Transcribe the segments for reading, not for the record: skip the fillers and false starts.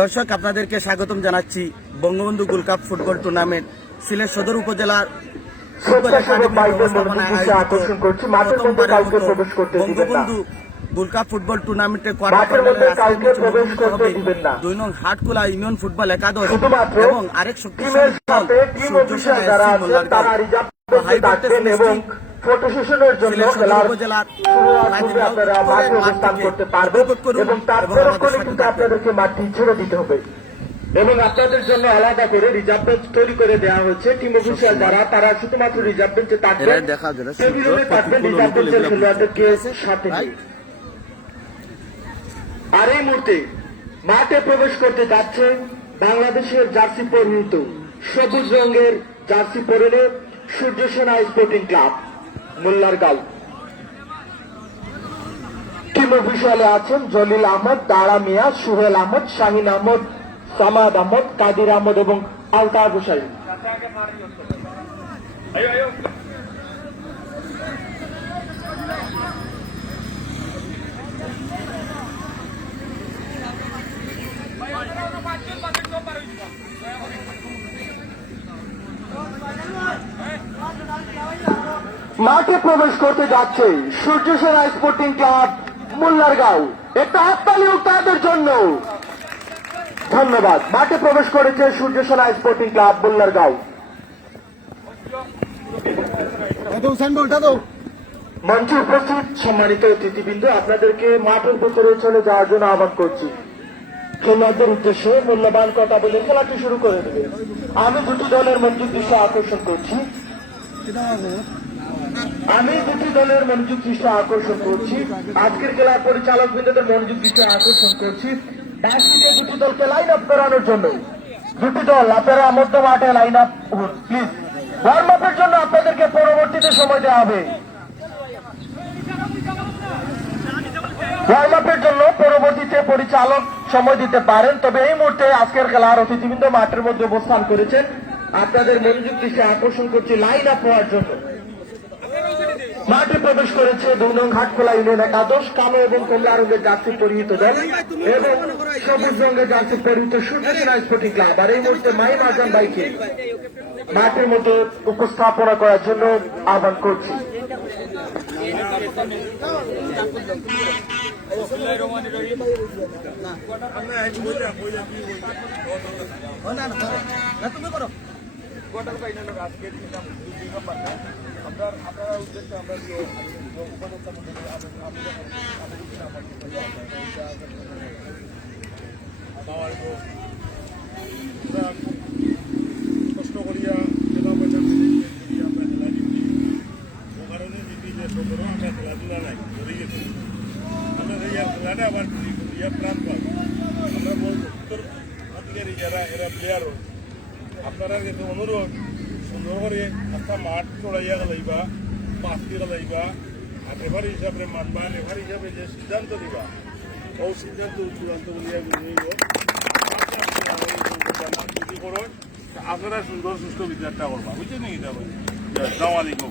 দর্শক আপনাদেরকে স্বাগতম জানাচ্ছি Bangabandhu gold cup football tournament Sylhet সদর উপজেলার ফুটবল একাডেমির ব্যবস্থাপনায় আয়োজিত প্রথমবারের মতো বঙ্গবন্ধু গোল্ড কাপ ফুটবল টুর্নামেন্টের কোয়ার্টার ফাইনালে আজকের ম্যাচে মুখোমুখি হবে 2 নং হাটকুলা ইউনিয়ন ফুটবল একাদশ এবং আরেক শক্তিশালী দল সূর্যসেনা SC Mollargaon. High voltage photo সেশনের জন্য খেলার মাঠে অবস্থান করতে পারবে এবং তারপরে কিন্তু আপনাদেরকে মাঠটি ছেড়ে দিতে হবে এবং আপনাদের জন্য আলাদা করে রিজার্ভ বেঞ্চ তৈরি করে দেওয়া হচ্ছে। টিম অফিসিয়াল যারা তারা শুধুমাত্র রিজার্ভ বেঞ্চে থাকবেন, টেবিলে থাকবেন রিজার্ভ বেঞ্চের খেলোয়াড়দেরকে সাথে নিয়ে। আর এই মুহূর্তে মাঠে প্রবেশ করতে যাচ্ছে বাংলাদেশের জার্সি পরিহিত সবুজ রঙের জার্সি পরে সূর্যসেনা স্পোর্টিং ক্লাব মোল্লারগাঁও। টিম অফিসিয়ালে আছেন জলিল আহমদ, দারা মিয়া, সুহেল আহমদ, শাহিন আহমদ, সামাদ আহমদ, কাদির আহমদ এবং আলতাফ হোসাইন। মাঠে প্রবেশ করতে যাচ্ছে সূর্যসেনা স্পোর্টিং ক্লাব মোল্লারগাঁও। একটা হাততালি হোক তাদের জন্য। ধন্যবাদ। মাঠে প্রবেশ করেছে সূর্যসেনা স্পোর্টিং ক্লাব মোল্লারগাঁও। মঞ্চে উপস্থিত সম্মানিত অতিথিবৃন্দ, আপনাদেরকে মাঠের ভেতরে চলে যাওয়ার জন্য আহ্বান করছি। খেলোয়াড়দের উদ্দেশ্যে মূল্যবান কথা বলে খেলাটি শুরু করে দেবে। আমি দুটি দলের মনোযোগ দৃষ্টি আকর্ষণ করছি। আজকের খেলার পরিচালক বৃন্দদের মনোযোগ দৃষ্টি আকর্ষণ করছি। দুটি দলকে লাইন আপ করানোর জন্য দুটি দল আপনারা মধ্য মাঠে লাইন আপ প্লিজ। ওয়ার্ম আপের জন্য আপনাদেরকে পরবর্তীতে সময় দেওয়া হবে। ওয়ার্ম আপের জন্য পরবর্তীতে পরিচালক সময় দিতে পারেন, তবে এই মুহূর্তে আজকের খেলার অতিথিবৃন্দ মাঠের মধ্যে অবস্থান করেছেন। আপনাদের মনোযোগ দৃষ্টি আকর্ষণ করছি লাইন আপ হওয়ার জন্য। মাঠে প্রবেশ করেছে 2 নং হাটখোলা ইউনিয়ন একাদশ, কালো এবং কমলা রঙের জার্সি পরিহিত দল এবং সবুজ রঙের জার্সি পরিহিত সূর্যসেনা স্পোর্টিং ক্লাব। আর এই মুহূর্তে মাহিম আজান ভাইকে মাঠের মধ্যে উপস্থাপনা করার জন্য আহ্বান করছি। আপনারা উদ্দেশ্যে আমরা কষ্ট করিয়া টাকা পয়সা আমরা খেলা দিচ্ছি। ও কারণে যদি যে সতেরো আমরা খেলাধুলা নাই ধরে গেছি। আমরা খেলাটা আবার প্রাণ পাই। আমরা বলবো উত্তর অধিকারী যারা এরা প্লেয়ার আপনারা কিন্তু অনুরোধ সুন্দর করে একটা মাঠ চড়াইয়া গেলাইবা, পাঁচটি গেলাইবা, আর রেফারি হিসাবে মানবা, রেফারি হিসাবে যে সিদ্ধান্ত দিবা ও সিদ্ধান্ত চূড়ান্ত বলিয়া বুঝিব। যদি করো আপনারা সুন্দর সুস্থ বিচারটা করবা, বুঝছেন নাকি? আসসালামু আলাইকুম।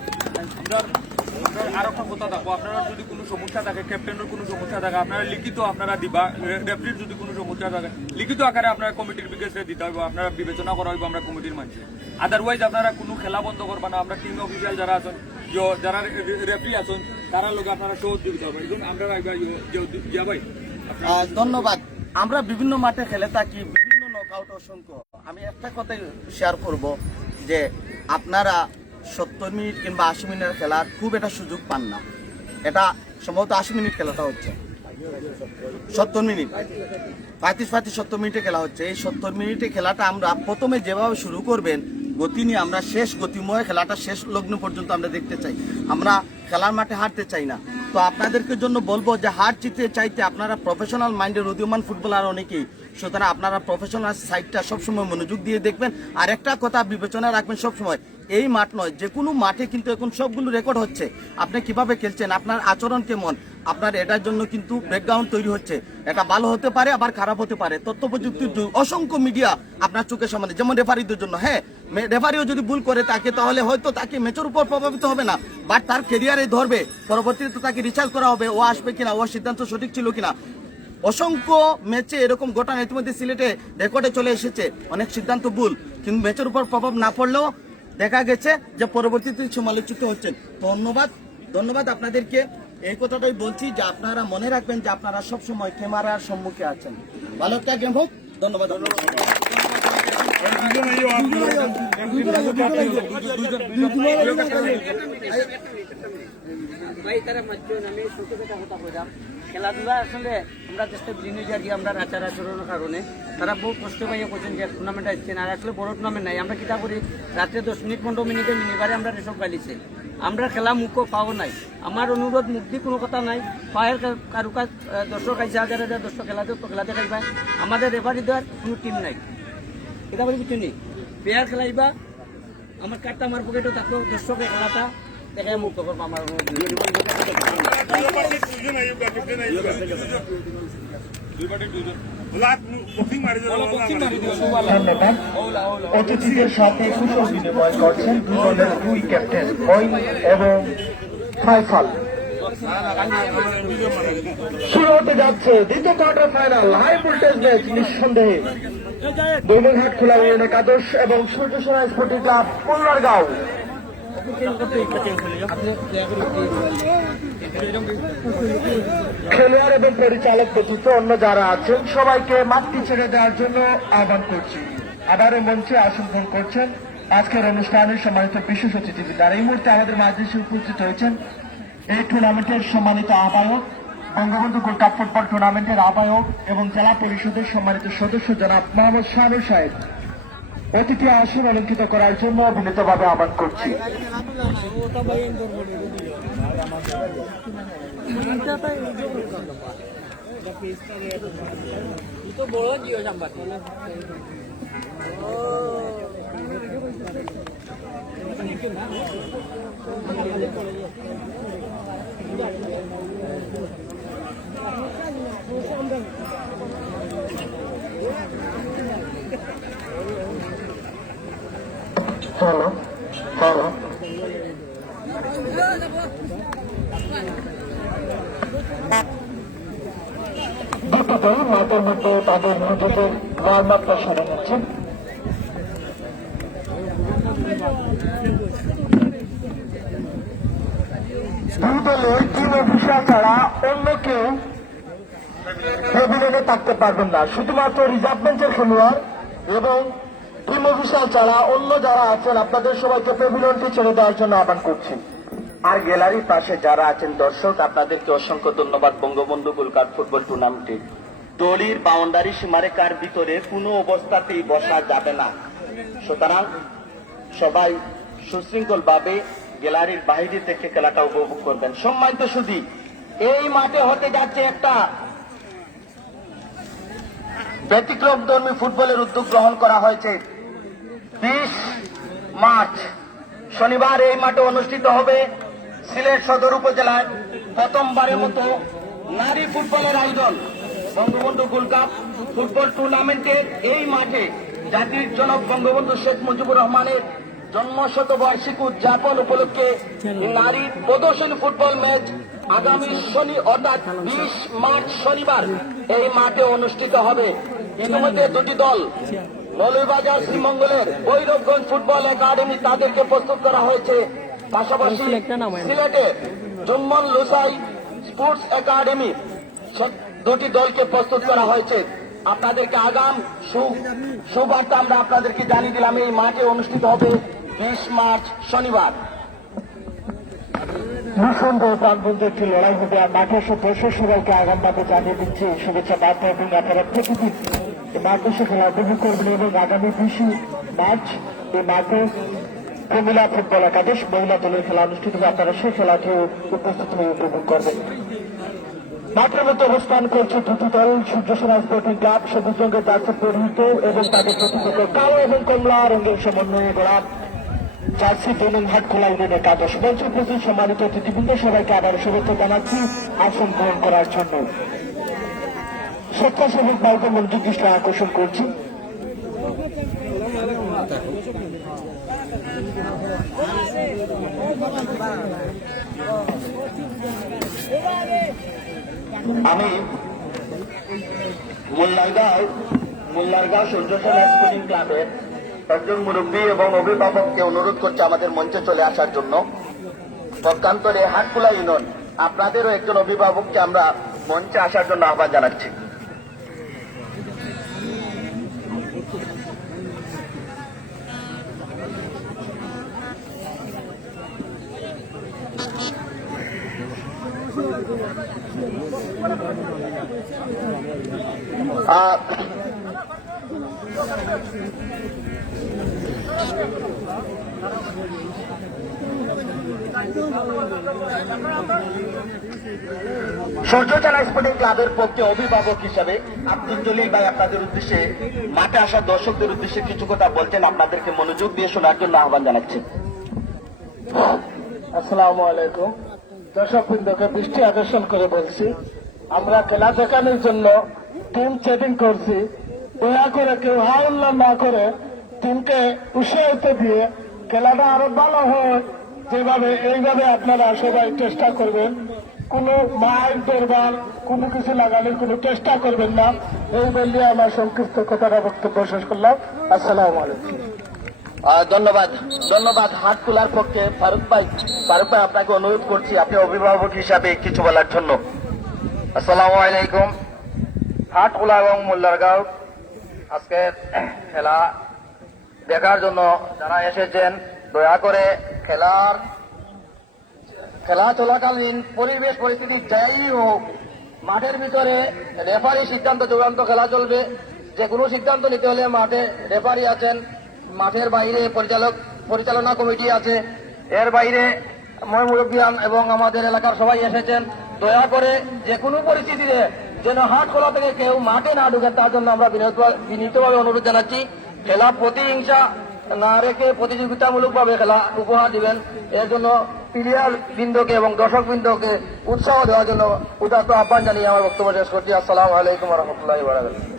আর একটা কথা থাকবো, আপনারা যদি কোনো সমস্যা থাকে, ক্যাপ্টেনের কোনো সমস্যা থাকে, আপনারা লিখিত আপনারা দিবা। রেফারির যদি কোনো সমস্যা থাকে লিখিত আকারে আপনারা কমিটির বিকাশে দিতে হবে, আপনারা বিবেচনা করা হইব আমরা কমিটির মানছে। আদারওয়াইজ আপনারা কোনো খেলা বন্ধ করবা না। আমরা টিম অফিসিয়াল যারা আছেন, যারা রেফারি আছেন, তারা লোক আপনারা সহযোগিতা হবে। আমরা ভাই ধন্যবাদ। আমরা বিভিন্ন মাঠে খেলে থাকি, বিভিন্ন নকআউট অসংখ্য। আমি একটা কথাই শেয়ার করব যে আপনারা 70 মিনিট কিংবা 80 মিনিটের খেলার খুব একটা সুযোগ পান না। এটা সম্ভবত 80 মিনিট খেলাটা হচ্ছে, 70 মিনিট 35-70 মিনিটে খেলা হচ্ছে। এই 70 মিনিটে খেলাটা আমরা প্রথমে যেভাবে শুরু করবেন গতি নিয়ে, আমরা শেষ গতিময় খেলাটা শেষ লগ্ন পর্যন্ত আমরা দেখতে চাই। আমরা খেলার মাঠে হারতে চাই না। তো আপনাদেরকে জন্য বলবো যে হার জিতে চাইতে আপনারা প্রফেশনাল মাইন্ডের উদীয়মান ফুটবলার অনেকেই, সুতরাং আপনারা প্রফেশনাল সাইডটা সবসময় মনোযোগ দিয়ে দেখবেন। আর একটা কথা বিবেচনা রাখবেন সবসময়, এই মাঠ নয় যে কোনো মাঠে কিন্তু এখন সবগুলো রেকর্ড হচ্ছে। আপনি কিভাবে খেলছেন, আপনার আচরণ কেমন, আপনার এটার জন্য কিন্তু ব্যাকগ্রাউন্ড তৈরি হচ্ছে। এটা ভালো হতে পারে আবার খারাপ হতে পারে। তথ্য প্রযুক্তির যুগ, অসংখ্য মিডিয়া আপনার চোখের সামনে, যেমন রেফারিদের জন্য। হ্যাঁ, রেফারিও যদি ভুল করে তাকে, তাহলে হয়তো তাকে ম্যাচের উপর প্রভাবিত হবে না, বাট তার ক্যারিয়ারে ধরবে। পরবর্তীতে তাকে রিসার্চ করা হবে, ও আসবে কিনা, ও সিদ্ধান্ত সঠিক ছিল কিনা। অসংখ্য ম্যাচে এরকম ঘটনা ইতিমধ্যে সিলেটে রেকর্ডে চলে এসেছে, অনেক সিদ্ধান্ত ভুল, কিন্তু ম্যাচের উপর প্রভাব না পড়লেও দেখা গেছে যে পরবর্তীতে সমালোচিত হচ্ছেন। ধন্যবাদ আপনাদেরকে। এই কথাটাই বলছি যে আপনারা মনে রাখবেন যে আপনারা সবসময় ক্যামেরার সম্মুখে আছেন। ভালো একটা গেম হোক। ধন্যবাদ। খেলাধুলা আসলে আমরা চেষ্টা বিভিন্ন জায়গায় আমরা আচার আচরণের কারণে তারা বহু কষ্ট পাইয়া করছেন যে টুর্নামেন্ট আসছে না, আর আসলে বড় টুর্নামেন্ট নাই। আমরা কিতা করি, রাত্রে 10 মিনিট 15 মিনিটে মিনিবারে আমরা এসব গালিছে, আমরা খেলা মুখ পাও নাই। আমার অনুরোধ মুক্তি কোনো কথা নাই, পায়ের কারুকাজ দর্শক আইসে হাজার হাজার দর্শক খেলাতে খাইবা, আমাদের রেফারি দেওয়ার কোনো টিম নাই। এটা বলি কিছু নেই, প্লেয়ার খেলাইবা, আমার কার্ডটা আমার পকেটে থাকলো, দর্শকের খেলাটা দেখাই মুক্ত করবো। আমার ধন্যবাদ। অতিথিদের সাথে কুশল বিনিময় করছেন দুই দলের দুই ক্যাপ্টেন মঈন এবং ফাইসাল। শুরু হতে যাচ্ছে দ্বিতীয় quarter final high voltage match. নিঃসন্দেহে দৈনঘাট খোলা ইউনিয়ন একাদশ এবং সূর্যসেনা স্পোর্টিং ক্লাব কল্যাণগাঁও। খেলোয়াড় এবং পরিচালক ব্যতীত অন্য যারা আছেন সবাইকে মাঠটি ছেড়ে দেওয়ার জন্য আহ্বান করছি। আবারও মঞ্চে আসন গ্রহণ করছেন আজকের অনুষ্ঠানের সম্মানিত বিশেষ অতিথিবৃন্দ। এই মুহূর্তে আমাদের মাঝে এসে উপস্থিত হয়েছেন এই টুর্নামেন্টের সম্মানিত আহ্বায়ক, বঙ্গবন্ধু গোল্ড কাপ ফুটবল টুর্নামেন্টের আহ্বায়ক এবং জেলা পরিষদের সম্মানিত সদস্য জনাব মোহাম্মদ শাহরুখ সাহেব। অতিথি আসন অলঙ্কিত করার জন্য বিনীতভাবে আহ্বান করছি। চলো চলো দুটো মাঠের মধ্যে তাদের নিজেদের ওয়ার্ম-আপটা সেরে নিচ্ছেন। দুই দলের টিম অফিসার ছাড়া অন্য কেউ প্যাভিলিয়নে থাকতে পারবেন না, শুধুমাত্র রিজার্ভ বেঞ্চের খেলোয়াড় এবং টিম অফিসার ছাড়া অন্য যারা আছেন আপনাদের সবাইকে প্যাভিলিয়নটি ছেড়ে দেওয়ার জন্য আহ্বান করছি। আর গ্যালারির পাশে যারা আছেন দর্শক, আপনাদেরকে অসংখ্য ধন্যবাদ। বঙ্গবন্ধু গোল্ড কাপ ফুটবল টুর্নামেন্টে দড়ির বাউন্ডারি সীমারেখার ভিতরে কোনো অবস্থাতেই বসা যাবে না, সুতরাং সবাই সুশৃঙ্খল ভাবে গ্যালারির বাইরে থেকে খেলাটা উপভোগ করবেন। সম্মানিত সুধী, এই মাঠে হতে যাচ্ছে একটা ব্যতিক্রমধর্মী ফুটবলের উদ্যোগ গ্রহণ করা হয়েছে। 20 মার্চ শনিবার এই মাঠে অনুষ্ঠিত হবে সিলেট সদর উপজেলায় প্রথমবারের মতো নারী ফুটবলের আয়োজন। বঙ্গবন্ধু গোল্ড কাপ ফুটবল টুর্নামেন্টের এই মাঠে জাতির জনক বঙ্গবন্ধু শেখ মুজিবুর রহমানের জন্মশতবার্ষিকী উদযাপন উপলক্ষে নারী প্রদর্শনী ফুটবল ম্যাচ আগামী অর্থাৎ 20 মার্চ শনিবার এই মাঠে অনুষ্ঠিত হবে। ইতিমধ্যে দুটি দল মৌলভীবাজার শ্রীমঙ্গলের ভৈরবগঞ্জ ফুটবল একাডেমি তাদেরকে প্রস্তুত করা হয়েছে, পাশাপাশি সিলেটে জুম্মন লুসাই স্পোর্টস একাডেমি দুটি দলকে প্রস্তুত করা হয়েছে। আপনাদেরকে আগাম সুবার্তা আমরা আপনাদেরকে জানিয়ে দিলাম, এই মাঠে অনুষ্ঠিত হবে 20 মার্চ শনিবার। নিঃসন্দেহে প্রাণবন্ধ একটি লড়াই হবে, আর মাঠে এসে দর্শক সবাইকে আগামভাবে জানিয়ে দিচ্ছে শুভেচ্ছা বার্তা এবং আপনারা প্রতিদিন মাঠে এসে খেলা উপভোগ করবেন। এবং আগামী 20 মার্চ এই মাঠে কুমিল্লা ফুটবল একাদশ মহিলা দলের খেলা অনুষ্ঠিত হবে, আপনারা সেই খেলাকে উপস্থিত হয়ে উপভোগ করবেন। মাঠের মধ্যে অবস্থান করছে দুটি দল, সূর্যসেনা স্পোর্টিং ক্লাব সবুজ রঙের জার্সি পরিহিত এবং তাদের প্রতিপক্ষ কালো এবং কমলা রঙের সমন্বয়ে গড়া জার্সি দৈনঘাট খোলা ইউনিয়ন একাদশ। মঞ্চে উপস্থিত সম্মানিত অতিথিবৃন্দ সবাইকে আবার শুভেচ্ছা জানাচ্ছি আসন গ্রহণ করার জন্য। স্বেচ্ছাসেবক বাড়িতে মনোযোগ দৃষ্টি আকর্ষণ করছি। আমি মোল্লারগাঁও সূর্যসেনা স্পোর্টিং ক্লাবের একজন মুরব্বী এবং অভিভাবককে অনুরোধ করছে আমাদের মঞ্চে চলে আসার জন্য। পক্ষান্তরে হাটকুলা ইউনিয়ন আপনাদেরও একজন অভিভাবককে আমরা মঞ্চে আসার জন্য আহ্বান জানাচ্ছি। সূর্যসেনা স্পোর্টিং ক্লাবের পক্ষে অভিভাবক হিসাবে আব্দুল জলিল ভাই আপনাদের উদ্দেশ্যে, মাঠে আসা দর্শকদের উদ্দেশ্যে কিছু কথা বলছেন, আপনাদেরকে মনোযোগ দিয়ে শোনার জন্য আহ্বান জানাচ্ছি। আসসালামু আলাইকুম। দর্শক বৃন্দকে দৃষ্টি আকর্ষণ করে বলছি, আমরা খেলা দেখানোর জন্য টিম সেটিং করছি। দয়া করে কেউ হাউল্লা না করে টিমকে উৎসাহিত দিয়ে খেলাটা আরো ভালো হয় যেভাবে, এইভাবে আপনারা সবাই চেষ্টা করবেন। কোনো মাইক দরবার কোনো কিছু লাগানোর কোনো চেষ্টা করবেন না। এই বললে আমার সংক্ষিপ্ত কথাটা বক্তব্য শেষ করলাম। আসসালামু আলাইকুম। ধন্যবাদ। হাটকুলার পক্ষে ফারুক ভাই আপনাকে অনুরোধ করছি আপনি অভিভাবক হিসাবে কিছু বলার জন্য। আসসালামু আলাইকুম। হাটকুলা এবং মোল্লারগাঁও আজকের খেলা দেখার জন্য যারা এসেছেন, দয়া করে খেলা চলাকালীন পরিবেশ পরিস্থিতি যাই হোক, মাঠের ভিতরে রেফারি সিদ্ধান্ত চূড়ান্ত, খেলা চলবে। যে কোনো সিদ্ধান্ত নিতে হলে মাঠে রেফারি আছেন, মাঠের বাইরে পরিচালনা কমিটি আছে, এর বাইরে মুরব্বিয়ান এবং আমাদের এলাকার সবাই এসেছেন। দয়া করে যে কোনো পরিস্থিতিতে যেন হাটখোলা থেকে কেউ মাঠে না ঢুকে তার জন্য আমরা বিনীতভাবে অনুরোধ জানাচ্ছি। খেলা প্রতিহিংসা না রেখে প্রতিযোগিতামূলকভাবে খেলা উপহার দিবেন, এর জন্য প্লেয়ার বৃন্দকে এবং দর্শক বৃন্দকে উৎসাহ দেওয়ার জন্য উদাত্ত আহ্বান জানিয়ে আমার বক্তব্য শেষ করছি। আসসালামু আলাইকুম ওয়া রাহমাতুল্লাহি ওয়া বারাকাতুহু।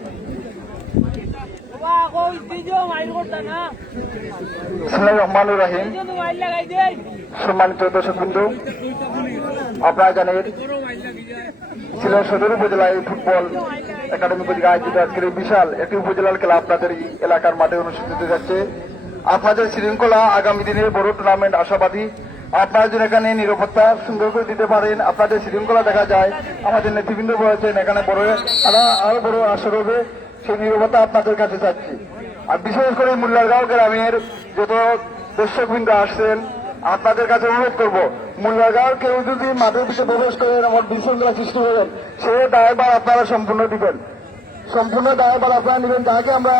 বিসমিল্লাহির রহমানির রহিম। সম্মানিত দর্শকবৃন্দ, আপনারা জানেন সিলেট সদর উপজেলায় ফুটবল একাডেমি কর্তৃক আয়োজিত আজকের এই বিশাল একটি উপজেলার খেলা আপনাদের এই এলাকার মাঠে অনুষ্ঠিত হতে যাচ্ছে। আপনাদের শৃঙ্খলা আগামী দিনের বড় টুর্নামেন্ট আশাবাদী। আপনারা যদি এখানে নিরাপত্তা সুন্দর করে দিতে পারেন, আপনাদের শৃঙ্খলা দেখা যায়, আমাদের নেতৃবৃন্দ রয়েছেন এখানে আরো বড় আসর হবে, সেই নিরাপত্তা আপনাদের কাছে চাচ্ছি। আর বিশেষ করে মোল্লারগাঁও গ্রামের যত দর্শকবৃন্দ আসছেন, আপনাদের কাছে অনুরোধ করবো, মোল্লারগাঁও কেউ যদি মাঠের ভিতরে প্রবেশ করেন, আমার বিশৃঙ্খলা সৃষ্টি করেন, সে দায়ভার আপনারা সম্পূর্ণ দিবেন। সম্পূর্ণ দায়ভার আপনারা নেবেন। যাকে আমরা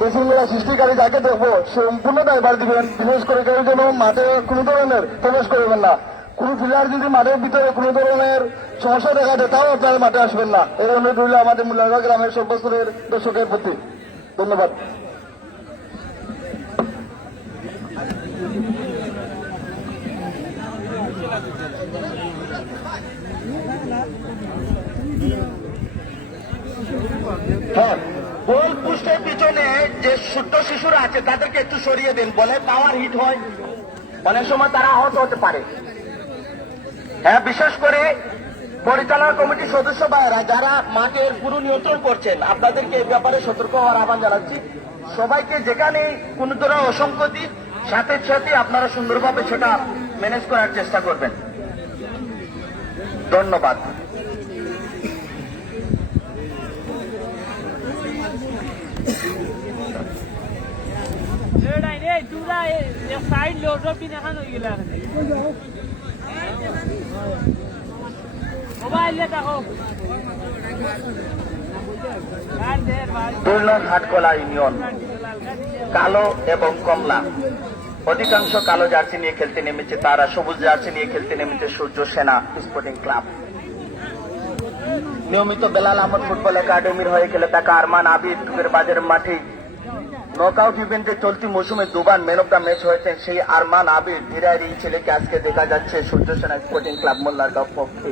বিশৃঙ্খলা সৃষ্টিকারী যাকে দেখবো সম্পূর্ণ দায়ভার দিবেন। বিশেষ করে কেউ যেন মাঠে কোনো ধরনের প্রবেশ করবেন না। কোন প্লেয়ার যদি মাঠের ভিতরে কোনো ধরনের সমস্যা দেখা দেয় তাও আপনারা মাঠে আসবেন না। এর অনুরোধ রইল আমাদের মোল্লারগাঁও গ্রামের সব বছরের দর্শকের প্রতি। ধন্যবাদ। হ্যাঁ, গোল পোস্টের পিছনে যে ছোট্ট শিশুরা আছে তাদেরকে একটু সরিয়ে দিন, বলে টাওয়ার হিট হয়, অনেক সময় তারা আহত হতে পারে। হ্যাঁ, বিশেষ করে পরিচালনা কমিটির সদস্য ভাইয়েরা যারা মাঠের পুরো নিয়ন্ত্রণ করছেন, আপনাদেরকে এই ব্যাপারে সতর্ক হওয়ার আহ্বান জানাচ্ছি। সবাইকে যেখানে কোন ধরনের অসঙ্গতি সাথে সাথে আপনারা সুন্দরভাবে সেটা ম্যানেজ করার চেষ্টা করবেন। ধন্যবাদ। হাটকলা ইউনিয়ন কালো এবং কমলা, অধিকাংশ কালো জার্সি নিয়ে খেলতে নেমেছে, তারা সবুজ জার্সি নিয়ে খেলতে নেমেছে সূর্য সেনা স্পোর্টিং ক্লাব। নিয়মিত বেলাল আহমদ ফুটবল একাডেমির হয়ে খেলে থাকা আরমান আবিদ বাজার মাঠে নকআউট ইভেন্টে চলতি মৌসুমে দুবার ম্যান অব দ্য ম্যাচ হয়েছেন সেই আরমান আবিদ ধীরার এই ছেলেকে আজকে দেখা যাচ্ছে সূর্য সেনা স্পোর্টিং ক্লাব মোল্লারগাঁও পক্ষে।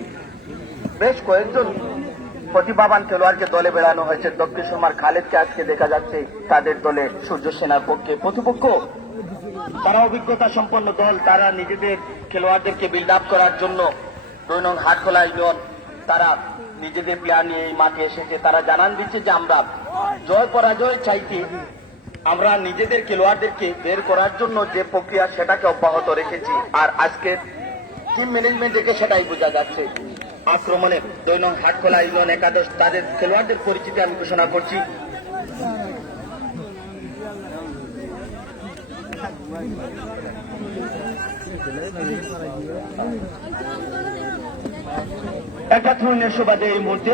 বেশ কয়েকজন প্রতিভাবান খেলোয়াড়কে দলে বেড়ানো হয়েছে। দক্ষিণ সুমার খালেদকে আজকে দেখা যাচ্ছে তাদের দলে সূর্য সেনার পক্ষে। প্রতিপক্ষ তারা অভিজ্ঞতা সম্পন্ন দল, তারা নিজেদের খেলোয়াড়দেরকে বিল্ড আপ করার জন্য 2 নং হাটখোলা ইউনিয়ন তারা নিজেদের প্লেয়ার নিয়ে এই মাঠে এসেছে, তারা জানান দিচ্ছে যে আমরা জয় পরাজয় চাইতে আমরা নিজেদের খেলোয়াড়দেরকে বের করার জন্য যে প্রক্রিয়া সেটাকে অব্যাহত রেখেছি। আর আজকে টিম ম্যানেজমেন্ট থেকে সেটাই বোঝা যাচ্ছে। আক্রমণে 2 নং হাটখোলা ইউনিয়ন একাদশ তাদের খেলোয়াড়দের পরিচিতি আমি ঘোষণা করছি। একাত্তরের সুবাদে এই মুহূর্তে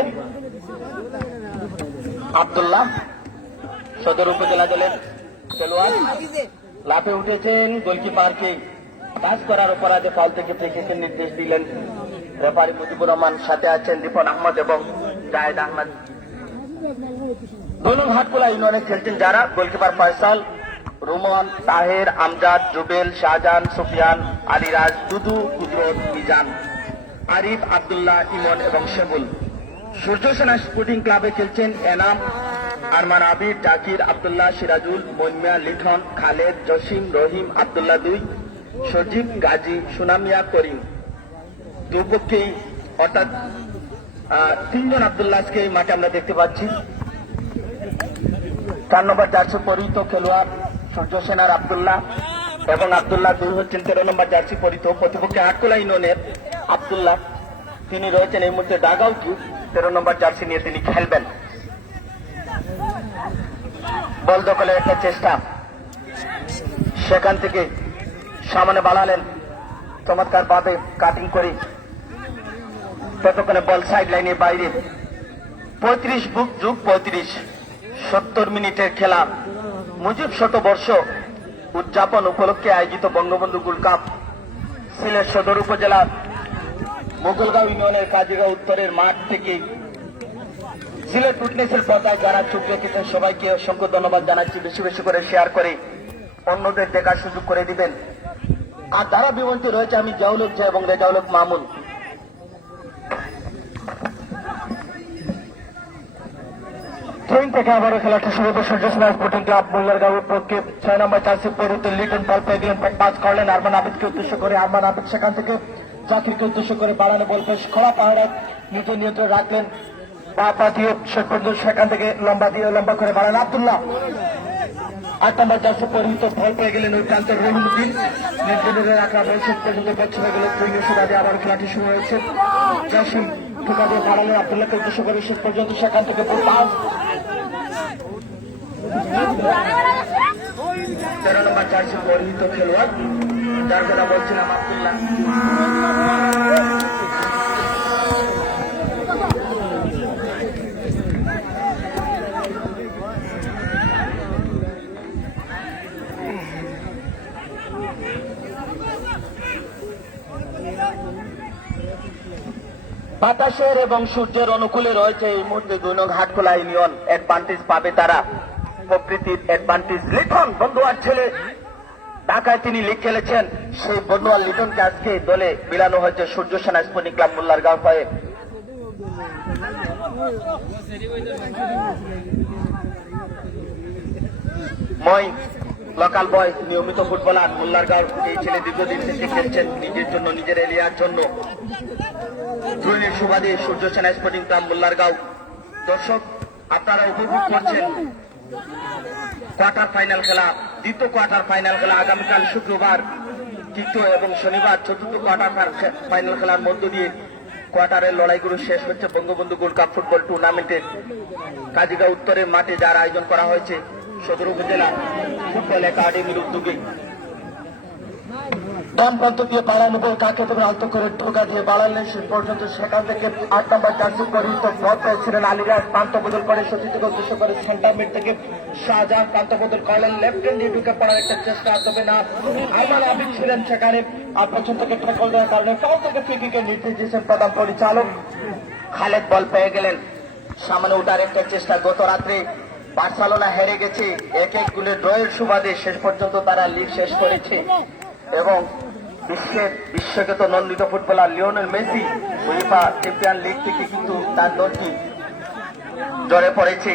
আব্দুল্লাহ সদর উপজেলা দলের খেলোয়াড় লাফে উঠেছেন, গোলকিপারকে পাস করার অপরাধে ফাউল থেকে ফ্রি কিকের নির্দেশ দিলেন রেফারি মুজিবুর রহমান, সাথে আছেন দীপন আহমদ এবং জাহেদ আহমদ। 2 নং হাটখোলা ইউনিয়নে খেলছেন যারা, গোলকিপার ফয়সাল, রুমন, তাহের, আমজাদ, জুবেল, শাহজাহান, সুফিয়ান, আলিরাজ, দুদু, কুদরত, মিজান, আরিফ, আব্দুল্লাহ, ইমন এবং শেবুল। সূর্য সেনা স্পোর্টিং ক্লাবে খেলছেন এনাম, আরমান, আবির, জাকির, আব্দুল্লাহ, সিরাজুল, মইমিয়া, লিঠন, খালেদ, জসিম, রহিম, আব্দুল্লাহ 2, সজীব, গাজী, সুনামিয়া, করিম। দুপক্ষেই অর্থাৎ 3 জন আব্দুল্লাহকে এই মাঠে আমরা দেখতে পাচ্ছি। 4 নম্বর জার্সি পরিহিত খেলোয়াড় সূর্য সেনার আব্দুল্লাহ এবং আব্দুল্লাহ 2 হচ্ছেন 13 নম্বর জার্সি পরিহিত প্রতিপক্ষে হাটখোলা ইউনিয়নের আব্দুল্লাহ, তিনি রয়েছেন এই মুহূর্তে ডাগআউটে, 13 নম্বর জার্সি নিয়ে তিনি খেলবেন। বল দখলের একটা চেষ্টা, সেখান থেকে সামনে বাড়ালেন চমৎকার ভাবে কাটিং করে, ততক্ষণে বল সাইড লাইনের বাইরে। 35+35 70 মিনিটের খেলা মুজিব শতবর্ষ উদযাপন উপলক্ষে আয়োজিত বঙ্গবন্ধু গোল্ড কাপ সিলেট সদর উপজেলার মোগলগাঁও ইউনিয়নের কাজীগাঁও উত্তরের মাঠ থেকে সিলেট উইটনেসের পতায় যারা চোখ রেখেছেন সবাইকে অসংখ্য ধন্যবাদ জানাচ্ছি। বেশি বেশি করে শেয়ার করে অন্যদের দেখার সুযোগ করে দিবেন। আর যারা বিমন্ত্রী রয়েছে আমি জিয়াউল হক এবং রেজাউল হক মামুন। ট্রেন থেকে আবারও খেলাটা শুরু করে সূর্য সেনা স্পোর্টিং ক্লাব মোল্লারগাঁওয়ের পক্ষে 6 নম্বর জার্সি পরিহিত লিটন বল পেয়ে গেলেন, পাস করলেন আরমান আবিদকে উদ্দেশ্য করে। আরমান আবিদ সেখান থেকে জাকিরকে উদ্দেশ্য করে বাড়ানো বল পেশ খোলা পাহাড়ে নিজের নিয়ন্ত্রণ রাখলেন, পা দিয়ে শেষ পর্যন্ত সেখান থেকে লম্বা করে বাড়ান আব্দুল্লাহ। 8 নম্বর জার্সি পরিহিত বল পেয়ে গেলেন ওই প্রান্তের রহিমউদ্দিন, নিয়ন্ত্রণে রাখা বল শেষ পর্যন্ত বচ্চা হয়ে গেল। ট্রেনের সুবাদে আবার খেলাটি শুরু হয়েছে। জসিম ঠোকা দিয়ে বাড়ালেন আব্দুল্লাহকে উদ্দেশ্য করে, শেষ পর্যন্ত সেখান থেকে পাস। 13 নম্বর জার্সি পরিহিত খেলোয়াড় যার কথা বলছিলাম আব্দুল্লাহ। বাতাসের এবং সূর্যের অনুকূলে রয়েছে এই মুহূর্তে 2 নং হাটখোলা ইউনিয়ন, অ্যাডভান্টেজ পাবে তারা, প্রকৃতির অ্যাডভান্টেজ। লিটন বন্ধুয়ার ছেলে, ঢাকায় তিনি লিগ খেলেছেন, সেই বন্ধুয়ার লিটনকে আজকে দলে মিলানো হয়েছে সূর্য সেনা স্পোর্টিং ক্লাব মোল্লারগাঁও হয়ে। মই লোকাল বয়, নিয়মিত ফুটবলার মোল্লারগাঁও, এই ছেলে দীর্ঘদিন থেকে খেলছেন নিজের জন্য, নিজের এরিয়ার জন্য। ট্রেনের সুবাদে সূর্য সেনা স্পোর্টিং ক্লাব মোল্লারগাঁও। দর্শক আপনারা উপভোগ করছেন কোয়ার্টার ফাইনাল খেলা, দ্বিতীয় কোয়ার্টার ফাইনাল খেলা আগামীকাল শুক্রবার, তৃতীয় এবং শনিবার চতুর্থ কোয়ার্টার ফাইনাল খেলার মধ্য দিয়ে কোয়ার্টারের লড়াইগুলো শেষ হচ্ছে বঙ্গবন্ধু গোল্ড কাপ ফুটবল টুর্নামেন্টের কাজীগাঁও উত্তরের মাঠে, যার আয়োজন করা হয়েছে সদর উপজেলা ফুটবল একাডেমির উদ্যোগে। ডান প্রান্ত দিয়ে বাড়ানো বল কাকে তবে আলতো করে ঢোকা দিয়ে বাড়ালেন, শেষ পর্যন্ত সেখান থেকে 8 নম্বর জার্সি পরিহিত বল পেয়েছিলেন আলিরাজ, প্রান্ত বদল করে সচিতকে উদ্দেশ্য করে সেন্টার মিড থেকে শাহজাহান প্রান্ত বদল করলেন, লেফট হ্যান্ড দিয়ে ঢুকে পড়ার একটা চেষ্টা, তবে না, আরমান আবিদ ছিলেন সেখানে, আর পেছন থেকে ট্যাকল দেওয়ার কারণে ফাউল থেকে ফ্রি কিকের নির্দেশ দিয়েছেন প্রধান পরিচালক। খালেদ বল পেয়ে গেলেন, সামনে ওঠার একটা চেষ্টা। গত রাত্রে বার্সেলোনা হেরে গেছে 1-1 গোলের ড্রয়ের সুবাদে, শেষ পর্যন্ত তারা লিগ শেষ করেছে এবং বিশ্বখ্যাত নন্দিত footballer Lionel Messi UEFA champion league থেকে কিন্তু তার দলটি জ্বরে পড়েছে।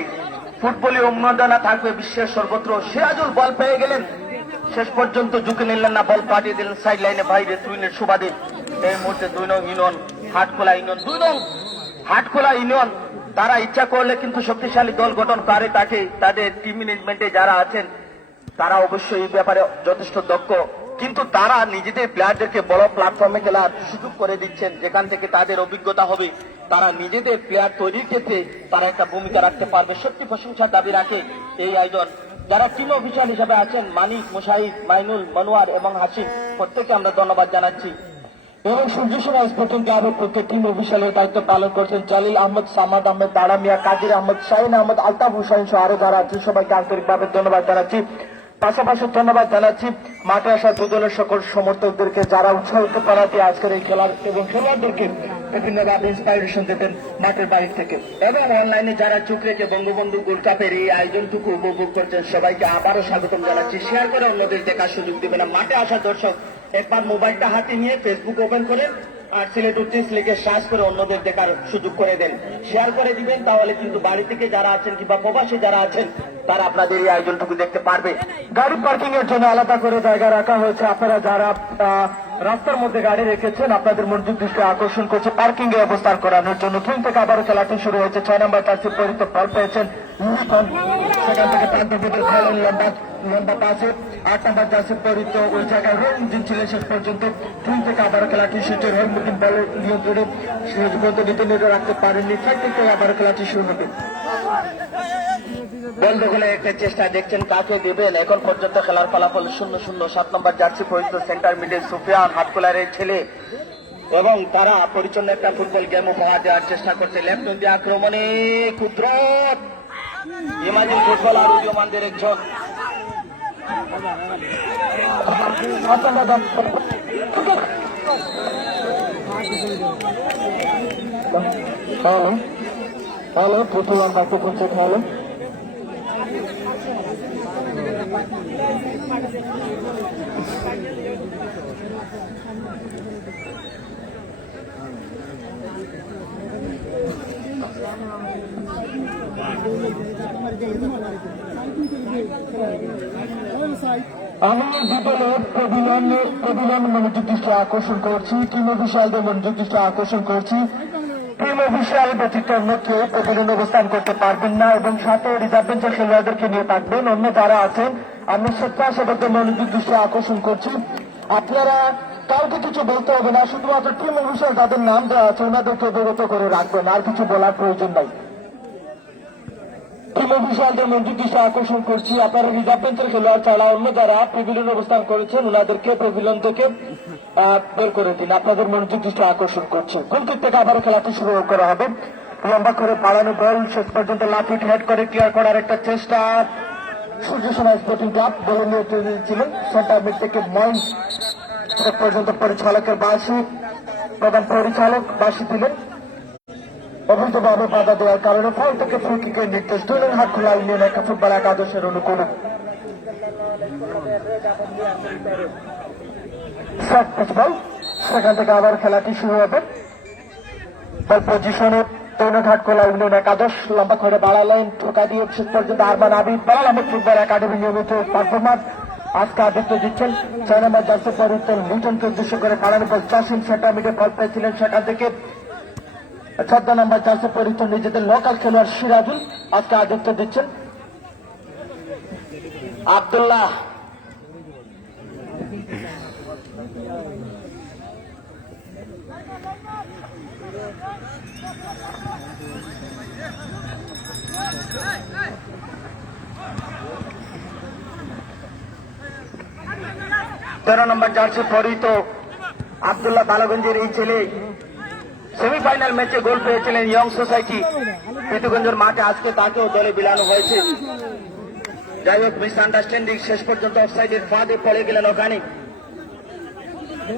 ফুটবলে উন্মাদনা থাকবে বিশ্বের সর্বত্র। সিরাজুল বল পেয়ে গেলেন, শেষ পর্যন্ত ঝুঁকে নিলেন না, বল পাঠিয়ে দিলেন সাইড লাইনে বাইরে। টুইনের সুবাদে এই মুহূর্তে 2 নং ইউনিয়ন হাটখোলা ইউনিয়ন 2 নং হাটখোলা ইউনিয়ন তারা ইচ্ছা করলে কিন্তু শক্তিশালী দল গঠন করে তাকে, তাদের টিম ম্যানেজমেন্টে যারা আছেন তারা অবশ্যই এই ব্যাপারে যথেষ্ট দক্ষ, কিন্তু তারা নিজেদের প্লেয়ারদেরকে বড় প্ল্যাটফর্মে খেলার সুযোগ করে দিচ্ছেন, যেখান থেকে তাদের অভিজ্ঞতা হবে, তারা নিজেদের প্লেয়ার তৈরির ক্ষেত্রে তারা একটা ভূমিকা রাখতে পারবে। সত্যি প্রশংসার দাবি রাখে এই আয়োজন। যারা টিম অফিসার হিসেবে আছেন মানিক, মুশাহিদ, মাইনুল, মনোয়ার এবং হাসিন, প্রত্যেককে আমরা ধন্যবাদ জানাচ্ছি। এবং সূর্যসেনা স্পোর্টিং ক্লাবের পক্ষে টিম অফিসারের দায়িত্ব পালন করছেন জালিল আহমদ, সামাদ আহমেদ, দাড়া মিয়া, কাদির আহমদ, শাহিন আহমদ, আলতাফ হুসাইন সহ আরো যারা আছেন সবাইকে আন্তরিকভাবে ধন্যবাদ জানাচ্ছি। পাশাপাশি ধন্যবাদ জানাচ্ছি মাঠে আসা দু দলের সকল সমর্থকদেরকে যারা উৎসাহিত করাতে আজকের এই খেলার এবং খেলোয়াড়দেরকে বিভিন্নভাবে ইন্সপাইরেশন দিতেন মাঠের বাইরে থেকে। এবং অনলাইনে যারা চোখ রেখে বঙ্গবন্ধু গোল্ড কাপের এই আয়োজনটুকু উপভোগ করছেন সবাইকে আবারও স্বাগতম জানাচ্ছি। শেয়ার করে অন্যদের দেখার সুযোগ দিবেন না। মাঠে আসা দর্শক একবার মোবাইলটা হাতে নিয়ে ফেসবুক ওপেন করেন আর সিলেট উত্তিস লিখে সার্চ করে অন্যদের দেখার সুযোগ করে দেন, শেয়ার করে দিবেন, তাহলে কিন্তু বাড়ি থেকে যারা আছেন কিংবা প্রবাসী যারা আছেন তারা আপনাদের এই আয়োজনটুকু দেখতে পারবে। গাড়ি পার্কিং এর জন্য আলাদা করে জায়গা রাখা হয়েছে। আপনারা যারা রাস্তার মধ্যে গাড়ি রেখেছেন আপনাদের মনোযোগ দৃষ্টি আকর্ষণ করছে পার্কিং এ অবস্থান করানোর জন্য। থিম থেকে আবারও খেলাটি শুরু হয়েছে। 6 নম্বর জার্সি পরিহিত ফল পেয়েছেন লিখন, সেখান থেকে প্রান্তপথের খেলেন লম্বা পাশে 8 নম্বর জার্সি পরিহিত ওই জায়গায় রঞ্জিন ছিলেন শেষ পর্যন্ত। থিম থেকে আবারও খেলাটি শুরু হয়। মুকিম বল নিয়ন্ত্রণে শেষ পর্যন্ত নীতি রাখতে পারেননি। 6 থেকে আবারও খেলাটি শুরু হবে। বল দখলে একটা চেষ্টা দেখছেন, কাকে দেবেন এখন পর্যন্ত খেলার ফলাফল 0-0। 7 নম্বর জার্সি পরিহিত সেন্টার মিডের সুফিয়ান হাটখোলার এই ছেলে, এবং তারা পরিচ্ছন্ন একটা ফুটবল গেম উপহার দেওয়ার চেষ্টা করছে। লেফট উইং দিয়ে আক্রমণে কুদরত, ইমাজিন ফুটবলার উদীয়মানদের একজন। হ্যালো প্রথম বাক্য করছে হ্যালো আমি বিদ্যালয়ের প্রবিলন মনোযোগ দৃষ্টি আকর্ষণ করছি, টিম অফিসিয়ালদের মনোযোগ দৃষ্টি আকর্ষণ করছি। টিম অফিসিয়াল ব্যতীত অন্য কেউ প্রতিদিন অবস্থান করতে পারবেন না এবং সাথে রিজার্ভ বেঞ্চের খেলোয়াড়দেরকে নিয়ে থাকবেন। অন্য যারা আছেন আমি স্বেচ্ছাসেবকদের মনোযোগ দৃষ্টি আকর্ষণ করছি। আপনারা কাউকে কিছু বলতে হবে না, শুধুমাত্র টিম অফিসিয়াল যাদের নাম দেওয়া আছে ওনাদেরকে অবগত করে রাখবেন, আর কিছু বলার প্রয়োজন নাই। টিম অফিসিয়ালদের মনোযোগ দৃষ্টি আকর্ষণ করছি, আপনারা রিজার্ভ বেঞ্চের খেলোয়াড় ছাড়া অন্য যারা প্যাভিলিয়ন অবস্থান করেছেন ওনাদেরকে প্যাভিলিয়ন থেকে বের করে দিন। আপনাদের মনোযোগ দৃষ্টি আকর্ষণ করছে। গোলকিক থেকে আবারও খেলাটি শুরু করা হবে। লম্বা করে পালানো বল শেষ পর্যন্ত লাফিট হেড করে ক্লিয়ার করার একটা চেষ্টা। সূর্যসেনা স্পোর্টিং ক্লাব বলে নিয়ে ছিলেন সেন্টার মিড থেকে ময়ন শেষ পর্যন্ত পরিচালকের বাসি, প্রধান পরিচালক বাসি দিলেন। অবৈধভাবে বাধা দেওয়ার কারণে ফল থেকে ফ্রি কিকের নির্দেশ দিলেন হাটখোলা ইউনিয়ন একটা ফুটবল একাদশের অনুকূলে। সেখান থেকে আবার খেলাটি শুরু হবে। বল পজিশনে তৈনত হাটখোলা ইউনিয়ন একাদশ লম্বা করে বাড়ালেন, ঠোকা দিয়ে শেষ পর্যন্ত আরমান আবিদ বাড়াল আহমেদ ফুটবল একাডেমি নিয়মিত পারফরমেন্স আজকে আদিত্য দিচ্ছেন। 6 নম্বর জার্সি পরিহিত লিটনকে উদ্দেশ্য করে বাড়ানো বল চাষিন সেন্টার মিডে ফল পেয়েছিলেন, সেখান থেকে 14 নম্বর জার্সি পরিহিত নিজেদের লোকাল খেলোয়াড় সিরাজুল আজকে আদিত্য দিচ্ছেন। আব্দুল্লাহ তেরো নম্বর জার্সি পরিহিত আব্দুল্লাহ বালাগঞ্জের এই ছেলে সেমিফাইনাল ম্যাচে গোল পেয়েছিলেন ইয়ং সোসাইটি পিটুগঞ্জের মাঠে, আজকে তাকেও দলে বিলানো হয়েছে। যাই হোক মিসআন্ডারস্ট্যান্ডিং শেষ পর্যন্ত অফসাইডের ফাঁদে পড়ে গেলেন ওখানে।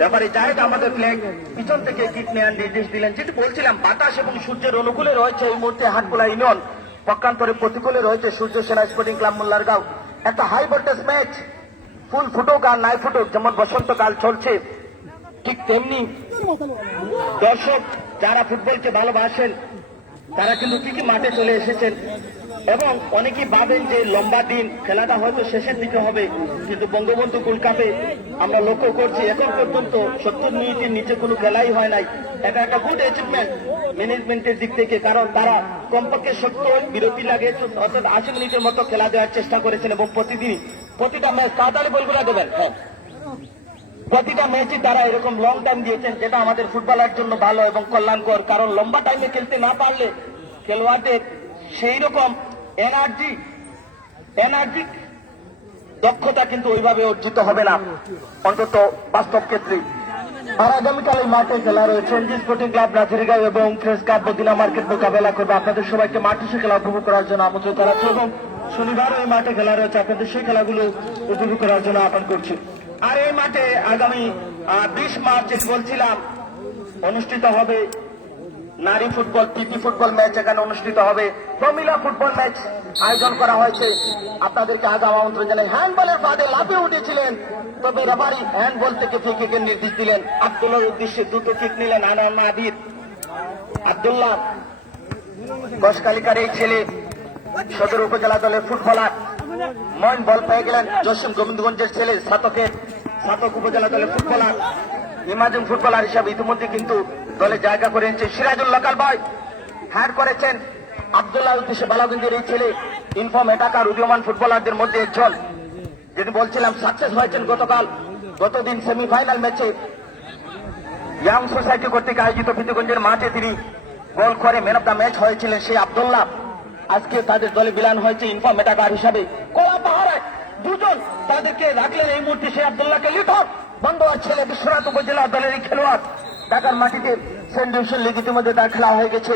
ব্যাপারে জাহেদ আমাদের ফ্ল্যাগ পিছন থেকে কিক নেওয়ার নির্দেশ দিলেন। যেটি বলছিলাম বাতাস এবং সূর্যের অনুকূলে রয়েছে এই মুহূর্তে হাটখোলা ইউনিয়ন, পক্ষান্তরে প্রতিকূলে রয়েছে সূর্য সেনা স্পোর্টিং ক্লাব মোল্লারগাঁও। একটা হাই ভোল্টেজ ম্যাচ, ফুল ফুটুক আর নাই ফুটুক, যেমন বসন্তকাল চলছে ঠিক তেমনি দর্শক যারা ফুটবলকে ভালোবাসেন তারা কিন্তু ঠিকই মাঠে চলে এসেছেন এবং অনেকেই ভাবেন যে লম্বা দিন খেলাটা হয়তো শেষের দিকে হবে, কিন্তু বঙ্গবন্ধু গোল্ড কাপে আমরা লক্ষ্য করছি এখন পর্যন্ত 70 মিনিটের নিচে কোনো খেলাই হয় নাই। এটা একটা গুড অ্যাচিভমেন্ট। ম্যানেজমেন্টের দিক থেকে, কারণ তারা কমপক্ষে 70 বিরতি লাগে অর্থাৎ 80 মিনিটের মতো খেলা দেওয়ার চেষ্টা করেছেন এবং প্রতিটা ম্যাচ তাড়াতাড়ি বলগুলো দেবেন। হ্যাঁ, প্রতিটা ম্যাচই তারা এরকম লং টাইম দিয়েছেন, যেটা আমাদের ফুটবলার জন্য ভালো এবং কল্যাণকর, কারণ লম্বা টাইমে খেলতে না পারলে খেলোয়াড়দের সেই রকম এনার্জি দক্ষতা কিন্তু ওইভাবে অর্জিত হবে না, অন্তত বাস্তব ক্ষেত্রে। আর আগামীকাল এই মাঠে খেলা রয়েছে এনজি স্পোর্টিং ক্লাব নাজিরগাঁও এবং ফ্রেশ কাপ মদিনা মার্কেট মোকাবেলা করবে। আপনাদের সবাইকে মাঠে সে খেলা উপভোগ করার জন্য আমন্ত্রণ জানাচ্ছি এবং শনিবারও এই মাঠে খেলা রয়েছে, আপনাদের সেই খেলাগুলো উপভোগ করার জন্য আহ্বান করছি। আর এই মাঠে আগামী 20 মার্চ বলছিলাম অনুষ্ঠিত হবে নারী ফুটবল, প্রীতি ফুটবল ম্যাচ এখানে অনুষ্ঠিত হবে। প্রমিলা ফুটবল ম্যাচ আয়োজন করা হয়েছে, আপনাদেরকে আগাম আমন্ত্রণ জানাই। হ্যান্ডবলের বাদে লাফিয়ে উঠেছিলেন, তবে রেফারি হ্যান্ডবল থেকে ফ্রি কিকের নির্দেশ দিলেন। আব্দুল্লাহর উদ্দেশ্যে দুটো কিক নিলেন আনাম আবিদ। আব্দুল্লাহ কসকালিকার এই ছেলে সদর উপজেলা দলের ফুটবলার। মইন বল পেয়ে গেলেন জসিম গোবিন্দগঞ্জের ছেলে ছাতক উপজেলা দলের ফুটবলার, ইমাজিং ফুটবলার হিসাবে ইতিমধ্যে কিন্তু দলে জায়গা করে নিয়েছে। সিরাজুল লোকাল বয় হ্যাড করেছেন আব্দুল্লাহ উদ্দেশ্যে বালাগঞ্জের এই ছেলে ইনফর্ম এটাকার উদীয়মান ফুটবলারদের মধ্যে একজন, যেটি বলছিলাম সাকসেস হয়েছেন গতদিন সেমিফাইনাল ম্যাচে ইয়াং সোসাইটি কর্তৃক আয়োজিত ফিতুগঞ্জের মাঠে তিনি গোল করে ম্যান অফ দ্য ম্যাচ হয়েছিলেন। সেই আব্দুল্লাহ আজকে তাদের দলে বিলান হয়েছে ইনফর্ম এটাকার হিসাবে। কলা পাহাড়ে দুজন তাদেরকে রাখলেন এই মুহূর্তে, সেই আব্দুল্লাহকে লিটন বন্ধুয়ার ছেলে বিশ্বনাথ উপজেলা দলের এই খেলোয়াড়, ঢাকার মাটিতে সেন্ট ডিভিশন লিগ ইতিমধ্যে তার খেলা হয়ে গেছে।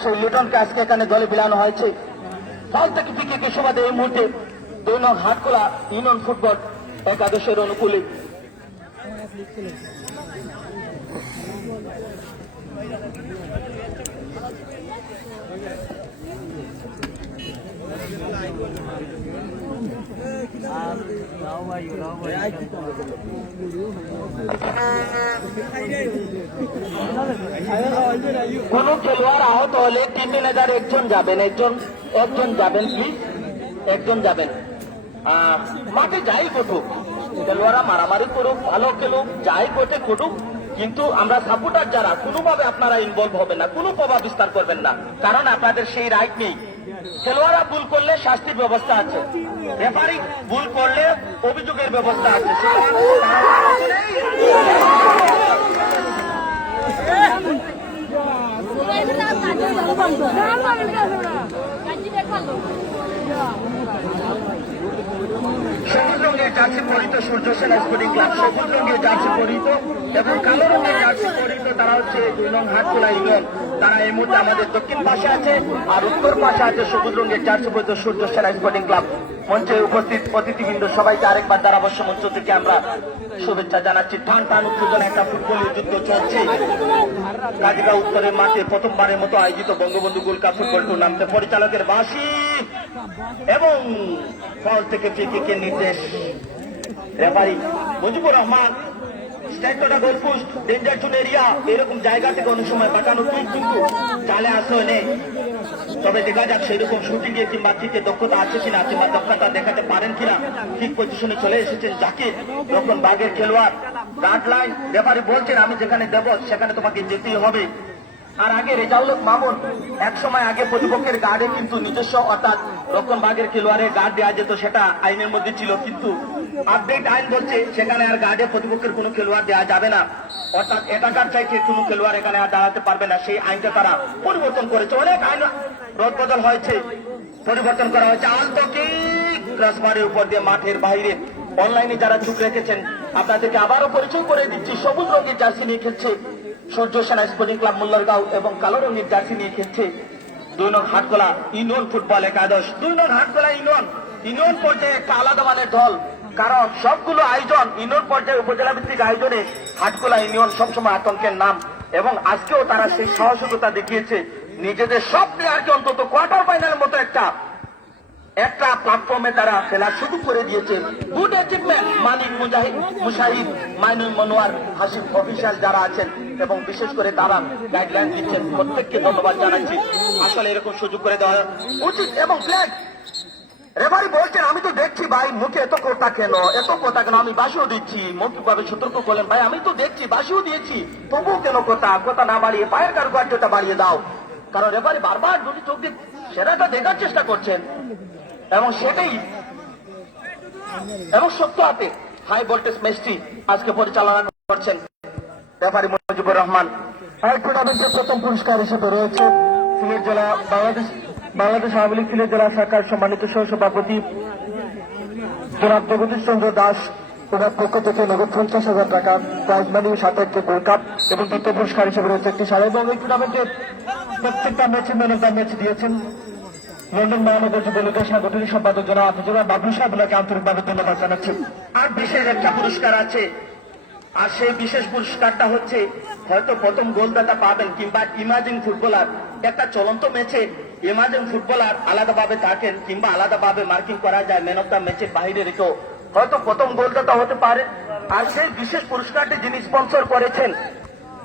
সেই লিটনকে আজকে এখানে দলে বিলানো হয়েছে। ফল থেকে পিকে সুবাদে এই মুহূর্তে 2 নং হাটখোলা ইউনিয়ন ফুটবল একাদশের অনুকূলে। কোন খেলোয়াড় আহত হলে টিম ম্যানেজার একজন যাবেন প্লিজ, একজন যাবেন। মাঠে যাই ঘটুক, খেলোয়াড়রা মারামারি করুক, ভালো খেলুক, যাই ঘটুক, কিন্তু আমরা সাপোর্টার যারা কোনোভাবে আপনারা ইনভলভ হবে না, কোনো প্রভাব বিস্তার করবেন না, কারণ আপনাদের সেই রাইট নেই। খেলোয়াড়রা ভুল করলে শাস্তির ব্যবস্থা আছে, রেফারি ভুল করলে অভিযোগের ব্যবস্থা আছে। সবুজ রঙের জার্সি পরিহিত সূর্য সেনা স্পোর্টিং ক্লাব, সবুজ রঙের জার্সি পরিহিত এবং কালো রঙের জার্সি পরিহিত তারা হচ্ছে 2 নং হাটখোলা ইউনিয়ন। তারা এই মুহূর্তে আমাদের দক্ষিণ পাশে আছে, আর উত্তর পাশে আছে সবুজ রঙের জার্সি পরিহিত সূর্য সেনা স্পোর্টিং ক্লাব। মঞ্চে উপস্থিত অতিথিবৃন্দ সবাইকে আরেকবার ধারাবর্ষ মঞ্চ থেকে আমরা শুভেচ্ছা জানাচ্ছি। টান উত্তেজনা একটা ফুটবলের যুদ্ধ চলছে কাজিগাঁও উত্তরের মাঠে প্রথমবারের মতো আয়োজিত বঙ্গবন্ধু গোল্ড কাপ ফুটবল টুর্নামেন্টে পরিচালকের বাঁশি এবং ফল থেকে ফ্রি কিকের নির্দেশ। রেফারি মুজিবুর রহমান স্ট্যান্ডটা গোলপোস্ট ডেঞ্জার জোন এরিয়া এরকম জায়গা থেকে অনেক সময় পাঠানো কিন্তু চালে আসলে নেই। তবে দেখা যাক সেরকম শুটিং এ কিংবা থেকে দক্ষতা আছে কিনা, কিংবা দক্ষতা দেখাতে পারেন কিনা। ঠিক পজিশনে চলে এসেছেন জাকির, যখন বাগের খেলোয়াড় গার্ড লাইন, রেফারি বলছেন আমি যেখানে দেব সেখানে তোমাকে যেতেই হবে। আর আগে রেজাউল মামুন এক সময় আগে প্রতিপক্ষের গার্ডে কিন্তু নিজস্ব অর্থাৎ রক্ষণ বাগের খেলোয়াড়ের গার্ড দেওয়া যেত, সেটা আইনের মধ্যে ছিল, কিন্তু আপডেট আইন বলছে সেখানে আর গার্ডে প্রতিপক্ষের কোনো খেলোয়াড় দেওয়া যাবে না, অর্থাৎ এটাকার চাইতে কোনো খেলোয়াড় এখানে আর দাঁড়াতে পারবে না। সেই আইনটা তারা পরিবর্তন করেছে, অনেক আইন রদবদল হয়েছে, পরিবর্তন করা হয়েছে। আন্তর্কিক ক্রসবারের উপর দিয়ে মাঠের বাইরে অনলাইনে যারা চুপ রেখেছেন আপনাদেরকে আবারও পরিচয় করে দিচ্ছি। সবুজ রঙের জার্সি নিয়ে খেলছে সূর্য সেনা স্পোর্টিং ক্লাব মুল্লারগাঁও এবং কালো রঙের জার্সি নিয়ে খেলছে 2 নং হাটখোলা ইউনিয়ন ফুটবল একাদশ। 2 নং হাটখোলা ইউনিয়ন পর্যায়ে একটা আলাদা মানের দল, কারণ সবগুলো আয়োজন ইউনিয়ন পর্যায়ে উপজেলা ভিত্তিক আয়োজনে হাটখোলা ইউনিয়ন সবসময় আতঙ্কের নাম, এবং আজকেও তারা সেই সাহসিকতা দেখিয়েছে। নিজেদের সব প্লেয়ারকে অন্তত কোয়ার্টার ফাইনালের মতো একটা প্ল্যাটফর্মে তারা খেলা শুরু করে দিয়েছে। গুড অ্যাচিভমেন্ট মালিক মুশাহিদ, মাইনুল মনোয়ার, হাসিফ অফিসিয়াল যারা আছেন এবং বিশেষ করে তারা গাইডলাইন দিচ্ছেন, প্রত্যেককে ধন্যবাদ জানাচ্ছি। আসলে এরকম সুযোগ করে দেওয়া উচিত। এবং ফ্ল্যাগ রেফারি বলছেন আমি তো দেখছি ভাই মুখে এত কথা কেন আমি বাসিও দিচ্ছি মৌখিকভাবে সতর্ক করলেন ভাই আমি তো দেখছি বাসিও দিয়েছি তবুও কেন কথা না বাড়িয়ে পায়ের কারুকার্যটা বাড়িয়ে দাও, কারণ রেফারি বারবার দুটি চোখ দিয়ে সেটাটা দেখার চেষ্টা করছেন এবং সেটাই এবং সত্য হাতে হাই ভোল্টেজ ম্যাচটি আজকে পরিচালনা করছেন রেফারি মুজিবুর রহমান। এই টুর্নামেন্টের প্রথম পুরস্কার হিসেবে রয়েছে সিলেট জেলা বাংলাদেশ আওয়ামী লীগ সিলেট জেলা শাখার সম্মানিত সহসভাপতি জনাব জগদীশ চন্দ্র দাস, ওনার পক্ষ থেকে নগদ 50,000 টাকা প্রাইজ মানি, সাথে একটি গোল্ড কাপ এবং দ্বিতীয় পুরস্কার হিসেবে রয়েছে একটি শাড়ি। এবং এই টুর্নামেন্টের প্রত্যেকটা ম্যাচে ম্যান অফ দ্য ম্যাচ দিয়েছেন লন্ডন মহানগর যুবলীগের সাংগঠনিক সম্পাদক জনাব হাফিজুল্লাহ বাবলু সাহেবকে আন্তরিকভাবে ধন্যবাদ জানাচ্ছি। আর বিশেষ একটা পুরস্কার আছে, আর সেই বিশেষ পুরস্কারটা হচ্ছে হয়তো প্রথম গোলদাতা পাবেন কিংবা ইমাজিং ফুটবলার। একটা চলন্ত ম্যাচে ইমাজিং ফুটবলার আলাদাভাবে থাকেন কিংবা আলাদাভাবে মার্কিং করা যায় ম্যান অফ দ্য ম্যাচের বাইরে রেখেও হয়তো প্রথম গোলদাতা হতে পারে। আর সেই বিশেষ পুরস্কারটি যিনি স্পন্সর করেছেন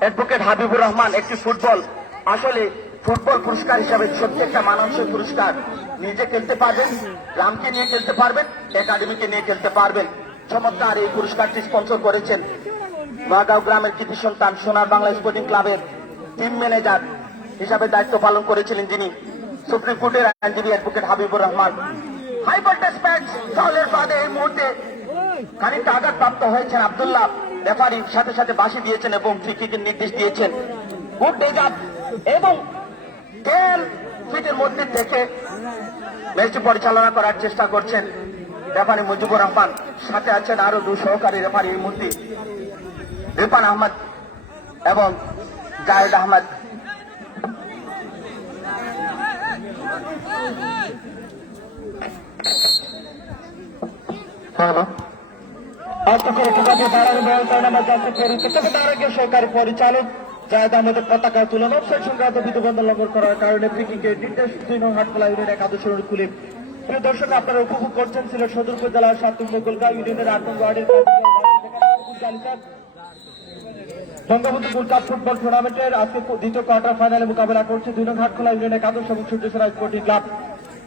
অ্যাডভোকেট হাবিবুর রহমান, একটি ফুটবল আসলে ফুটবল পুরস্কার হিসাবে সত্যি একটা মানানসই পুরস্কার। নিজে খেলতে পারবেন, গ্রামকে নিয়ে খেলতে পারবেন, একাডেমিকে নিয়ে খেলতে পারবেন। চমৎকার এই পুরস্কারটি স্পন্সর করেছেন নোয়াগাঁও গ্রামের কৃতি সন্তান সোনার বাংলা স্পোর্টিং ক্লাবের টিম ম্যানেজার হিসাবে দায়িত্ব পালন করেছিলেন যিনি সুপ্রিম কোর্টের আইনজীবী advocate Habibur Rahman. High voltage match ফাউলের বাদে এই মুহূর্তে খানিকটা আঘাতপ্রাপ্ত হয়েছেন আব্দুল্লাহ, রেফারি সাথে সাথে বাঁশি দিয়েছেন এবং ফ্রি কিকের নির্দেশ দিয়েছেন। গুড ডেজ আপ এবং 10 ফিটের মধ্যে থেকে ম্যাচটি পরিচালনা করার চেষ্টা করছেন রেফারি মুজিবুর রহমান, সাথে আছেন আরো 2 সহকারী রেফারি এই মুহূর্তে রিপান আহমদ এবং জাহেদ আহমদ। সরকারি পরিচালক জাহেদ আহমেদের পতাকা তুলন অফসাইড সংক্রান্ত বিধিবন্ধ লঙ্ঘন করার কারণে ফ্রি কিকের নির্দেশ 2 নং হাটখোলা ইউনিয়ন একাদশ খুলে। প্রিয় দর্শক, আপনারা উপভোগ করছেন সিলেট সদর উপজেলার 7 নং গোলগাঁও ইউনিয়নের 8 নং ওয়ার্ডের বঙ্গবন্ধু গোল্ড কাপ ফুটবল টুর্নামেন্টের আজকে দ্বিতীয় কোয়ার্টার ফাইনালে মোকাবেলা করছে 2 নং হাটখোলা ইউনিয়নের একাদশ এবং সূর্যসেরা স্পোর্টিং ক্লাব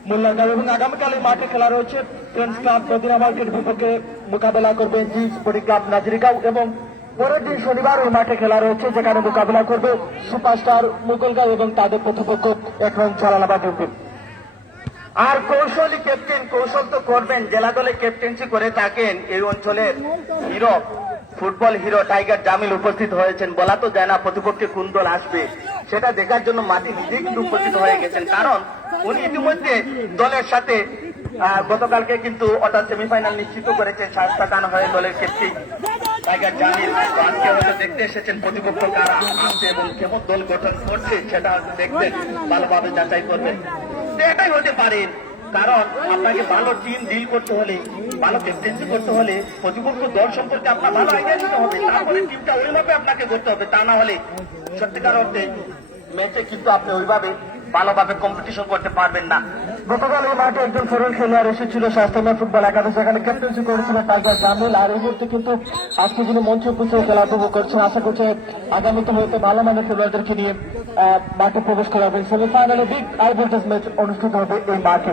মোল্লারগাঁও। এবং আগামীকাল এই মাঠে খেলা রয়েছে ফ্রেন্ডস ক্লাব মদিনা মার্কেট বিপক্ষে মোকাবেলা করবে জি স্পোর্টিং ক্লাব নাজিরগাঁও। এবং পরের দিন শনিবার ওই মাঠে খেলা রয়েছে যেখানে মোকাবেলা করবে সুপারস্টার মুগলগাঁও এবং তাদের প্রতিপক্ষ 1 নং জালালাবাদ ইউনিয়ন। আর কৌশলী ক্যাপ্টেন কৌশল তো করবেন, জেলা দলে ক্যাপ্টেন্সি করে থাকেন এই অঞ্চলের hero football hero tiger Jamil উপস্থিত হয়েছেন। বলা তো যায় না প্রতিপক্ষে কোন দল আসবে, সেটা দেখার জন্য মাঠে নিজেই কিন্তু উপস্থিত হয়ে গেছেন, কারণ উনি ইতিমধ্যে দলের সাথে গতকালকে কিন্তু অর্থাৎ সেমিফাইনাল নিশ্চিত করেছে শাস্তা খান হয়ে দলের ক্যাপ্টেন টাইগার জামিল। আজকে হয়তো দেখতে এসেছেন প্রতিপক্ষ কারা আসছে এবং কেমন দল গঠন করছে সেটা হয়তো দেখবেন, ভালোভাবে যাচাই করবেন। এটাই হতে পারেন, কারণ আপনাকে ভালো টিম ডিল করতে হলে, ভালো ক্যাপ্টেন্সি করতে হলে প্রতিপক্ষ দল সম্পর্কে আপনার ভালো আইডিয়া দিতে হবে, তারপরে টিমটা ওইভাবে আপনাকে করতে হবে। তা না হলে সত্যিকার অর্থে ম্যাচে কিন্তু আপনি ওইভাবে ভালোভাবে কম্পিটিশন করতে পারবেন না। গতকাল এই মাঠে একজন ফরেন খেলোয়াড় এসেছিল স্বাস্থ্যময় ফুটবল একাদশ, এখানে ক্যাপ্টেন্সি করেছিল টাইগার জামিল। আর এই মুহূর্তে কিন্তু আজকে যিনি মঞ্চে উপস্থিত খেলা উপভোগ করছেন, আশা করছে আগামীতে হয়তো ভালো মানের খেলোয়াড়দেরকে নিয়ে মাঠে প্রবেশ করাবেন। সেমিফাইনালে বিগ হাই ভোল্টেজ ম্যাচ অনুষ্ঠিত হবে এই মাঠে।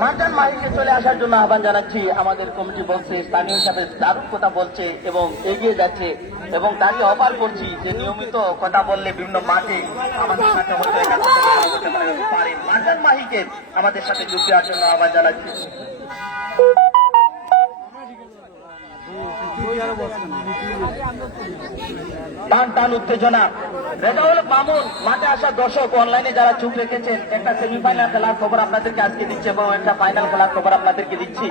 মারজান মাহিকে চলে আসার জন্য আহ্বান জানাচ্ছি। আমাদের কমিটি বলছে, স্থানীয় হিসাবে দারুণ কথা বলছে এবং এগিয়ে যাচ্ছে, এবং তাকে অফার করছি যে নিয়মিত কথা বললে বিভিন্ন মাঠে আমাদের সাথে হতে পারে। মারজান মাহিকে আমাদের সাথে যুক্ত দেওয়ার জন্য আহ্বান জানাচ্ছি। টান টান উত্তেজনা, রেজাউল মামুন মাঠে আসা দর্শক অনলাইনে যারা চুপ রেখেছেন, একটা সেমিফাইনাল খেলার খবর আপনাদেরকে আজকে দিচ্ছে এবং একটা ফাইনাল খেলার খবর আপনাদেরকে দিচ্ছি।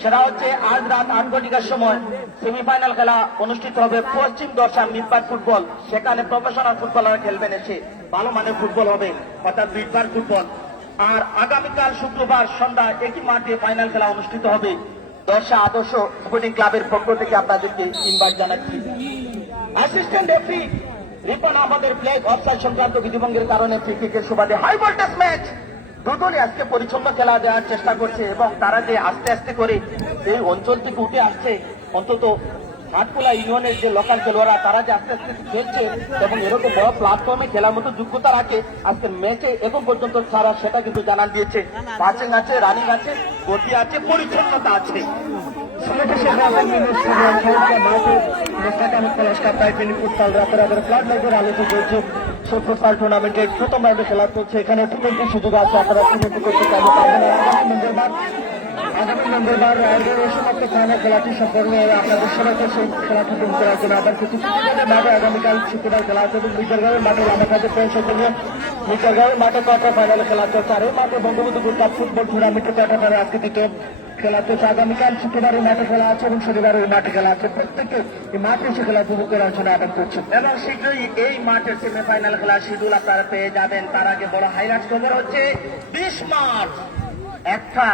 সেটা হচ্ছে আজ রাত 8 ঘটিকার সময় সেমিফাইনাল খেলা অনুষ্ঠিত হবে পশ্চিম দর্শা মিটপাট ফুটবল। সেখানে প্রফেশনাল ফুটবলাররা খেলবেন, এসে ভালো মানের ফুটবল হবে, অর্থাৎ মিটপাট ফুটবল। আর আগামীকাল শুক্রবার সন্ধ্যা একই মাঠে ফাইনাল খেলা অনুষ্ঠিত হবে দর্শা আদর্শ স্পোর্টিং ক্লাবের পক্ষ থেকে আপনাদেরকে ইনভাইট জানাচ্ছি। অ্যাসিস্ট্যান্ট রেফারি রিপন আমাদের ফ্ল্যাগ অফসাইড সংক্রান্ত বিধিভঙ্গের কারণে ফ্রি কিকের সুবাদে হাই ভোল্টেজ ম্যাচ। দুদলই আজকে পরিচ্ছন্ন খেলা দেওয়ার চেষ্টা করছে এবং তারা যে আস্তে আস্তে করে এই অঞ্চল থেকে উঠে আসছে, অন্তত হাটকুলা ইউনিয়নের যে লোকাল খেলোয়াড়রা তারা যে আস্তে আস্তে খেলছে এবং এরকম বড় প্ল্যাটফর্মে খেলার মতো যোগ্যতা রাখে আজকে ম্যাচে এখন পর্যন্ত ছাড়া সেটা কিন্তু জানান দিয়েছে। পাসিং আছে, রানিং আছে, গতি আছে, পরিচ্ছন্নতা আছে। ফুটবল টুর্নামেন্টের প্রথম রাউন্ডে খেলা চলছে, এখানে টি20 সুযোগ আছে, আপনারা টি20 করতে চাইলে পারবেন। আগামী মঙ্গলবার সমাপ্ত ফাইনাল খেলাটি সম্পন্ন হয়ে আপনাদের সবাইকে সেই খেলাটি উপভোগ করার জন্য আবার কিছু মাঠে আগামীকাল শুক্রবার খেলা আছে এবং মির্জারগাঁওয়ের মাঠে রানাঘাটে পৌঁছানো মির্জারগাঁওয়ের মাঠে কোয়ার্টার ফাইনালে খেলা চলছে। আর এই মাঠে বঙ্গবন্ধু কাপ ফুটবল টুর্নামেন্টের কোয়ার্টার ফাইনাল আজকে দ্বিতীয় খেলা চলছে। আগামীকাল শুক্রবারের মাঠে খেলা আছে এবং শনিবারের মাঠে খেলা আছে। প্রত্যেকে এই মাঠে এসে খেলা উপভোগ করার জন্য আবেদন করছে এবং শীঘ্রই এই মাঠের সেমিফাইনাল খেলার শিডিউল আপনারা পেয়ে যাবেন। তার আগে বড় হাইলাইট খবর হচ্ছে 20 মার্চ একটা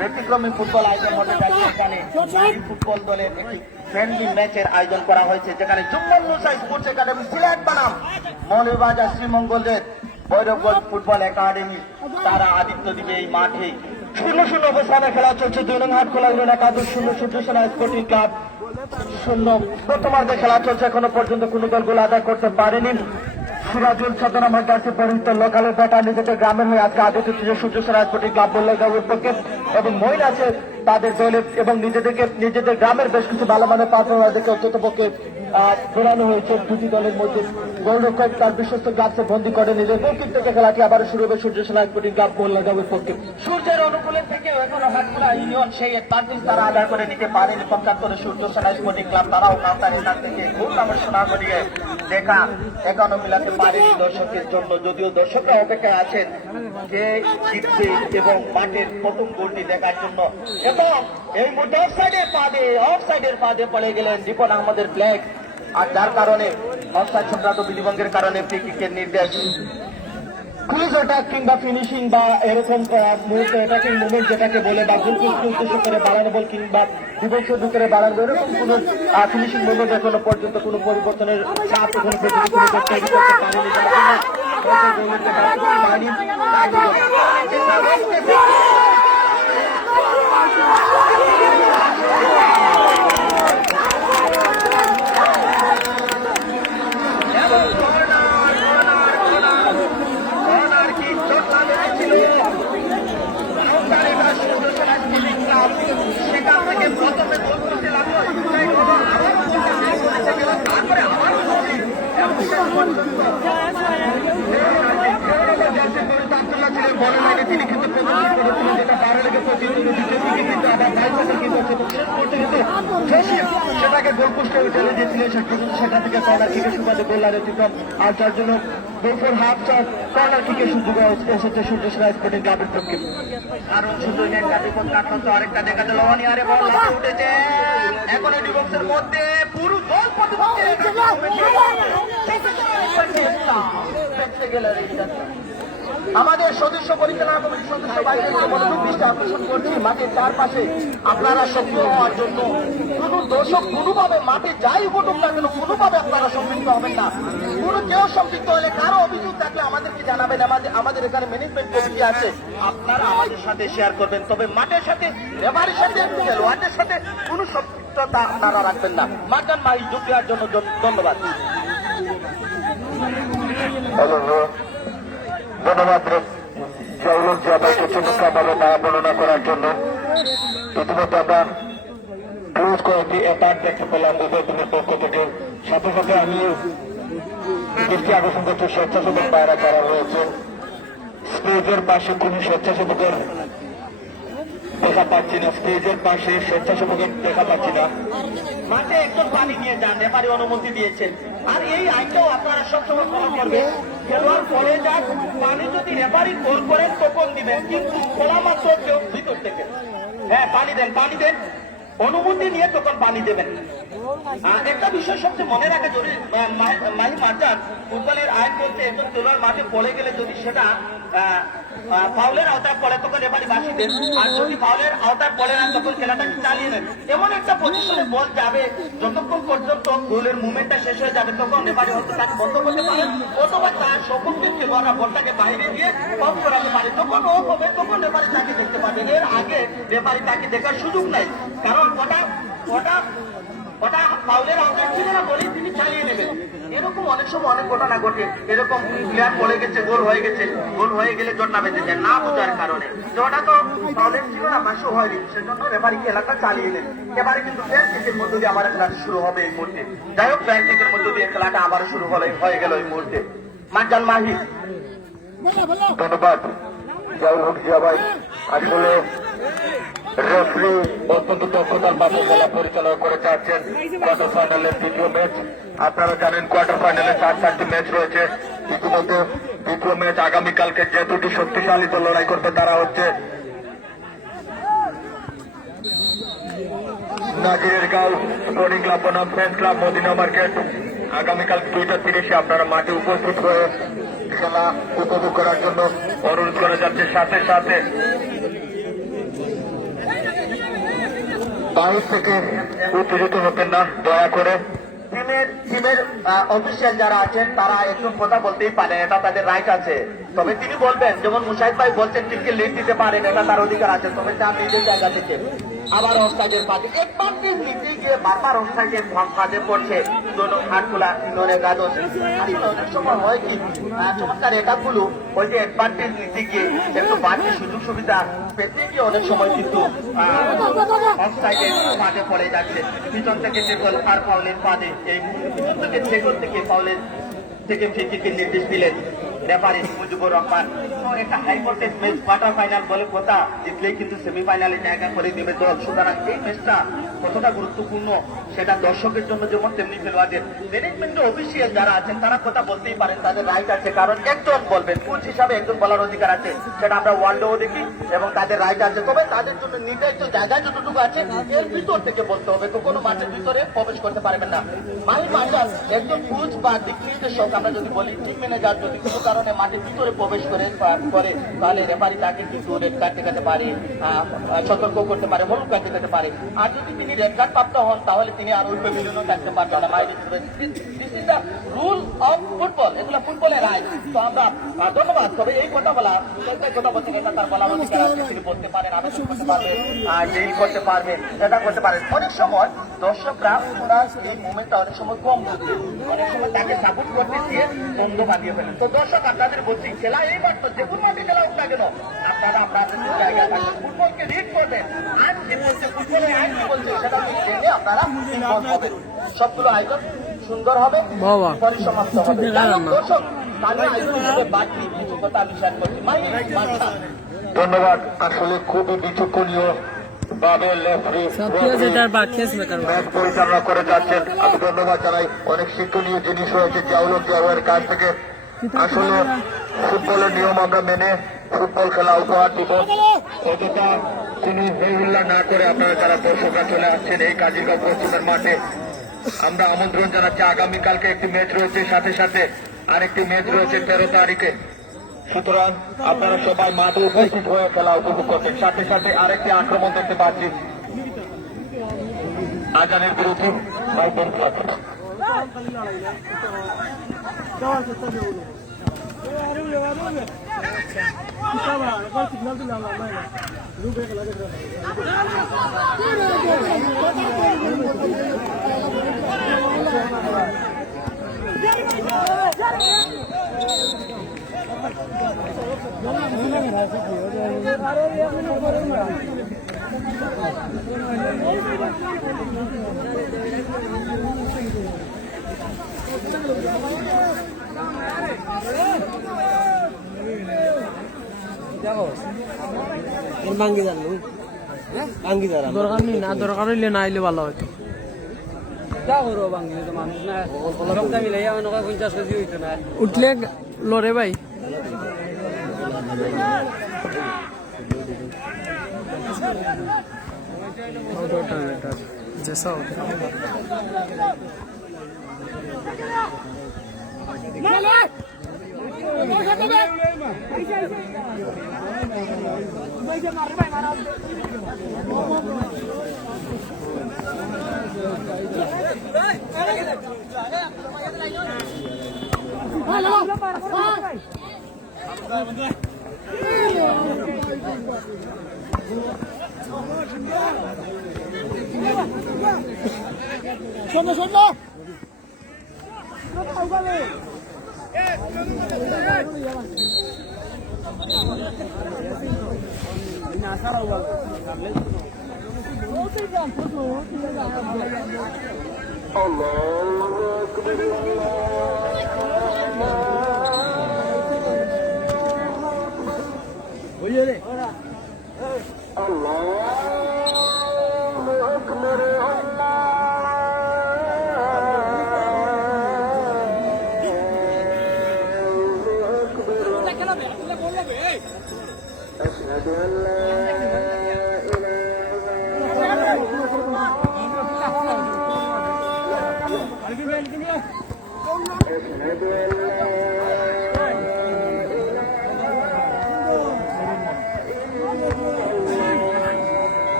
ব্যতিক্রমী ফুটবল আয়োজন হতে যাচ্ছে। এখানে ফুটবল দলের একটি ফ্রেন্ডলি ম্যাচের আয়োজন করা হয়েছে, যেখানে জুম্মন্নুসা স্পোর্টস একাডেমি সিলেট বানাম মৌলভীবাজার শ্রীমঙ্গলের ভৈরবগঞ্জ ফুটবল একাডেমি তারা আদিত্য দিবে এই মাঠে। 0-0 অবস্থানে খেলা চলছে। 2 নং হাটখোলা ইউনিয়ন একাদশ 0 সূর্যসেনা স্পোর্টিং ক্লাব 0। প্রথমার্ধে খেলা চলছে, এখনো পর্যন্ত কোনো দল গোল আদায় করতে পারেনি। সিরাজুল ছদ্মনামা জার্সি পরিহিত লোকালের ব্যাটার নিজেদের গ্রামের হয়ে আজকে আদিত্য সূর্যসেনা স্পোর্টিং ক্লাব বল্লভগাঁওয়ের পক্ষে এবং মহিলা আছে তাদের দলে এবং নিজেদের গ্রামের বেশ কিছু ভালো মানের পাত্রদেরকে অত্যন্ত পক্ষে ঘোরানো হয়েছে। দুটি দলের মধ্যে গোলরক্ষক তার বিশ্বস্ত গ্লাভসে বন্দী করে নিজের গোলকিক থেকে খেলাটি আবার শুরু হবে সূর্যসেনা স্পোর্টিং ক্লাব বল্লভগাঁওয়ের পক্ষে। সূর্যের অনুকূলে থেকে এখনো হাটখোলা ইউনিয়ন সেই অ্যাডভান্টেজ তারা আদায় করে নিতে পারেনি। 75 সূর্যসেনা স্পোর্টিং ক্লাব তারাও কাউন্টার স্থান থেকে গোল নামের সোনা করিয়ে দেখা এখনো মিলাতে পারেনি দর্শকের জন্য। যদিও দর্শকরা অপেক্ষায় আছেন কে জিতবে এবং মাঠের প্রথম গোলটি দেখার জন্য। এবং এই মুহূর্তে অফসাইডের ফাঁদে পড়ে গেলেন রিপন আহমদের ফ্ল্যাগ, আর যার কারণে অফসাইড সংক্রান্ত বিধিভঙ্গের কারণে ফ্রি কিকের নির্দেশ। ক্রুজ অ্যাটাক কিংবা ফিনিশিং বা এরকম অ্যাটাকিং মুভমেন্ট যেটাকে বলে বা গোলপোস্টকে উদ্দেশ্য করে বাড়ানো বল কিংবা ডিফেন্সের ভিতরে বাড়ানো এরকম কোনো ফিনিশিং মুভমেন্ট এখনো পর্যন্ত কোনো পরিবর্তনের চাপ এখনো পর্যন্ত কোনো তৈরি করতে পারেনি, যার জন্য সেখান থেকে প্রথমে গোল করতে লাগলো তিনি কিন্তু যেটা বারো লেগে সেটাকে গোলপোস্টে ঢেলে দিয়েছিলেন, সেটা থেকে কর্নার কিকের সুবাদে গোল ব্যতিক্রম। আর যার জন্য গোলফোর হাফ চার কর্নার কিকের সুযোগ এসেছে সূর্যসেনা স্পোর্টিং ক্লাবের পক্ষে। কারণ শুধু একটা বিপদ কাটতো, আরেকটা দেখা গেল অনিয়ারে বল উঠেছে এখন এই ডিবক্সের মধ্যে পুরো জল আমাদের সদস্য পরিচালনা কমিটির সদস্য বাইরের দৃষ্টি আকর্ষণ করছি মাঠের চারপাশে আপনারা সক্রিয় হওয়ার জন্য। কোনো দর্শক কোনোভাবে মাঠে যাই ঘটুক না কেন কোনোভাবে আপনারা সম্পৃক্ত হবেন না। কোনো কেউ সম্পৃক্ত হলে কারো অভিযোগ থাকলে আমাদেরকে জানাবেন। আমাদের এখানে ম্যানেজমেন্ট কমিটি আছে, আপনারা আমাদের সাথে শেয়ার করবেন। তবে মাঠের সাথে রেফারির সাথে খেলোয়াড়দের সাথে কোনো সম্পৃক্ততা আপনারা রাখবেন না। মাকান মাহি যোগ দেওয়ার জন্য ধন্যবাদ। ধন্যবাদ জয়লুক জামাইকে চমৎকারভাবে বর্ণনা করার জন্য। ইতিমধ্যে আমরা ক্লোজ কয়েকটি অ্যাটাক দেখতে পেলাম উভয় দলের পক্ষ থেকে। সাথে সাথে আমি দৃষ্টি আকর্ষণ করছি স্বেচ্ছাসেবক বাইরা করা হয়েছে। স্টেজের পাশে কোন স্বেচ্ছাসেবকের দেখা পাচ্ছি না, স্টেজের পাশে স্বেচ্ছাসেবকের দেখা পাচ্ছি না। মাঠে একজন পানি নিয়ে যান, রেফারি অনুমতি দিয়েছেন। আর এই আইনটাও আপনারা সবসময় ফলো করবেন। খেলোয়াড় পরে যান, পানি যদি রেফারি গোল করেন তখন দিবেন, কিন্তু খোলা মাত্র কেউ ভিতর থেকে হ্যাঁ পানি দেন অনুমতি নিয়ে তখন পানি দেবেন। একটা বিষয় সবচেয়ে মনে রাখা জরুরি, মাহি মার্জার ফুটবলের আইন বলছে একজন খেলোয়াড় মাঠে পড়ে গেলে যদি সেটা ফাউলের আওতায় পড়ে তখন রেফারি বাঁশি দেন, আর যদি ফাউলের আওতায় পড়ে না তখন খেলাটাকে চালিয়ে নেন। এমন একটা পজিশনে বল যাবে যতক্ষণ পর্যন্ত গোলের মুভমেন্টটা শেষ হয়ে যাবে তখন রেফারি হয়তো তাকে বন্ধ করতে পারে, অথবা তার সপক্ষের খেলোয়াড়রা বলটাকে বাইরে দিয়ে অফ করাতে পারে। যখন অফ হবে তখন রেফারি তাকে দেখতে পারবেন। এর আগে রেফারি তাকে দেখার সুযোগ নাই, কারণ ওটা ওটা ফাউলের আওতায় ছিল না বলেই তিনি চালিয়ে নেবেন। এরকম অনেক সময় অনেক ঘটনা ঘটে, এরকম প্লেয়ার পড়ে গেছে, গোল হয়ে গেছে, গোল হয়ে গেলে জট না বেঁধে যায় না বোঝার কারণে, যে ওটা তো ফাউলের ছিল না, মাসও হয়নি, সেজন্য রেফারি খেলাটা চালিয়ে নেন। এবারে কিন্তু ফ্যান কিকের মধ্য দিয়ে আবার খেলাটা শুরু হবে এই মুহূর্তে। যাই হোক, ফ্যান কিকের মধ্য দিয়ে খেলাটা আবার শুরু হয়ে গেল এই মুহূর্তে। মানজান মাহি, ধন্যবাদ জাউল হক জিয়া ভাই। আসলে রেফারি অত্যন্ত দক্ষতার মাঠে খেলা পরিচালনা করে যাচ্ছেন। কোয়ার্টার ফাইনালের দ্বিতীয় ম্যাচ, আপনারা জানেন কোয়ার্টার ফাইনালে 4-4টি ম্যাচ রয়েছে। ইতিমধ্যে দ্বিতীয় ম্যাচ আগামীকালকে যে দুটি শক্তিশালী দল লড়াই করবে তারা হচ্ছে নাজিরের গাঁও স্পোর্টিং ক্লাব বনাম ফ্রেন্ডস ক্লাব মদিনা মার্কেট। আগামীকাল 2:30 আপনারা মাঠে উপস্থিত হয়ে খেলা উপভোগ করার জন্য অনুরোধ করা যাচ্ছে। সাথে সাথে বাইরে থেকে উত্তেজিত হতেন না দয়া করে। টিমের অফিসিয়াল যারা আছেন তারা একটু কথা বলতেই পারেন, এটা তাদের রাইট আছে। তবে তিনি বলবেন, যেমন মুশাহিদ ভাই বলছেন টিমকে লিড দিতে পারেন, এটা তার অধিকার আছে। তবে তার নিজের জায়গা থেকে আবার অফসাইডের ফাঁদে একবার নিতে গিয়ে বারবার অফসাইডের ফাঁদে পড়ছে দোনো হাটগুলা ইন্দোরে গাদস। আসলে অনেক সময় হয় কি, চমৎকার এটাগুলো ওই যে অ্যাডভান্টেজ নিতে গিয়ে একটু বাড়তি সুযোগ সুবিধা পেতে গিয়ে অনেক সময় কিন্তু অফসাইডের ফাঁদে পড়ে যাচ্ছে। পিছন থেকে চেগল আর ফাউলের ফাঁদে, এই পিছন থেকে চেগল থেকে ফাউলের থেকে ফ্রি-কিকের নির্দেশ দিলেন রেফারি মুজিবুর রহমান। একটা high voltage match, quarter final বলে কথা, জিতলেই কিন্তু সেমিফাইনালে জায়গা করে দেবে দল। সুতরাং এই ম্যাচটা কতটা গুরুত্বপূর্ণ সেটা দর্শকের জন্য যেমন তেমনি খেলোয়াড়দের, ম্যানেজমেন্টের অফিসিয়াল যারা আছেন তারা কথা বলতেই পারেন, তাদের রাইট আছে। কারণ একজন বলবেন, কোচ হিসাবে একজন বলার অধিকার আছে, সেটা আমরা ওয়ার্ল্ডেও দেখি এবং তাদের রাইট আছে। তবে তাদের জন্য নির্ধারিত জায়গায় যতটুকু আছে এর ভিতর থেকে বলতে হবে, তো কোনো মাঠের ভিতরে প্রবেশ করতে পারবেন না। মাহি মানজান একজন কোচ বা দিক নির্দেশক, আমরা যদি বলি টিম ম্যানেজার, যদি কোনো কারণে মাঠের ভিতরে প্রবেশ করে তাহলে রেফারি তাকে কিন্তু রেড কার্ড দেখাতে পারে, সতর্ক করতে পারে, হলুদ কার্ড দেখাতে পারে। আর যদি তিনি রেড কার্ড প্রাপ্ত হন তাহলে তিনি আর ওই প্যাভিলিয়নও থাকতে পারবেন না। This is the rule of football, এগুলো ফুটবলের আইন। তো আমরা ধন্যবাদ। তবে এই কথা বলা, কথা বলতে এটা তার বলার অধিকার আছে, তিনি বলতে পারেন, আবেদন করতে পারবেন, জেল করতে পারবেন, এটা করতে পারেন। অনেক সময় দর্শকরা ওনার এই মুভমেন্টটা অনেক সময় কম বুঝবে, অনেক সময় তাকে সাপোর্ট করতে দিয়ে বন্ধ বানিয়ে ফেলেন। তো দর্শক, আপনাদের বলছি, খেলা এই মাত্র যে কোনো মাঠে খেলা হোক না কেন, আপনারা আপনাদের জায়গায় থাকবেন, ফুটবলকে রিড করবেন। আইন কি বলছে, ফুটবলের আইন কি বলছে সেটা জেনে আপনারা ইনভলভ হবেন। সবগুলো আয়োজন সুন্দর হবে, পরিসমাপ্ত হবে। দর্শক, তাহলে আয়োজন হিসেবে বাকি কিছু কথা আমি শেয়ার করছি। ধন্যবাদ। আসলে খুবই বিচক্ষণীয় ভাবে রেফারি ম্যাচ পরিচালনা করে যাচ্ছেন। আমি ধন্যবাদ জানাই। অনেক শিক্ষণীয় জিনিস রয়েছে জাউল জিয়ার কাছ থেকে। আসলে ফুটবলের নিয়ম আমরা মেনে ফুটবল খেলা উপহার দিব, অতটা কোনো হইহুল্লা না করে আপনারা যারা দর্শকরা চলে আসছেন এই কাজিরগাঁও পশ্চিমের মাঠে, আমরা আমন্ত্রণ জানাচ্ছি। আগামীকালকে একটি ম্যাচ রয়েছে, সাথে সাথে আরেকটি ম্যাচ রয়েছে 13 তারিখে। সুতরাং আপনারা সবাই মাঠে উপস্থিত হয়ে খেলা উপভোগ করছেন। সাথে সাথে আরেকটি আক্রমণ দেখতে পাচ্ছি আজানের বিরুদ্ধে মাইকেল ক্লাব। দরকার নেই না, দরকার হইলে না আইলে ভালো হয়তো। উঠলে লড়ে ভাই। जैसा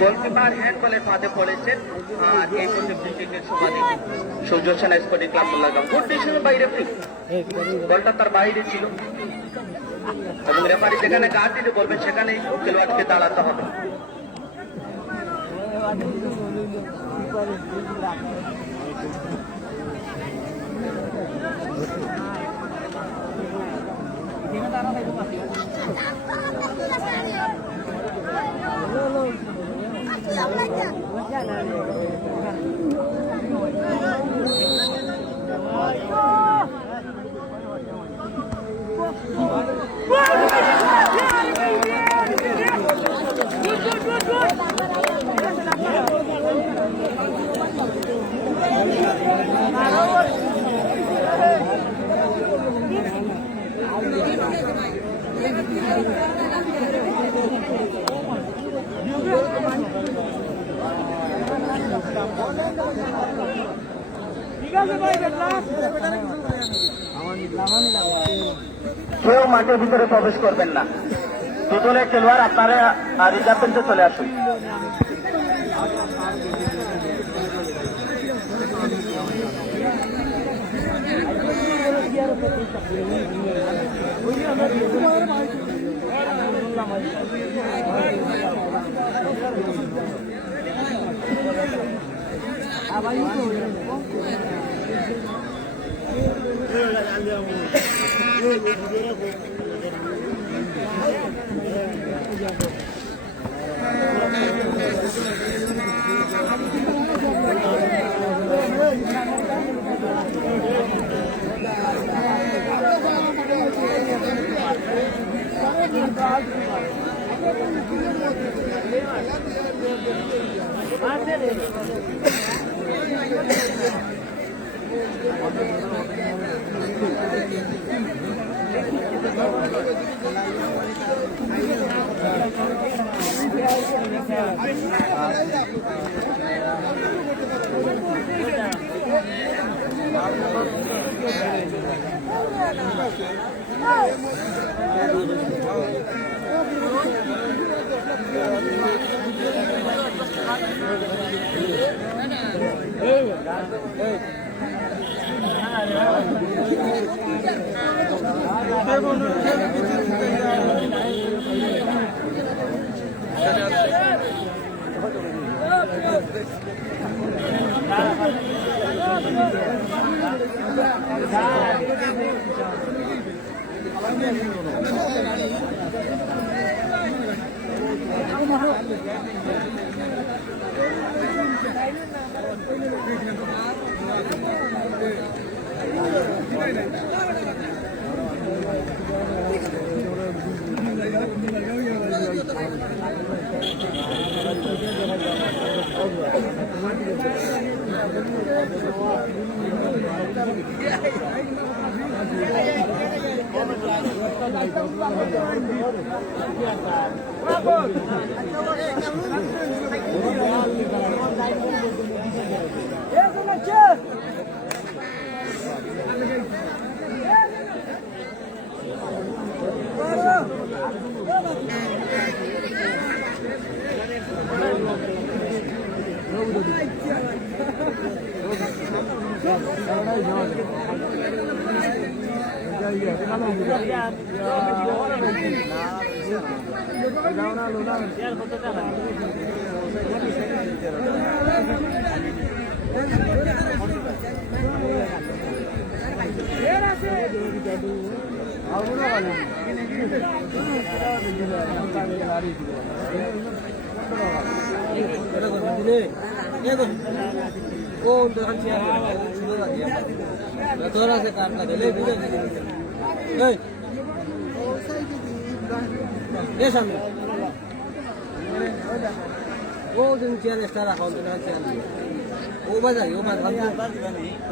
গোলকিপার হ্যান্ডবলের ফাঁদে পড়েছেন। আর এই পর্যন্ত ক্রিকেট সমাধি Surya Sena sporting club Mollargaon. Good decision by referee, বলটা তার বাইরে ছিল এবং রেফারি যেখানে গার্ড দিতে বলবেন সেখানেই খেলোয়াড়কে দাঁড়াতে হবে। কেউ মাঠের ভিতরে প্রবেশ করবেন না। দুদলের খেলোয়াড় আপনারা রিজার্ভ বেঞ্চে চলে আসুন।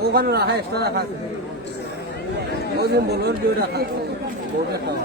ওখানে রাখা এক্সট্রা রাখা ওই দিন বলোর দিয়ে রাখা বোর্ডে খাওয়া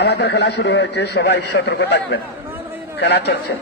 আমাদের খেলা শুরু হয়েছে, সবাই সতর্ক থাকবেন, খেলা চলছে।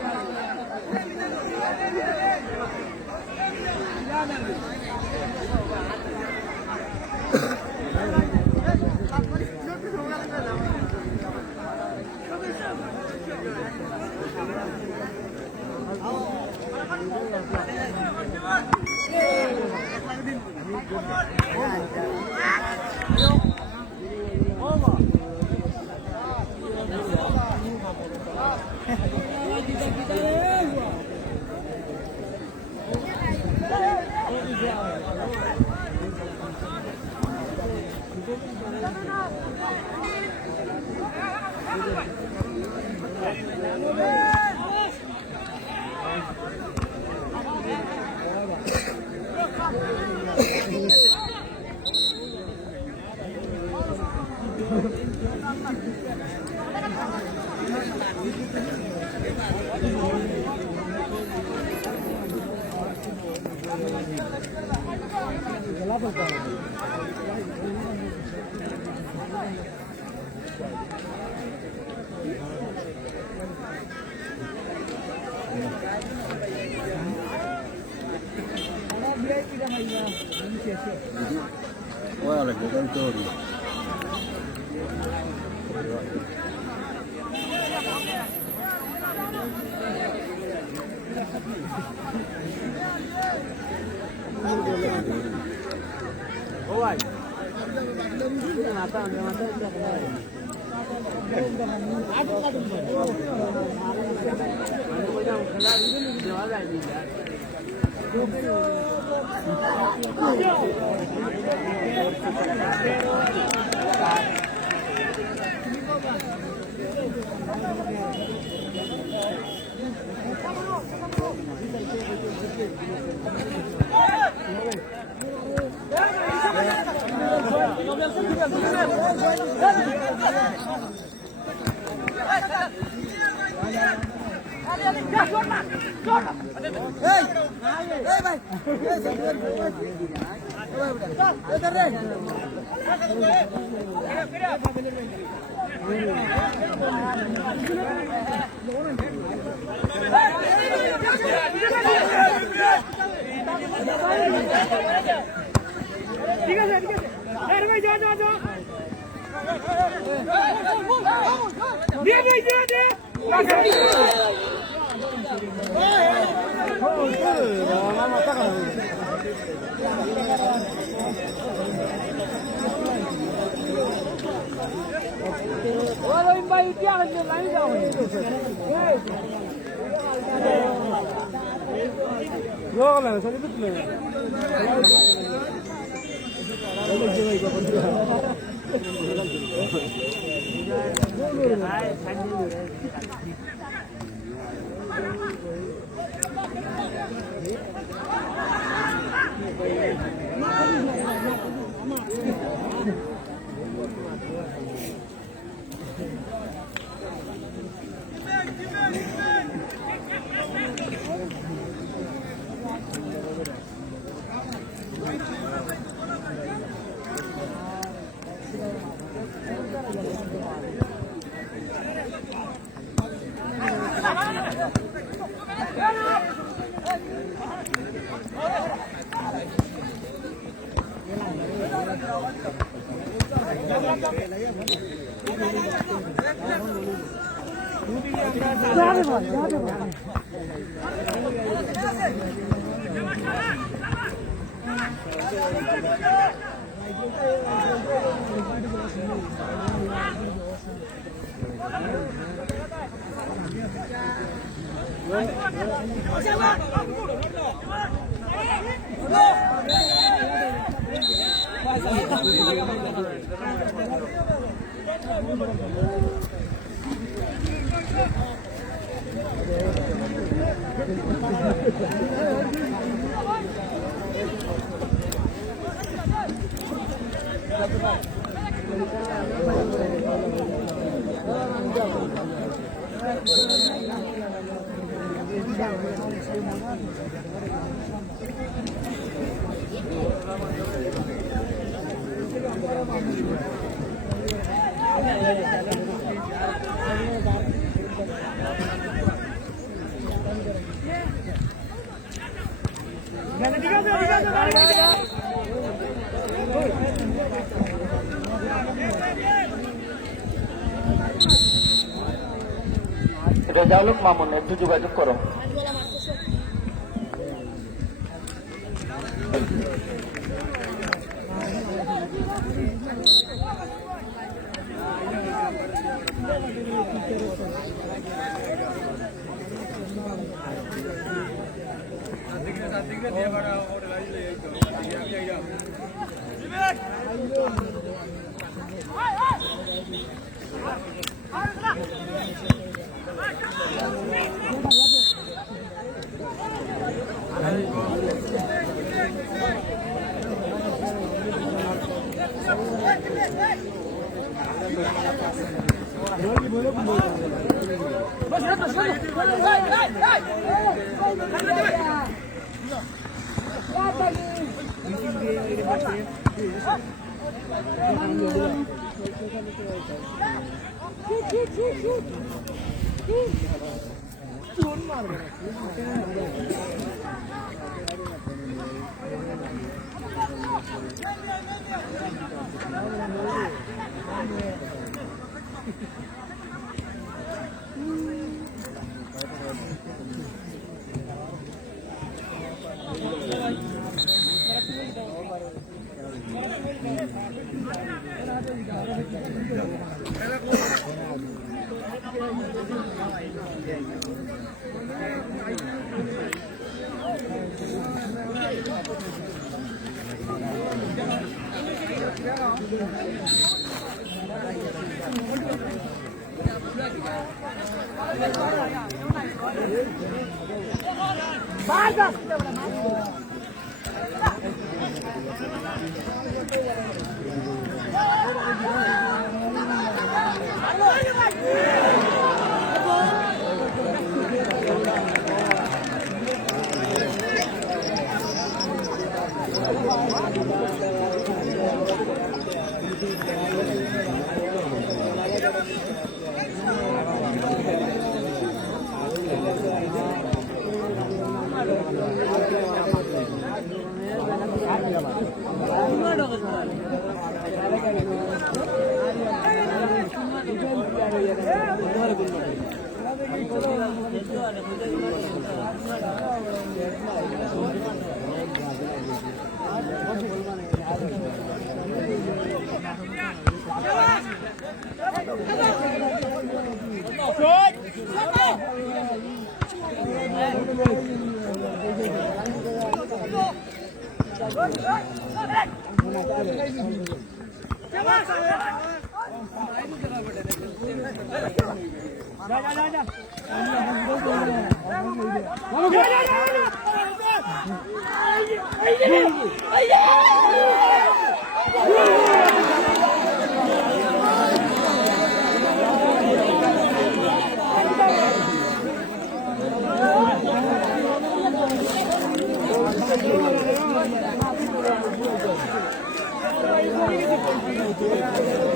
রেজাউল মামুন একটু যোগাযোগ করো।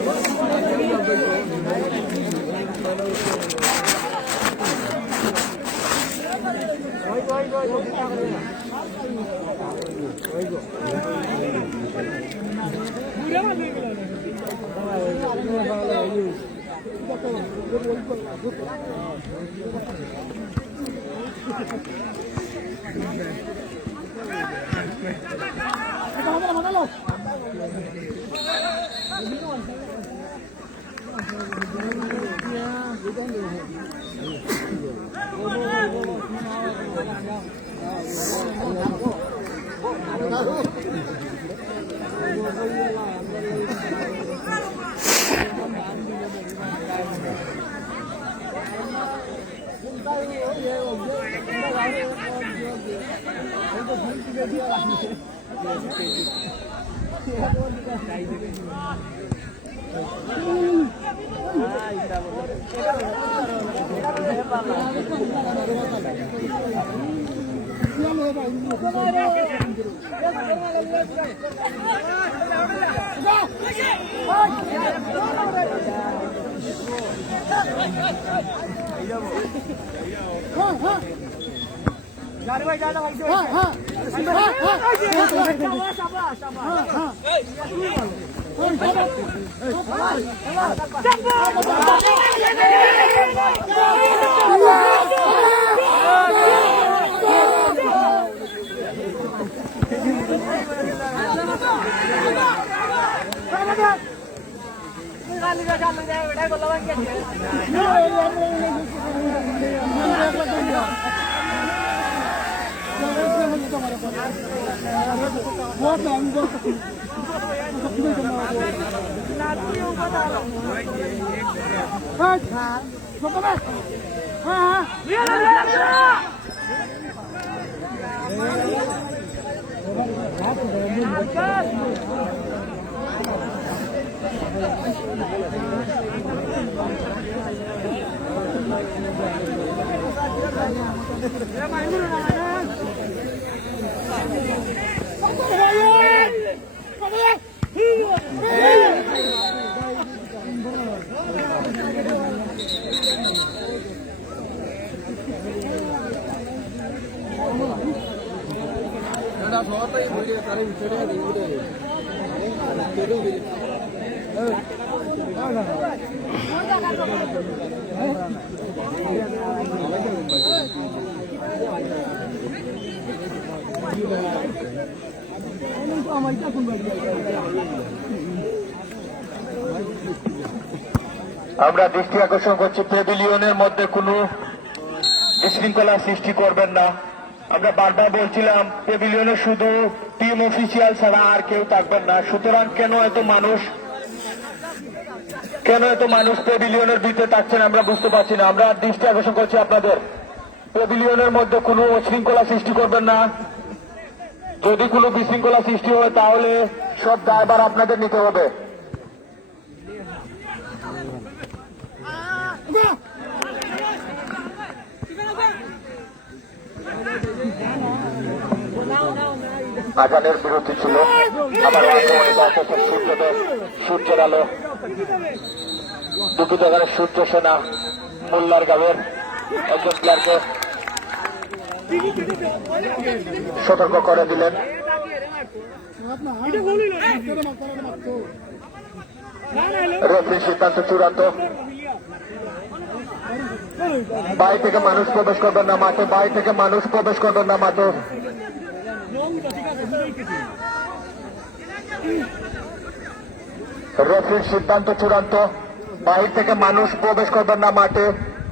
Thank you. আমরা দৃষ্টি আকর্ষণ করছি, প্যাভিলিয়নের মধ্যে কোনো বিশৃঙ্খলা সৃষ্টি করবেন না। আমরা বারবার বলছিলাম প্যাভিলিয়নে শুধু টিম অফিসিয়াল ছাড়া আর কেউ থাকবেন না। সুতরাং কেন এত মানুষ প্যাভিলিয়নের ভিতরে থাকছেন আমরা বুঝতে পারছি না। আমরা দৃষ্টি আকর্ষণ করছি আপনাদের, প্যাভিলিয়নের মধ্যে কোনো শৃঙ্খলা সৃষ্টি করবেন না। যদি কোনো বিশৃঙ্খলা সৃষ্টি হয় তাহলে সব দায়ভার আপনাদের নিতে হবে। আজানের বিরতি ছিল, আবার সূর্যের আলো দুটি জায়গায় সূর্য সেনা মোল্লার গাঁয়ের একজন প্লেয়ারকে সতর্ক করে দিলেন। রেফারির সিদ্ধান্ত চূড়ান্ত। বাইরে থেকে মানুষ প্রবেশ করবেন না মাঠে, বাইরে থেকে মানুষ প্রবেশ করবেন না মাঠে। রেফারির সিদ্ধান্ত চূড়ান্ত। বাইরে থেকে মানুষ প্রবেশ করবেন না মাঠে,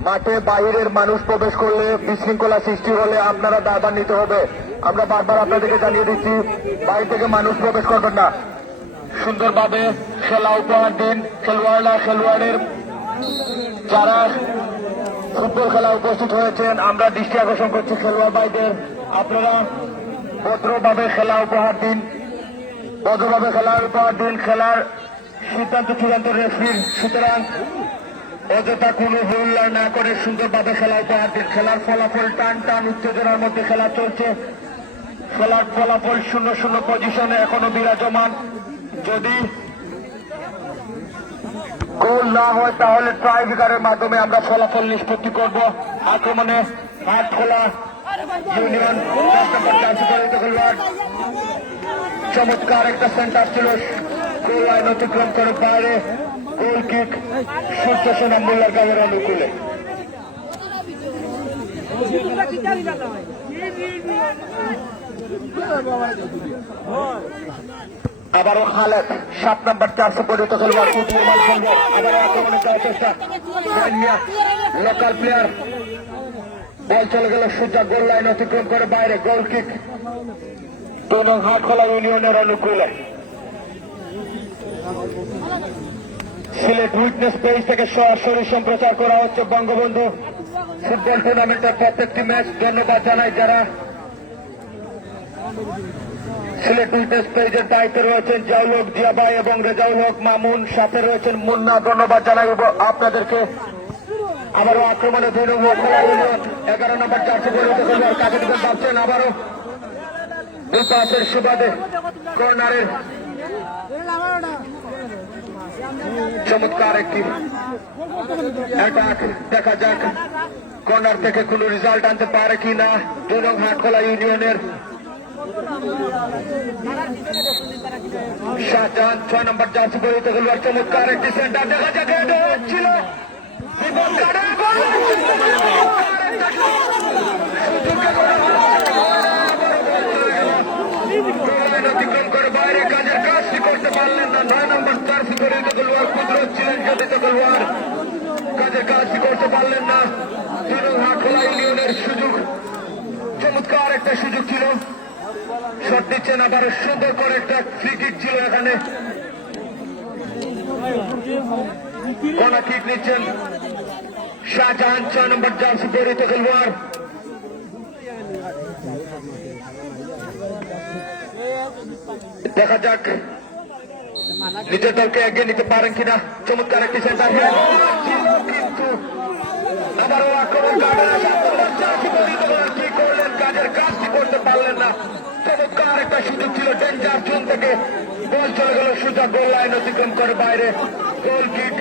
মাঠে বাইরের মানুষ প্রবেশ করলে বিশৃঙ্খলা সৃষ্টি হলে আপনারা দায়ভার নিতে হবে। আমরা বারবার আপনাদেরকে জানিয়ে দিচ্ছি, বাইরে থেকে মানুষ প্রবেশ করবেন না। সুন্দরভাবে খেলা উপহার দিন খেলোয়াড়ের যারা ফুটবল খেলা উপস্থিত হয়েছেন। আমরা দৃষ্টি আকর্ষণ করছি খেলোয়াড় ভাইদের, আপনারা ভদ্রভাবে খেলা উপহার দিন, খেলার সিদ্ধান্ত চূড়ান্ত রেফারির। সুতরাং অযথা কোনো হুল্লাড় না করে সুন্দরভাবে খেলা উপহার দিন। খেলার ফলাফল টান উত্তেজনার মধ্যে খেলা চলছে। খেলার ফলাফল 0-0 পজিশনে এখনো বিরাজমান। যদি গোল না হয় তাহলে ট্রাইব্রেকারের মাধ্যমে আমরা ফলাফল নিষ্পত্তি করব। আক্রমণে হাটখোলা ইউনিয়ন চমৎকার একটা সেন্টার ছিল, গোল লাইন অতিক্রম করে বাইরে গোল কিক সূর্য সেনা মোল্লার গাঁয়ের অনুকূলে। আবারও খালেদ 7 নম্বর 400 পরিণত খেলোয়াড় কুতুবুল সঙ্গে আবারও আক্রমণে যাওয়ার চেষ্টা, লোকাল প্লেয়ার বল চলে গেল সোজা গোল লাইন অতিক্রম করে বাইরে গোল কিক এবং হাটখোলা ইউনিয়নের অনুকূলে। সিলেট উইটনেস পেজ থেকে সরাসরি সম্প্রচার করা হচ্ছে বঙ্গবন্ধু ফুটবল টুর্নামেন্টের প্রত্যেকটি ম্যাচ। ধন্যবাদ জানাই যারা সিলেট উইটনেস পেজের দায়িত্বে রয়েছেন জাউল হক জিয়া ভাই এবং রেজাউল হক মামুন, সাথে রয়েছেন মুন্না। ধন্যবাদ জানাই আপনাদেরকে। আবারও আক্রমণে 11 নম্বর 400 পরিণত খেলোয়াড় কাকে দিকে ভাবছেন, আবারও পাসের সুবাদে কর্নারের চমৎকার একটি অ্যাটাক। দেখা যাক কর্নার থেকে কোন রেজাল্ট আনতে পারে কিনা 2 নং হাটখোলা ইউনিয়নের শাহজাহান। 6 নম্বর 400 পরিণত খেলোয়াড় চমৎকার একটি সেন্টার দেখা যাক ছিল অতিক্রম করে বাইরে কাজের কাজটি করতে পারলেন না। 9 নম্বর 400 পরিণত খেলোয়াড় কুদরত ছিলেন গঠিত খেলোয়াড়, কাজের কাজটি করতে পারলেন না। 2 নং হাটখোলা ইউনিয়নের সুযোগ, চমৎকার একটা সুযোগ ছিল, শট দিচ্ছেন আবার সুন্দর করে একটা ফ্রি কিক ছিল এখানে, কোনা কিক নিচ্ছেন শাহজাহান। 6 নম্বর 400 পরিণত খেলোয়াড় দেখা যাক নিজের দলকে এগিয়ে নিতে পারেন কিনা। চমৎকার একটি সেন্টার কিন্তু আবারও আক্রমণ কি করলেন, কাজের কাজটি করতে পারলেন না। চমৎকার একটা সুযোগ ছিল ডেঞ্জার জোন থেকে, বল চলে গেল সোজা গোল লাইন অতিক্রম করে বাইরে গোল কিক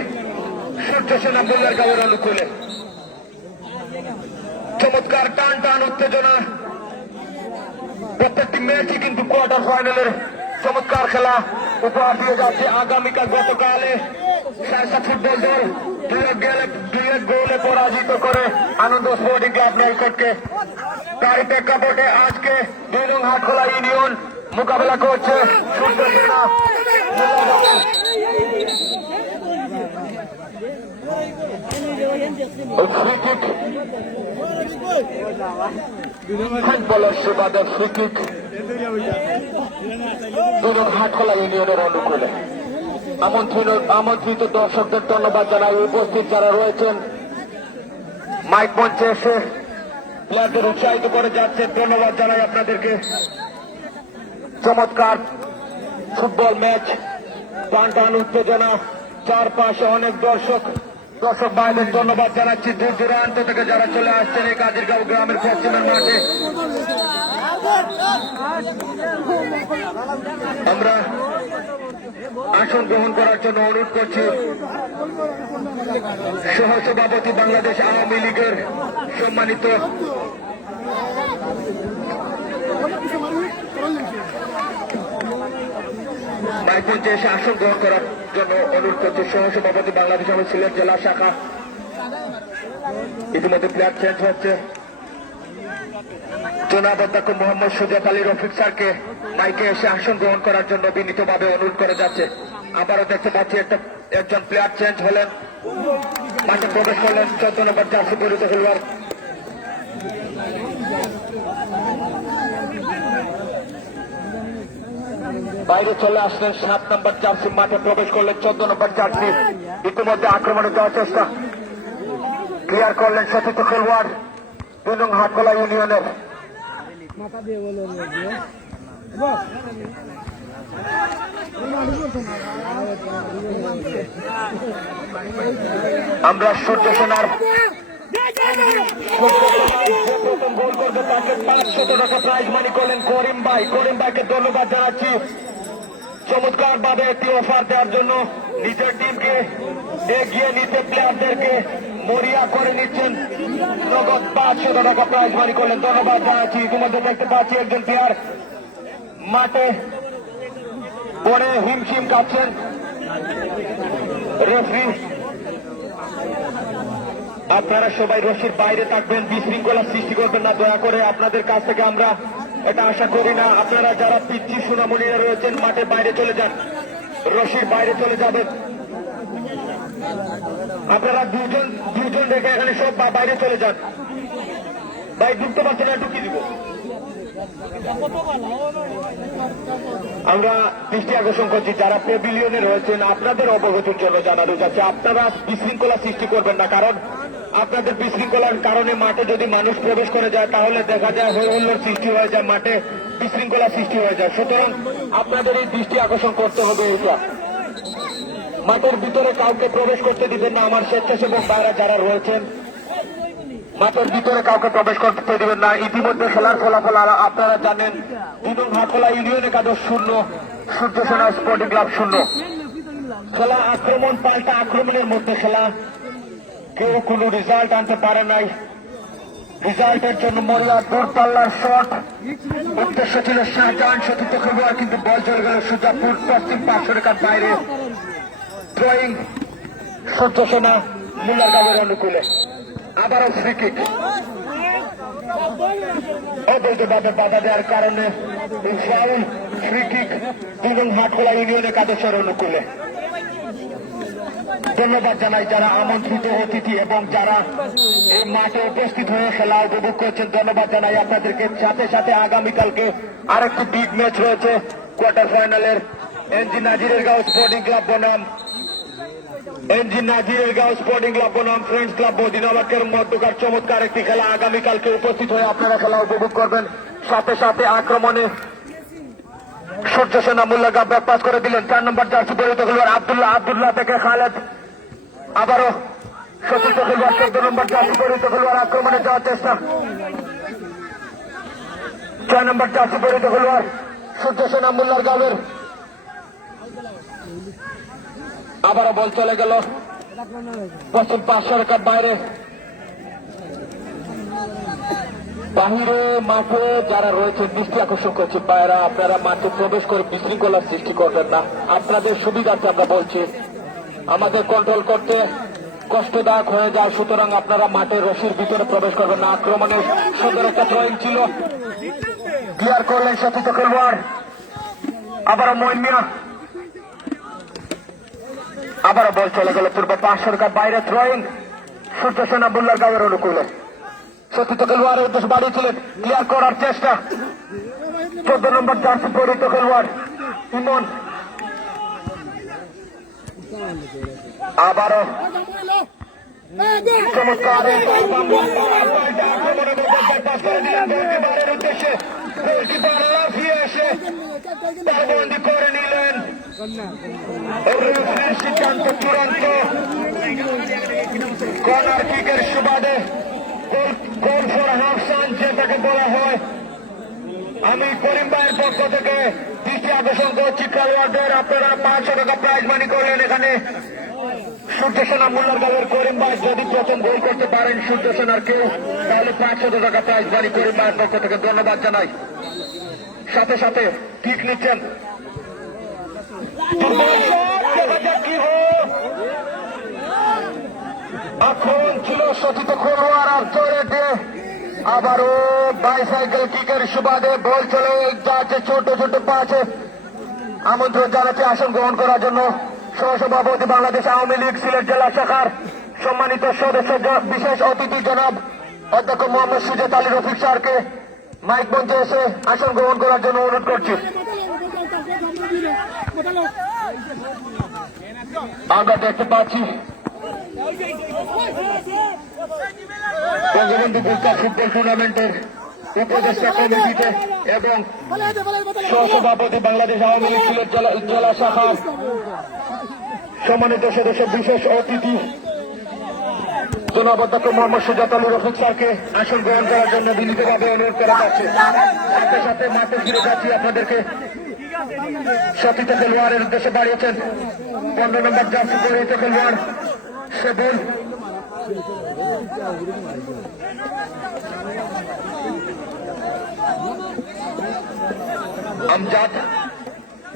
সূর্য সেনা মোল্লার গাঁয়ের অনুকূলে। চমৎকার টান টান উত্তেজনা, প্রত্যেকটি ম্যাচই কিন্তু কোয়ার্টার ফাইনালের চমৎকার খেলা উপহার দিয়ে যাচ্ছে। আগামীকাল গতকালে সারসা ফুটবল দল 2 গোলে পরাজিত করে আনন্দ স্পোর্টিং ক্লাব নলকটকে। তার প্রেক্ষাপটে আজকে 2 নং হাটখোলা ইউনিয়ন মোকাবেলা করছে সূর্য সেনা। ফুটবলের সুবাদে ফ্রি কিক 2 নং হাটখোলা ইউনিয়নের অনুকূলে। আমন্ত্রিত দর্শকদের ধন্যবাদ জানাই, উপস্থিত যারা রয়েছেন মাইক মঞ্চে এসে প্লেয়ারদের উৎসাহিত করে যাচ্ছে, ধন্যবাদ জানাই আপনাদেরকে। চমৎকার ফুটবল ম্যাচ, টান টান উত্তেজনা, চারপাশে অনেক দর্শক ভাইদের ধন্যবাদ জানাচ্ছি। দূর দূরান্ত থেকে যারা চলে আসছেন এই কাজিরগাঁও গ্রামের পশ্চিমের মাঠে। আমরা আসন গ্রহণ করার জন্য অনুরোধ করছি সহসভাপতি বাংলাদেশ আওয়ামী লীগের সম্মানিত মাইকমঞ্চে এসে আসন গ্রহণ করার জন্য অনুরোধ করছি সহসভাপতি বাংলাদেশ আওয়ামী সিলেট জেলা শাখা। ইতিমধ্যে প্লেয়ার চেঞ্জ হচ্ছে। জনাব অধ্যক্ষ মোহাম্মদ সুজাত আলী রফিক স্যারকে মাইকে এসে আসন গ্রহণ করার জন্য বিনীতভাবে অনুরোধ করে যাচ্ছে। আবারও দেখতে পাচ্ছি একজন প্লেয়ার চেঞ্জ হলেন, মাঠে প্রবেশ করলেন 14 নম্বর 400 পরিণত খেলোয়াড়। বাইরে চলে আসলেন 7 নম্বর 400, মাঠে প্রবেশ করলেন 14 নম্বর 400। ইতিমধ্যে আক্রমণে যাওয়ার চেষ্টা ক্লিয়ার করলেন সতীর্থ খেলোয়াড় 2 নং হাটখোলা ইউনিয়নের। আমরা সূর্য সেনার প্রথম গোল করতে তাকে 500 টাকা প্রাইজ মানি করলেন করিম ভাইকে ধন্যবাদ জানাচ্ছি। চমৎকার ভাবে একটি অফার দেওয়ার জন্য নিজের টিমকে এগিয়ে নিতে প্লেয়ারদেরকে মরিয়া করে নিচ্ছেন। নগদ 500 টাকা প্রাইজ মানি করলেন। ধন্যবাদ জানাচ্ছি। ইতিমধ্যে দেখতে পাচ্ছি একজন প্লেয়ার মাঠে পরে হিমশিম কাটছেন। রেফারি, আপনারা সবাই রশির বাইরে থাকবেন, বিশৃঙ্খলা সৃষ্টি করবেন না দয়া করে। আপনাদের কাছ থেকে আমরা এটা আশা করি না। আপনারা যারা পিচ্ছি সোনামণিরা রয়েছেন মাঠের বাইরে চলে যান, রশির বাইরে চলে যাবেন। আপনারা দুজন রেখে এখানে সব বাইরে চলে যান। ভাই ঢুকতে পারছেন না, ঢুকিয়ে দিব। আমরা দৃষ্টি আকর্ষণ করছি যারা প্যাভিলিয়নে রয়েছেন, আপনাদের অবগতির জন্য জানানো যাচ্ছে আপনারা বিশৃঙ্খলা সৃষ্টি করবেন না, কারণ আপনাদের বিশৃঙ্খলার কারণে মাঠে যদি মানুষ প্রবেশ করে যায় তাহলে দেখা যায় হইহুল্লোড় সৃষ্টি হয়ে যায়, মাঠে বিশৃঙ্খলা সৃষ্টি হয়ে যায়। সুতরাং আপনাদের এই দৃষ্টি আকর্ষণ করতে হবে। এটা মাঠের ভিতরে কাউকে প্রবেশ করতে দিবেন না। আমার স্বেচ্ছাসেবক ভাইরা যারা রয়েছেন মাঠের ভিতরে কাউকে প্রবেশ করতে দিবেন না। ইতিমধ্যে খেলার ফলাফল আপনারা জানেন। দিনুন হাটখোলা ইউনিয়ন একাদশ 0, সূর্য সেনা স্পোর্টিং ক্লাব 0। খেলা আক্রমণ পাল্টা আক্রমণের মধ্যে খেলা, কেউ কোনো রেজাল্ট আনতে পারে নাই। রেজাল্টের জন্য মরিয়া দূরপাল্লার শট, উদ্দেশ্য ছিল শাহজাহান সতীর্থ খেলোয়াড়, কিন্তু বল চলে গেল সুজাপুর পশ্চিম 500 রেখার বাইরে। থ্রোয়িং সূর্য সেনা মুল্লারগাঁওয়ের অনুকূলে। আবারও ফ্রি কিক, অবৈধভাবে বাধা দেওয়ার কারণে ফাউল। ফ্রি কিক দিনুন হাটখোলা ইউনিয়ন একাদশের অনুকূলে। ধন্যবাদ জানাই যারা আমন্ত্রিত অতিথি এবং যারা এই মাঠে উপস্থিত হয়ে খেলা উপভোগ করছেন। ধন্যবাদ জানাই আপনাদেরকে। সাথে সাথে আগামীকালকে আরেকটি বিগ ম্যাচ রয়েছে কোয়ার্টার ফাইনালের। এনজি নাজিরেরগাঁও স্পোর্টিং ক্লাব বনাম ফ্রেন্ডস ক্লাব মদিনাবাদের মধ্যকার চমৎকার একটি খেলা। আগামীকালকে উপস্থিত হয়ে আপনারা খেলা উপভোগ করবেন। সাথে সাথে আক্রমণে সূর্য সেনা মুল্লারগাঁও ব্যাক পাস করে দিলেন। 4 নম্বর জার্সি পরিহিত খেলোয়াড় আব্দুল্লাহ থেকে খালেদ। আবারও সতীর্থ খেলোয়াড় 14 নম্বর জার্সি পরিহিত খেলোয়াড় আক্রমণে যাওয়ার চেষ্টা। 6 নম্বর জার্সি পরিহিত খেলোয়াড় সূর্য সেনা মুল্লারগাঁওয়ের। আবারও বল চলে গেল পশ্চিম 500 রেখার বাইরে। বাহিরে মাঠে যারা রয়েছে দৃষ্টি আকর্ষণ করছে বাইরা, আপনারা মাঠে প্রবেশ করে বিশৃঙ্খলার সৃষ্টি করবেন না। আপনাদের সুবিধার্থে আমরা বলছি, আমাদের কন্ট্রোল করতে কষ্টদায়ক হয়ে যায়। সুতরাং আপনারা মাঠে রশির ভিতরে প্রবেশ করবেন না। আক্রমণে সুন্দর একটা থ্রোয়িং ছিল, ক্লিয়ার করলেন সতীর্থ খেলোয়াড়। আবারও মইন মিয়া। আবারও বল চলে গেল পূর্ব 500 রেখার বাইরে। থ্রোয়িং সূর্য সেনা মুল্লারগাঁওয়ের অনুকূলে। সতীর্থ খেলোয়াড়ের উদ্দেশ্যে বাড়িয়েছিলেন, ক্লিয়ার করার চেষ্টা। 14 নম্বর জার্সি পরিহিত খেলোয়াড় ইমন। আবারও চমৎকার উদ্দেশ্যে গোলকিপার লাফিয়ে এসে বন্দি করে নিলেন। সিদ্ধান্ত চূড়ান্ত। কর্নার কিকের সুবাদে গোল ফর হাফ সান যেটাকে বলা হয়। আমি করিম ভাইয়ের পক্ষ থেকে দৃষ্টি আকর্ষণ করছি খেলোয়াড়দের। আপনারা 500 টাকা প্রাইজ মানি করলেন। এখানে সূর্য সেনা মুল্লারগাঁওয়ের করিম ভাই যদি প্রথম গোল করতে পারেন সূর্য সেনার কেউ, তাহলে 500 টাকা প্রাইজ মানি করিম ভাইয়ের পক্ষ থেকে ধন্যবাদ জানাই। সাথে সাথে কিক নিচ্ছেন। আক্রমণ ছিল সতীর্থ খেলোয়াড় আর ধরে দিয়ে আবারও বাইসাইকেল কিকের সুবাদে বল চলে যাচ্ছে ছোট ছোট পাশে। আমন্ত্রণ জানাচ্ছি আসন গ্রহণ করার জন্য সহসভাপতি বাংলাদেশ আওয়ামী লীগ সিলেট জেলা শাখার সম্মানিত সদস্য বিশেষ অতিথি জনাব অধ্যক্ষ মোহাম্মদ সুজেত আলী রফিক স্যারকে মাইক মঞ্চে এসে আসন গ্রহণ করার জন্য অনুরোধ করছি। আমরা দেখতে পাচ্ছি বঙ্গবন্ধু বিশ্বকাপ ফুটবল টুর্নামেন্টের উপদেষ্টা কমিটিতে এবং সহসভাপতি বাংলাদেশ আওয়ামী লীগ সিলেট জেলা শাখার সম্মানিত সদস্য বিশেষ অতিথি জনাব অধ্যক্ষ মোহাম্মদ সুজাত আলী রফিক স্যারকে আসন গ্রহণ করার জন্য বিনীতভাবে অনুরোধ করা যাচ্ছে। সাথে সাথে মাঠে ফিরে যাচ্ছি আপনাদেরকে সতীর্থ খেলোয়াড়ের উদ্দেশ্যে বাড়িয়েছেন 15 নম্বর জার্সি পরিহিত খেলোয়াড় সেবুল। আমজাদ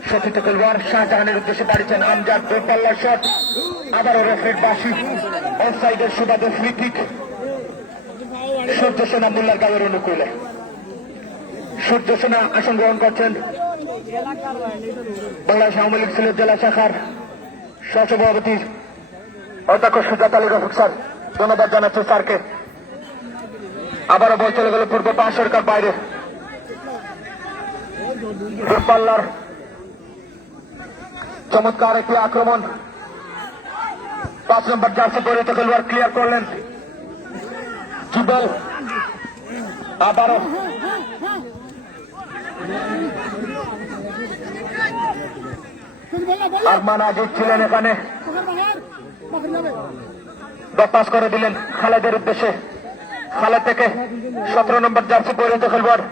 সতীর্থ খেলোয়াড় শাহজাহানের উদ্দেশ্যে বাড়িয়েছেন আমজাদ, দূরপাল্লার শট, আবারও রেফারির বাঁশি, অফসাইডের সুবাদে ফ্রি কিক সূর্য সেনা মোল্লার গাঁয়ের অনুকূলে। সূর্য সেনা আসন গ্রহণ করছেন বাংলাদেশ আওয়ামী লীগ সিলেট জেলা শাখার সহসভাপতি অধ্যক্ষ সুজাত আলী রফিক স্যার। ধন্যবাদ জানাচ্ছি স্যারকে। আবারও বল চলে গেল পূর্ব পাশ সরকার বাইরে। দূরপাল্লার চমৎকার একটি আক্রমণ, 5 নম্বর জার্সি পরিহিত খেলোয়াড় ক্লিয়ার করলেন জুবেল। আবারও আরমান আজিজ ছিলেন এখানে, পাস করে দিলেন খালেদের উদ্দেশ্যে। খালেদ থেকে 17 নম্বর জার্সি পরিহিত খেলোয়াড়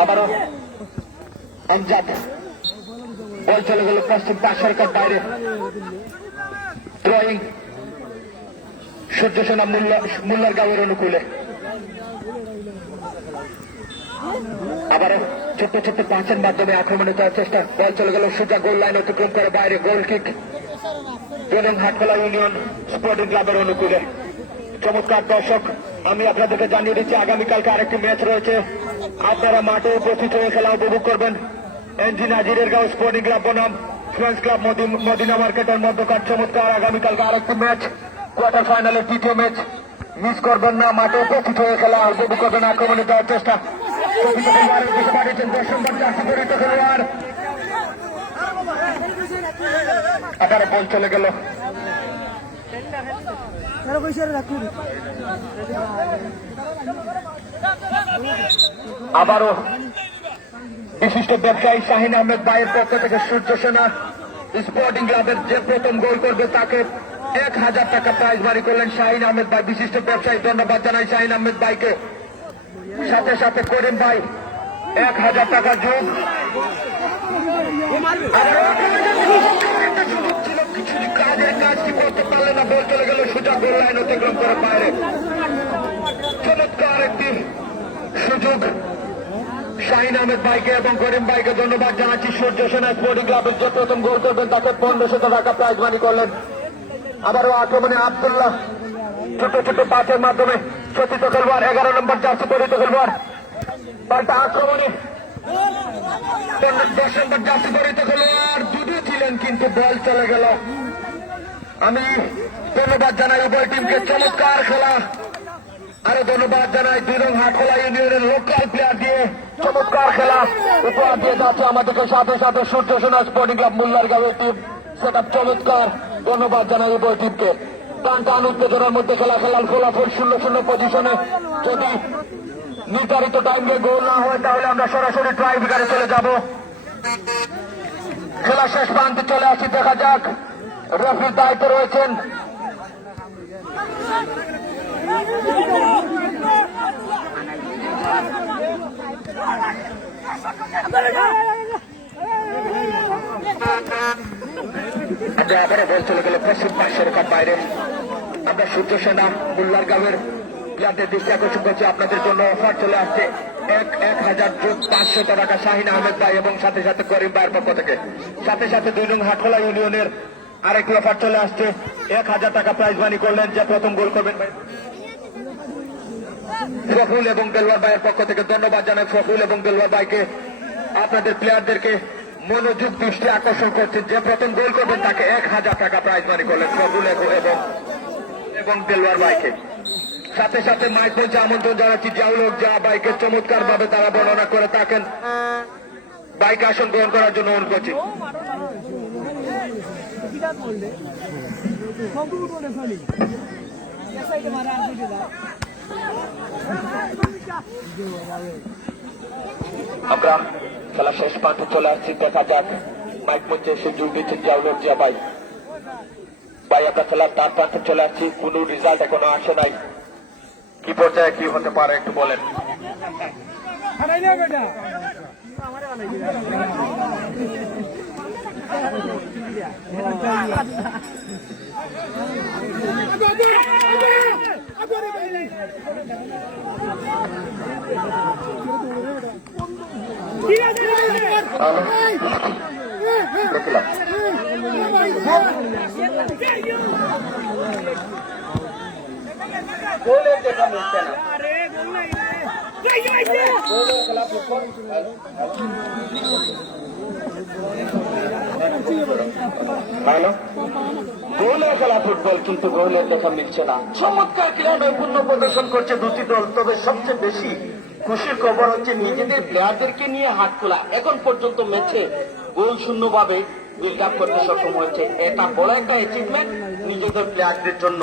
আবারও আমজাদ, বল চলে গেল পশ্চিম পাশ সরকার বাইরে। থ্রোয়িং সূর্য সেনা মোল্লার গাঁয়ের অনুকূলে। আবারও ছোট্ট ছোট্ট পাঁচের মাধ্যমে আক্রমণে যাওয়ার চেষ্টা। বল চলে গেল সোজা গোল লাইন অতিক্রম করে বাইরে। গোল কিক এবং হাটখোলা ইউনিয়ন স্পোর্টিং ক্লাবের অনুকূলে। চমৎকার দর্শক, আমি আপনাদেরকে জানিয়ে দিচ্ছি আগামীকালকে আরেকটি ম্যাচ রয়েছে। আপনারা মাঠে উপস্থিত হয়ে খেলা উপভোগ করবেন। এনজি নাজিরের গাঁও স্পোর্টিং ক্লাব বনাম ফ্রেন্ডস ক্লাব মদিনা মার্কেটের মধ্যকার চমৎকার আগামীকালকে আরেকটি ম্যাচ, কোয়ার্টার ফাইনালের তৃতীয় ম্যাচ। মিস করবেন না, মাঠে উপস্থিত হয়ে খেলা উপভোগ করবেন। আক্রমণে যাওয়ার চেষ্টা, 10 নম্বর জার্সি পরিহিত খেলোয়াড়। আবার বল চলে গেল আবারও বিশিষ্ট ব্যবসায়ী শাহিন আহমেদ ভাইয়ের পক্ষ থেকে সূর্য সেনা স্পোর্টিং ক্লাবের যে প্রথম গোল করবে তাকে 1000 টাকা প্রাইজ বাড়ি করলেন শাহিন আহমেদ ভাই, বিশিষ্ট ব্যবসায়ী। ধন্যবাদ জানাই শাহিন আহমেদ ভাইকে। সাথে সাথে করিম ভাই 1000 টাকা যোগ। কাজটি করতে পারলে না, বল চলে গেল সোজা গোল লাইন অতিক্রম করে বাইরে। চমৎকার একটি সুযোগ শাহিন আহমেদ ভাইকে এবং করিম ভাইকে ধন্যবাদ জানাচ্ছি। সূর্য সেনা স্পোর্টিং ক্লাবের যে প্রথম গোল করবেন তাকে 1500 টাকা প্রাইজ মানি করলেন। আবারও আক্রমণে আব্দুল্লাহ ছোট ছোট পাসের মাধ্যমে সতীর্থ খেলোয়াড় 11 নম্বর জার্সি পরিহিত খেলোয়াড়। পাল্টা আক্রমণে 10 নম্বর জার্সি পরিহিত খেলোয়াড় যদিও ছিলেন, কিন্তু বল চলে গেল। আমি ধন্যবাদ জানাই উভয় টিমকে, চমৎকার খেলা। আরো ধন্যবাদ জানাই 2 নং হাটখোলা ইউনিয়নের লোকাল প্লেয়ার দিয়ে চমৎকার খেলা উপহার দিয়ে যাচ্ছে আমাদেরকে। সাথে সাথে সূর্য সেনা স্পোর্টিং ক্লাব মোল্লার গাঁয়ের টিম সেটা চমৎকার। ধন্যবাদ জানাই উভয় টিমকে। টান টান উত্তেজনার মধ্যে খেলা, খেলার ফলাফল 0-0 পজিশনে। যদি নির্ধারিত টাইমে গোল না হয় তাহলে আমরা সরাসরি ট্রাই ব্রেকারে চলে যাব। খেলা শেষ প্রান্তে চলে আসি, দেখা যাক। রেফারির দায়িত্বে রয়েছেন আবারও বল চলে গেল পশ্চিম পাশ সরকার বাইরে। আমরা সূর্য সেনা মোল্লার গাঁয়ের প্লেয়ারদের দৃষ্টি আকর্ষণ করছি। আপনাদের জন্য অফার চলে আসছে 1000 যোগ 500 টাকা শাহিন আহমেদ ভাই এবং সাথে সাথে করিম ভাইয়ের পক্ষ থেকে। সাথে সাথে 2 নং হাটখোলা ইউনিয়নের আরেকটি অফার চলে আসছে, 1000 টাকা প্রাইজ মানি করলেন যে প্রথম গোল করবেন ভাই ফখরুল এবং দেলওয়ার ভাইয়ের পক্ষ থেকে। ধন্যবাদ জানাই ফখরুল এবং দেলওয়ার ভাইকে। আপনাদের প্লেয়ারদেরকে মনোযোগ দৃষ্টি আকর্ষণ করছেন, যে প্রথম গোল করবেন তাকে 1000 টাকা প্রাইজ মানি করলেন ফখরুল এবং দেলওয়ার ভাইকে। সাথে সাথে মাইক বলছে আমন্ত্রণ জানাচ্ছি জাউলক যা বাইকে চমৎকার ভাবে তারা বর্ণনা করে থাকেন। বাইকে আসন গ্রহণ করার জন্য অনুরোধ করছি। আমরা খেলা শেষ প্রান্তে চলে আসছি, দেখা যাক। মাইক মঞ্চে এসে জোর দিচ্ছেন জাউলক জিয়া ভাই। ভাই আমরা খেলার তার প্রান্তে চলে আসছি, কোন রেজাল্ট এখনো আসে নাই। কি পর্যায়ে কি হতে পারে একটু বলেন। দেখলাম গোলের দেখা মিলছে না। হ্যালো, গোলের খেলা ফুটবল, কিন্তু গোলের দেখা মিলছে না। চমৎকার ক্রীড়া নৈপুণ্য প্রদর্শন করছে দুটি দল, তবে সবচেয়ে বেশি খুশির খবর হচ্ছে নিজেদের প্লেয়ারদেরকে নিয়ে হাত খোলা। এখন পর্যন্ত ম্যাচে গোল শূন্যভাবে বিল্ড আপ করতে সক্ষম হয়েছে। এটা বড় একটা অ্যাচিভমেন্ট নিজেদের প্লেয়ারদের জন্য,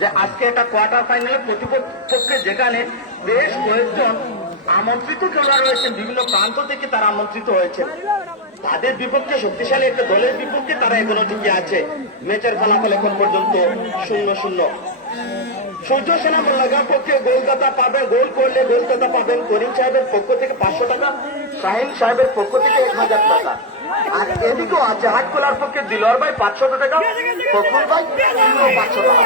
যে আজকে একটা কোয়ার্টার ফাইনালে প্রতিপক্ষে যেখানে বেশ কয়েকজন আমন্ত্রিত খেলোয়াড় রয়েছেন, বিভিন্ন প্রান্ত থেকে তারা আমন্ত্রিত হয়েছে, তাদের বিপক্ষে, শক্তিশালী একটা দলের বিপক্ষে তারা এখনো টিকে আছে। ম্যাচের ফলাফল এখন পর্যন্ত 0-0। সূর্য সেনা মোল্লাগার পক্ষে গোলদাতা পাবে, গোল করলে গোলদাতা পাবেন করিম সাহেবের পক্ষ থেকে 500 টাকা, শাহিন সাহেবের পক্ষ থেকে 1000 টাকা। আর এদিকেও আছে হাটখোলার পক্ষে দিলর ভাই 500 টাকা, ফখরুল ভাই 500 টাকা।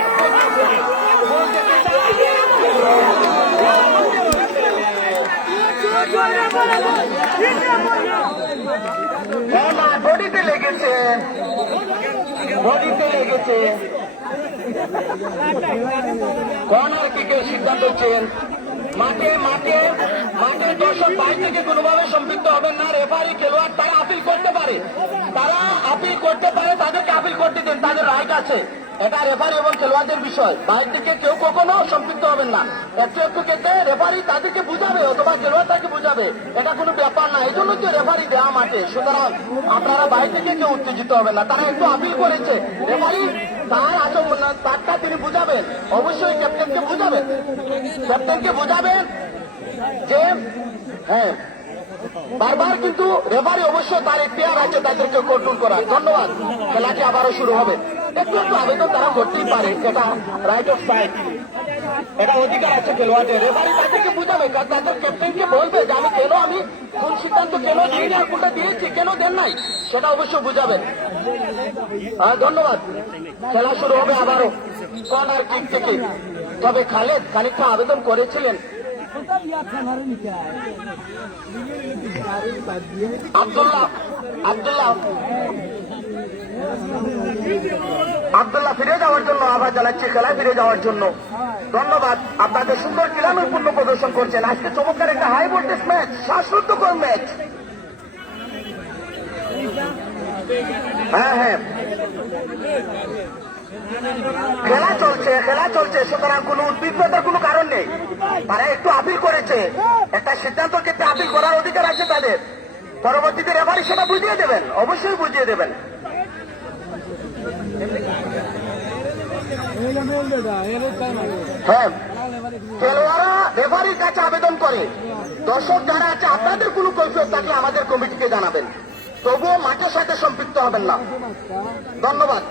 বডিতে লেগেছে, বডিতে লেগেছে। কর্নার কিকের সিদ্ধান্ত হচ্ছেন মাঠে মাঠে মাঠে দর্শক বাইরে থেকে কোনোভাবে সম্পৃক্ত হবেন না। রেফারি খেলোয়াড় তারা আপিল করতে পারে, তারা আপিল করতে পারে, তাদেরকে আপিল করতে দেন, তাদের রাইট আছে। এটা রেফারি এবং খেলোয়াড়দের বিষয়, বাইরে থেকে কেউ কখনো সম্পৃক্ত হবেন না। একটু একটু ক্ষেত্রে রেফারি তাদেরকে বুঝাবে অথবা খেলোয়াড় তাকে বুঝাবে, এটা কোনো ব্যাপার না। এই জন্য তো রেফারি দেওয়া মাঠে, সুতরাং আপনারা বাইরে থেকে কেউ উত্তেজিত হবেন না। তারা একটু আপিল করেছে, রেফারি তার আচরণ তারটা তিনি বুঝাবেন, অবশ্যই ক্যাপ্টেনকে বুঝাবেন, ক্যাপ্টেনকে বুঝাবেন যে হ্যাঁ বারবার, কিন্তু রেফারি অবশ্যই তার এখতিয়ার আছে তাদেরকে কন্ট্রোল করার। ধন্যবাদ। খেলাটি আবারও শুরু হবে। একটু একটু আবেদন তারা করতেই পারে, এটা রাইট অফ সাইড, এটা অধিকার আছে খেলোয়াড়দের। রেফারি তাদেরকে বুঝাবে, তাদের ক্যাপ্টেনকে বলবে যে আমি কোন সিদ্ধান্ত কেন দিই না, কোনটা দিয়েছি কেন দেন নাই, সেটা অবশ্যই বুঝাবেন। ধন্যবাদ। খেলা শুরু হবে আবারও কর্নার কিক থেকে। তবে খালেদ খানিকটা আবেদন করেছিলেন। আব্দুল্লাহ ফিরে যাওয়ার জন্য আবার জানাচ্ছি, খেলায় ফিরে যাওয়ার জন্য ধন্যবাদ। আপনাদের সুন্দর ক্রীড়া নৈপুণ্য প্রদর্শন করছেন। আজকে চমৎকার একটা হাই ভোল্টেজ ম্যাচ, শ্বাসরুদ্ধকর ম্যাচ। হ্যাঁ, খেলা চলছে, সুতরাং কোন উদ্বিগ্নতার কোনো কারণ নেই। তারা একটু আপিল করেছে, একটা সিদ্ধান্ত ক্ষেত্রে আপিল করার অধিকার আছে তাদের। পরবর্তীতে রেফারি সেটা বুঝিয়ে দেবেন, অবশ্যই বুঝিয়ে দেবেন। হ্যাঁ, খেলোয়াড়রা রেফারির কাছে আবেদন করে, দর্শক যারা আছে আপনাদের কোনো কৈফিয়ত থাকলে আমাদের কমিটিকে জানাবেন, তবুও মাঠের সাথে সম্পৃক্ত হবেন না। ধন্যবাদ।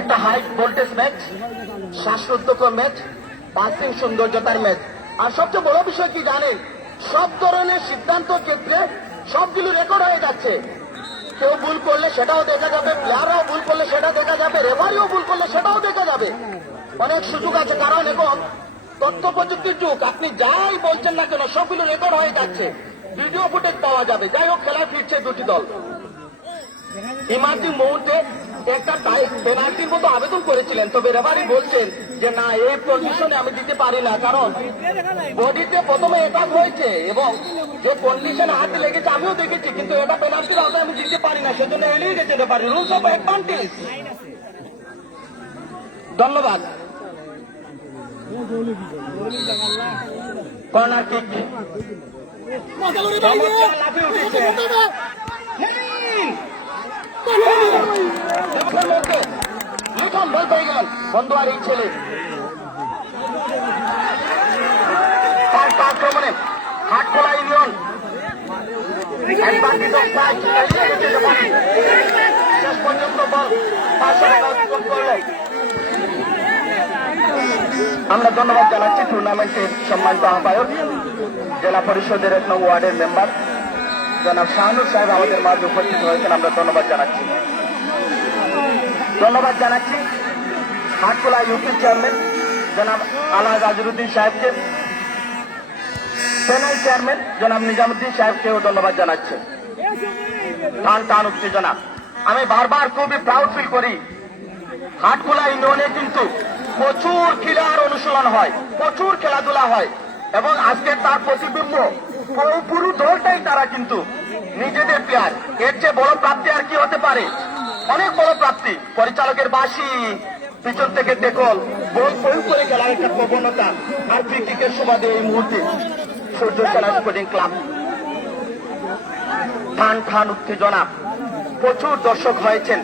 একটা হাই ভোল্টেজ ম্যাচ, শ্বাসরুদ্ধকর ম্যাচ, পাসিং সৌন্দর্যতার ম্যাচ। আর সবচেয়ে বড় বিষয় কি জানেন, সব ধরনের সিদ্ধান্ত ক্ষেত্রে সবগুলো রেকর্ড হয়ে যাচ্ছে। কেউ ভুল করলে সেটাও দেখা যাবে, প্লেয়াররাও ভুল করলে সেটা দেখা যাবে, রেফারিও ভুল করলে সেটাও দেখা যাবে। অনেক সুযোগ আছে, কারণ এখন তথ্য প্রযুক্তির যুগ। আপনি যাই বলছেন না কেন সবগুলো রেকর্ড হয়ে যাচ্ছে, ভিডিও ফুটেজ পাওয়া যাবে। যাই হোক, খেলায় ফিরছে দুটি দল। ইমার্জিং মুহূর্তে একটা পেনাল্টির মতো আবেদন করেছিলেন, তবে রেফারি বলছেন যে না, এই পজিশনে আমি দিতে পারি না, কারণ বডিতে প্রথমে অ্যাটাক হয়েছে এবং যে কন্ডিশনে হাতে লেগেছে আমিও দেখেছি, কিন্তু এটা পেনাল্টির আওতায় আমি দিতে পারি না, সেজন্য এড়িয়ে গেছে রেফারি। Rules of advantage. ধন্যবাদ। কর্নার কিক, লাফিয়ে উঠেছে লিখন, বল পেয়ে গেলেন বন্ধু আর এই ছেলে। তার আক্রমণে হাটখোলা ইউনিয়ন শেষ পর্যন্ত বল 500 টাকা অতিক্রম করল। আমরা ধন্যবাদ জানাচ্ছি টুর্নামেন্টের সম্মানিত আহ্বায়ক জেলা পরিষদের 1 নং ওয়ার্ডের মেম্বার জনাব শাহানুর সাহেব আমাদের মাঝে উপস্থিত হয়েছেন। আমরা ধন্যবাদ জানাচ্ছি। ধন্যবাদ জানাচ্ছি হাটখোলা ইউপির চেয়ারম্যান জনাব আলহাজ আজরুদ্দিন সাহেবকে, সেনাই চেয়ারম্যান জনাব নিজামুদ্দিন সাহেবকেও ধন্যবাদ জানাচ্ছি। টান টান উত্তেজনা, আমি বারবার খুবই প্রাউড ফিল করি। হাটখোলা ইউনিয়নে কিন্তু প্রচুর ক্রীড়ার অনুশীলন হয়, প্রচুর খেলাধুলা হয় এবং আজকে তার প্রতিবিম্ব পুরো দলটাই তারা কিন্তু নিজেদের প্লেয়ার। এর চেয়ে বড় প্রাপ্তি আর কি হতে পারে? অনেক বড় প্রাপ্তি। পরিচালকের বাঁশি, পিছন থেকে টেকল, বল প্রয়োগ করে খেলার একটা প্রবণতা আর ফ্রি কিকের সুবাদে এই মুহূর্তে সূর্য সেনা স্পোর্টিং ক্লাব। ঠান ঠান উত্তেজনা, প্রচুর দর্শক হয়েছেন।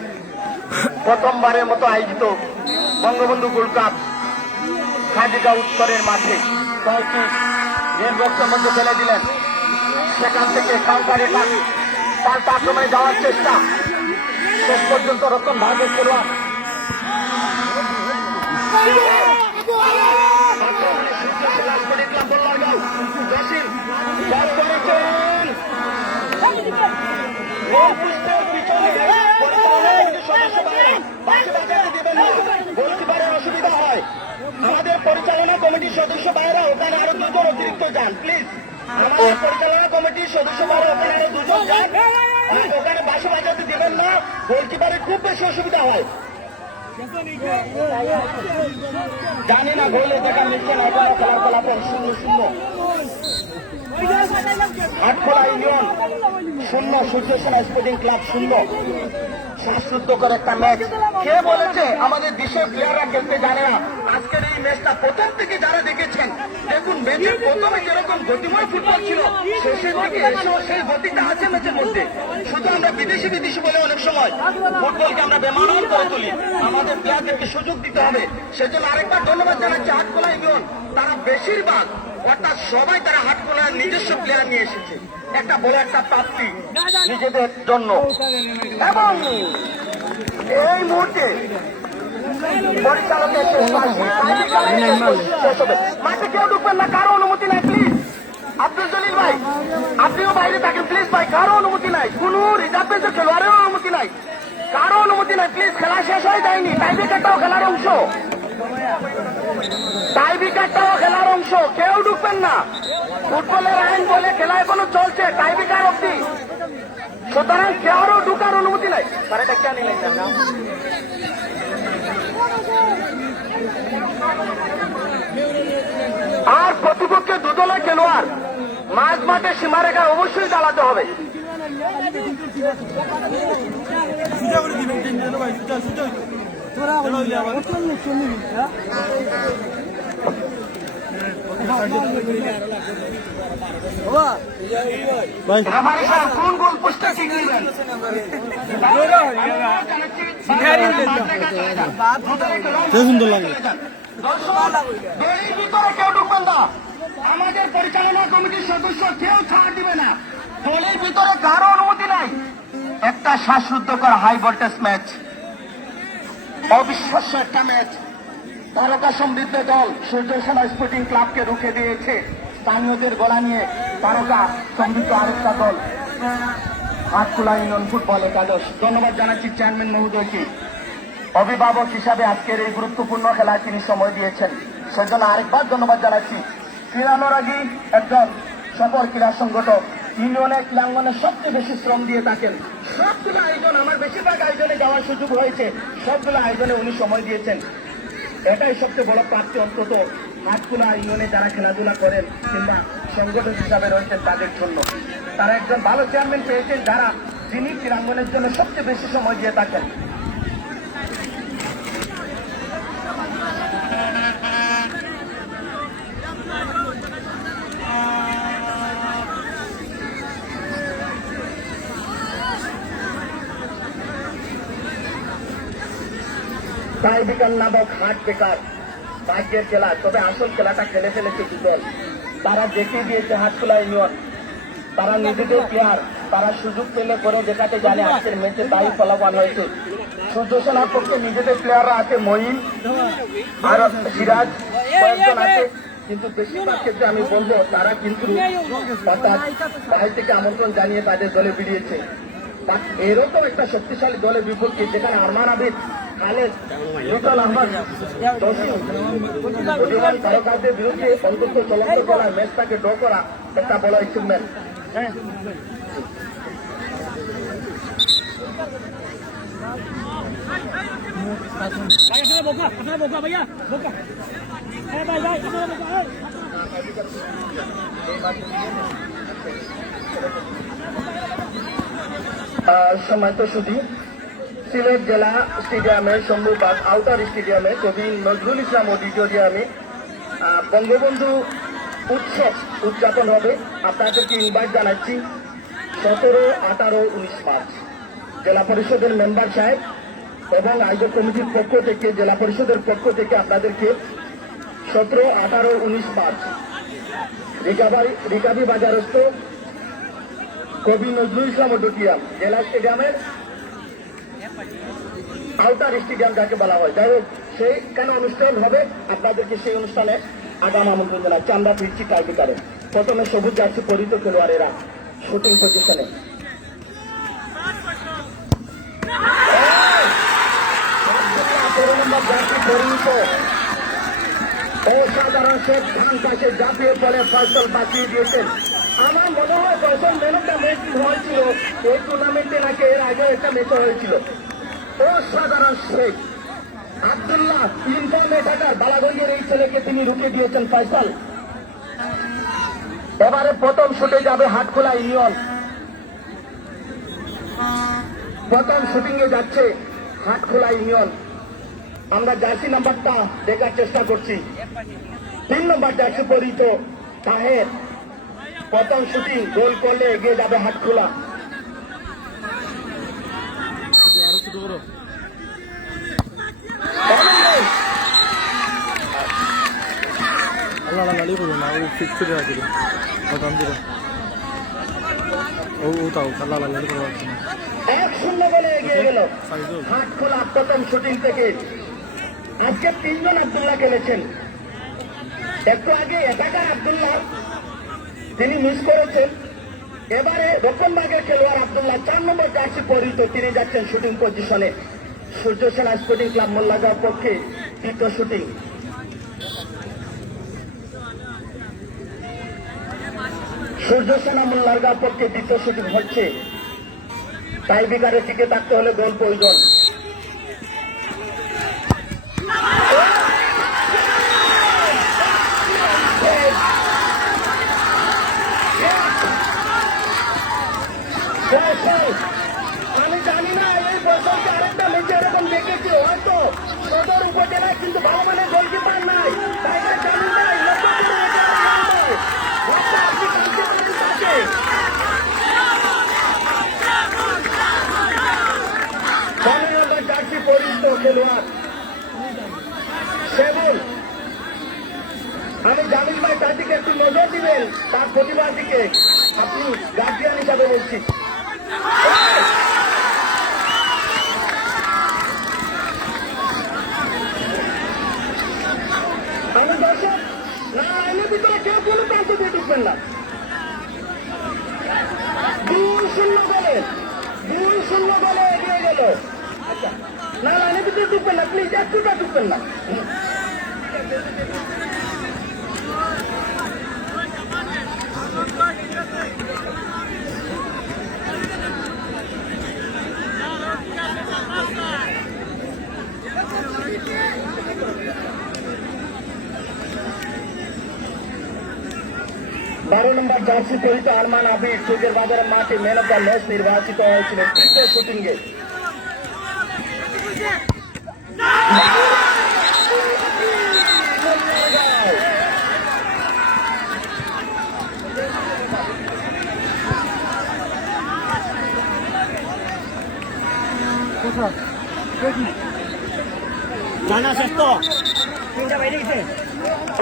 প্রথমবারের মতো আয়োজিত বঙ্গবন্ধু গোল্ড কাপ খাদিজা উত্তরের মাঠে 35 বক্সের মধ্যে ফেলে দিলেন। সেখান থেকে কাউন্টারে পাল্টা আক্রমণে যাওয়ার চেষ্টা, শেষ পর্যন্ত রকম ভাগে খেলোয়াড় অসুবিধা হয়। আমাদের পরিচালনা কমিটির সদস্য ভাইরা ওখানে আরো 2 জন অতিরিক্ত যান প্লিজ। আমাদের পরিচালনা কমিটির সদস্য ভাইরা ওখানে আরো 2 জন যান, ওখানে বাসা বাজাতে দেবেন না, গোলকিপারের খুব বেশি অসুবিধা হয়। জানি না গোলে দেখা মিলছে না, এখনো খেলার ফলাফল 0-0। হাটখোলা ইউনিয়ন 0, সূর্য সেনা স্পোর্টিং ক্লাব 0। শ্বাসরুদ্ধকর একটা ম্যাচ। কে বলেছে আমাদের দেশের প্লেয়াররা খেলতে জানে না? আজকের এই ম্যাচটা প্রথম থেকে যারা দেখেছেন, দেখুন ম্যাচের প্রথমে যেরকম গতিময় ফুটবল ছিল, শেষের দিকে এসেও সেই গতিটা আছে ম্যাচের মধ্যে। শুধু আমরা বিদেশি বলে অনেক সময় ফুটবলকে আমরা বেমানান করে তুলি। আমাদের প্লেয়ারদেরকে সুযোগ দিতে হবে। সেজন্য আরেকবার ধন্যবাদ জানাচ্ছি হাটখোলা ইউনিয়ন। তারা বেশিরভাগ অর্থাৎ সবাই তারা হাটখোলার নিজস্ব প্লেয়ার নিয়ে এসেছে। একটা বলে একটা প্রাপ্তি নিজেদের জন্য। এবং এই মুহূর্তে পরিচালকের মাঠে কেউ ঢুকবেন না, কারো অনুমতি নাই প্লিজ। আব্দুল জলিল ভাই, আপনিও বাইরে থাকেন প্লিজ ভাই, কারো অনুমতি নাই, কোন রিজার্ভ বেঞ্চের খেলোয়াড়েরও অনুমতি নাই, কারো অনুমতি নাই প্লিজ। খেলা শেষ হয়ে যায়নি, টাইব্রেকারটাও খেলার অংশ, টাইব্রেকারটাও খেলার অংশ, কেউ ঢুকবেন না। ফুটবলের আইন বলে খেলা এখনো চলছে, টাইব্রেকার অব্দি, সুতরাং কেউরও ঢুকার অনুমতি নাই। তারা এটা কেন নিলেন না? আর প্রতিপক্ষের 2 দলের খেলোয়াড় মাঝ মাঠে সীমারেখা অবশ্যই জ্বালাতে হবে। কোন গোল পোস্টটা ঠিক নেবেন? সুন্দর লাগে। ভিতরে কেউ ঢুকবেন না, আমাদের পরিচালনা কমিটির সদস্য কেউ ছাড় দিবে না, দলের ভিতরে কারো অনুমতি নাই। একটা শ্বাসরুদ্ধকর হাই ভোল্টেজ ম্যাচ, অবিশ্বাস্য একটা ম্যাচ। তারকা সমৃদ্ধ দল সূর্য সেনা স্পোর্টিং ক্লাবকে রুখে দিয়েছে স্থানীয়দের গলা নিয়ে তারকা সমৃদ্ধ আরেকটা দল হাটখোলা ইউনিয়ন ফুটবল একাদশ। ধন্যবাদ জানাচ্ছি চেয়ারম্যান মহোদয়কে, অভিভাবক হিসাবে আজকের এই গুরুত্বপূর্ণ খেলায় তিনি সময় দিয়েছেন, সেজন্য আরেকবার ধন্যবাদ জানাচ্ছি। ক্রীড়ানুরাগী একজন সফল ক্রীড়া সংগঠক, ইউনিয়নের ক্রীড়াঙ্গনে সবচেয়ে বেশি শ্রম দিয়ে থাকেন। সবগুলো আয়োজন, আমার বেশিরভাগ আয়োজনে যাওয়ার সুযোগ হয়েছে, সবগুলো আয়োজনে উনি সময় দিয়েছেন। এটাই সবচেয়ে বড় প্রাপ্তি, অন্তত হাটখোলা ইউনিয়নে যারা খেলাধুলা করেন কিংবা সংগঠক হিসাবে রয়েছেন তাদের জন্য। তারা একজন ভালো চেয়ারম্যান পেয়েছেন যারা যিনি ক্রীড়াঙ্গনের জন্য সবচেয়ে বেশি সময় দিয়ে থাকেন। তাই বিকাল নামক হাট বেকার ভাগ্যের খেলা, তবে আসল খেলাটা খেলে ফেলেছে 2 দল। তারা দেখিয়ে দিয়েছে হাটখোলা ইউনিয়ন, তারা নিজেদের প্লেয়ার, তারা সুযোগ পেলে করে দেখাতে জানে। আজকের ম্যাচে তাই ফলাফল হয়েছে। সূর্য সেনার পক্ষে নিজেদের প্লেয়াররা আছে, মঈন আর সিরাজ কয়েকজন আছে, কিন্তু বেশিরভাগ ক্ষেত্রে আমি বলবো তারা কিন্তু অর্থাৎ বাইরে থেকে আমন্ত্রণ জানিয়ে তাদের দলে বেরিয়েছে। বাট এরকম একটা শক্তিশালী দলের বিপক্ষে যেখানে আরমান আবিদ, খালেদ, লিটন আহমদ, জসিম, প্রতিভান তারকাদের বিরুদ্ধে অন্তত চলন্ত করার ম্যাচটাকে ড্র করা একটা বড় অ্যাচিভমেন্ট। সম্মানিত সুধী, সিলেট জেলা স্টেডিয়ামে শম্ভুবাগ আউটার স্টেডিয়ামে কবি নজরুল ইসলাম অডিটোরিয়ামে বঙ্গবন্ধু উৎসব উদযাপন হবে। আপনাদেরকে ইনভাইট জানাচ্ছি 17, 18, 19 মার্চ। জেলা পরিষদের মেম্বার সাহেব এবং আয়োজক কমিটির পক্ষ থেকে, জেলা পরিষদের পক্ষ থেকে আপনাদেরকে 17, 18, 19 মার্চ রিকাবি বাজারস্থ কবি নজরুল ইসলাম অডিটোরিয়াম জেলা স্টেডিয়ামের আউটার স্টেডিয়াম যাকে বলা হয়, যাই হোক সেইখানে অনুষ্ঠান হবে। আপনাদেরকে সেই অনুষ্ঠানে আগাম আমন্ত্রণ জানাচ্ছি। আমরা ফিরছি টাইব্রেকারে। প্রথমে সবুজ জার্সি পরিহিত খেলোয়াড়েরা শুটিং পজিশনে। অসাধারণ শেখ ধান পাশে ঝাঁপিয়ে পড়ে ফয়সল বাঁচিয়ে দিয়েছেন। আমার মনে হয় Faisal man of the match হয়েছিল এই টুর্নামেন্টে, নাকি এর আগে একটা ম্যাচ হয়েছিল। অসাধারণ শেখ আব্দুল্লাহ ইনফর্মেট হাটার বালাগঞ্জের এই ছেলেকে তিনি রুখে দিয়েছেন ফয়সল। এবারে প্রথম শুটে যাবে হাটখোলা ইউনিয়ন। প্রথম শুটিং এ যাচ্ছে হাটখোলা ইউনিয়ন। আমরা জার্সি নাম্বারটা দেখার চেষ্টা করছি। 3 নম্বর জার্সি পরিহিত তাহের প্রথম শুটিং গোল করলে এগিয়ে যাবে হাটখোলা। এক 0 বলে এগিয়ে গেল হাটখোলা প্রথম শুটিং থেকে। আজকে 3 জন আব্দুল্লাহ খেলেছেন। একটু আগে একাকার আব্দুল্লাহ তিনি মিস করেছেন। এবারে দক্ষিণবাগের খেলোয়াড় আব্দুল্লাহ 4 নম্বর জার্সি পরিহিত, তিনি যাচ্ছেন শুটিং পজিশনে। সূর্য সেনা স্পোর্টিং ক্লাব মোল্লাগাঁও পক্ষে দ্বিতীয় শুটিং। সূর্য সেনা মোল্লাগাঁও পক্ষে দ্বিতীয় শুটিং হচ্ছে। টাইব্রেকারে টিকে থাকতে হলে গোল প্রয়োজন। আমি জানি না এই বছরকে আরেকটা ম্যাচে এরকম দেখেছি হয়তো সদর উপজেলায়, কিন্তু ভালো মানের গোলকিপার নাই। তাইলে জানি না জার্সি পরিচিত খেলোয়াড় সেবুল। আমি জামিল ভাই তার দিকে একটু নজর দিবেন, তার প্রতিভার দিকে। আপনি গার্জিয়ান হিসাবে বলছি। আমি দর্শক না লাইনের ভিতরে কেউ কোনো প্রান্ত দিয়ে ঢুকবেন না। 2-0 বলে 2-0 বলে এগিয়ে গেল। আচ্ছা না লাইনের ভিতরে ঢুকবেন না, প্লিজ একটুটা ঢুকবেন না। বারো নম্বর জার্সি পরিহিত আরমান আবিদ চোখের বাজারের মাঠে ম্যান অফ দ্য ম্যাচ নির্বাচিত হয়েছিলেন তৃতীয় শুটিং এ।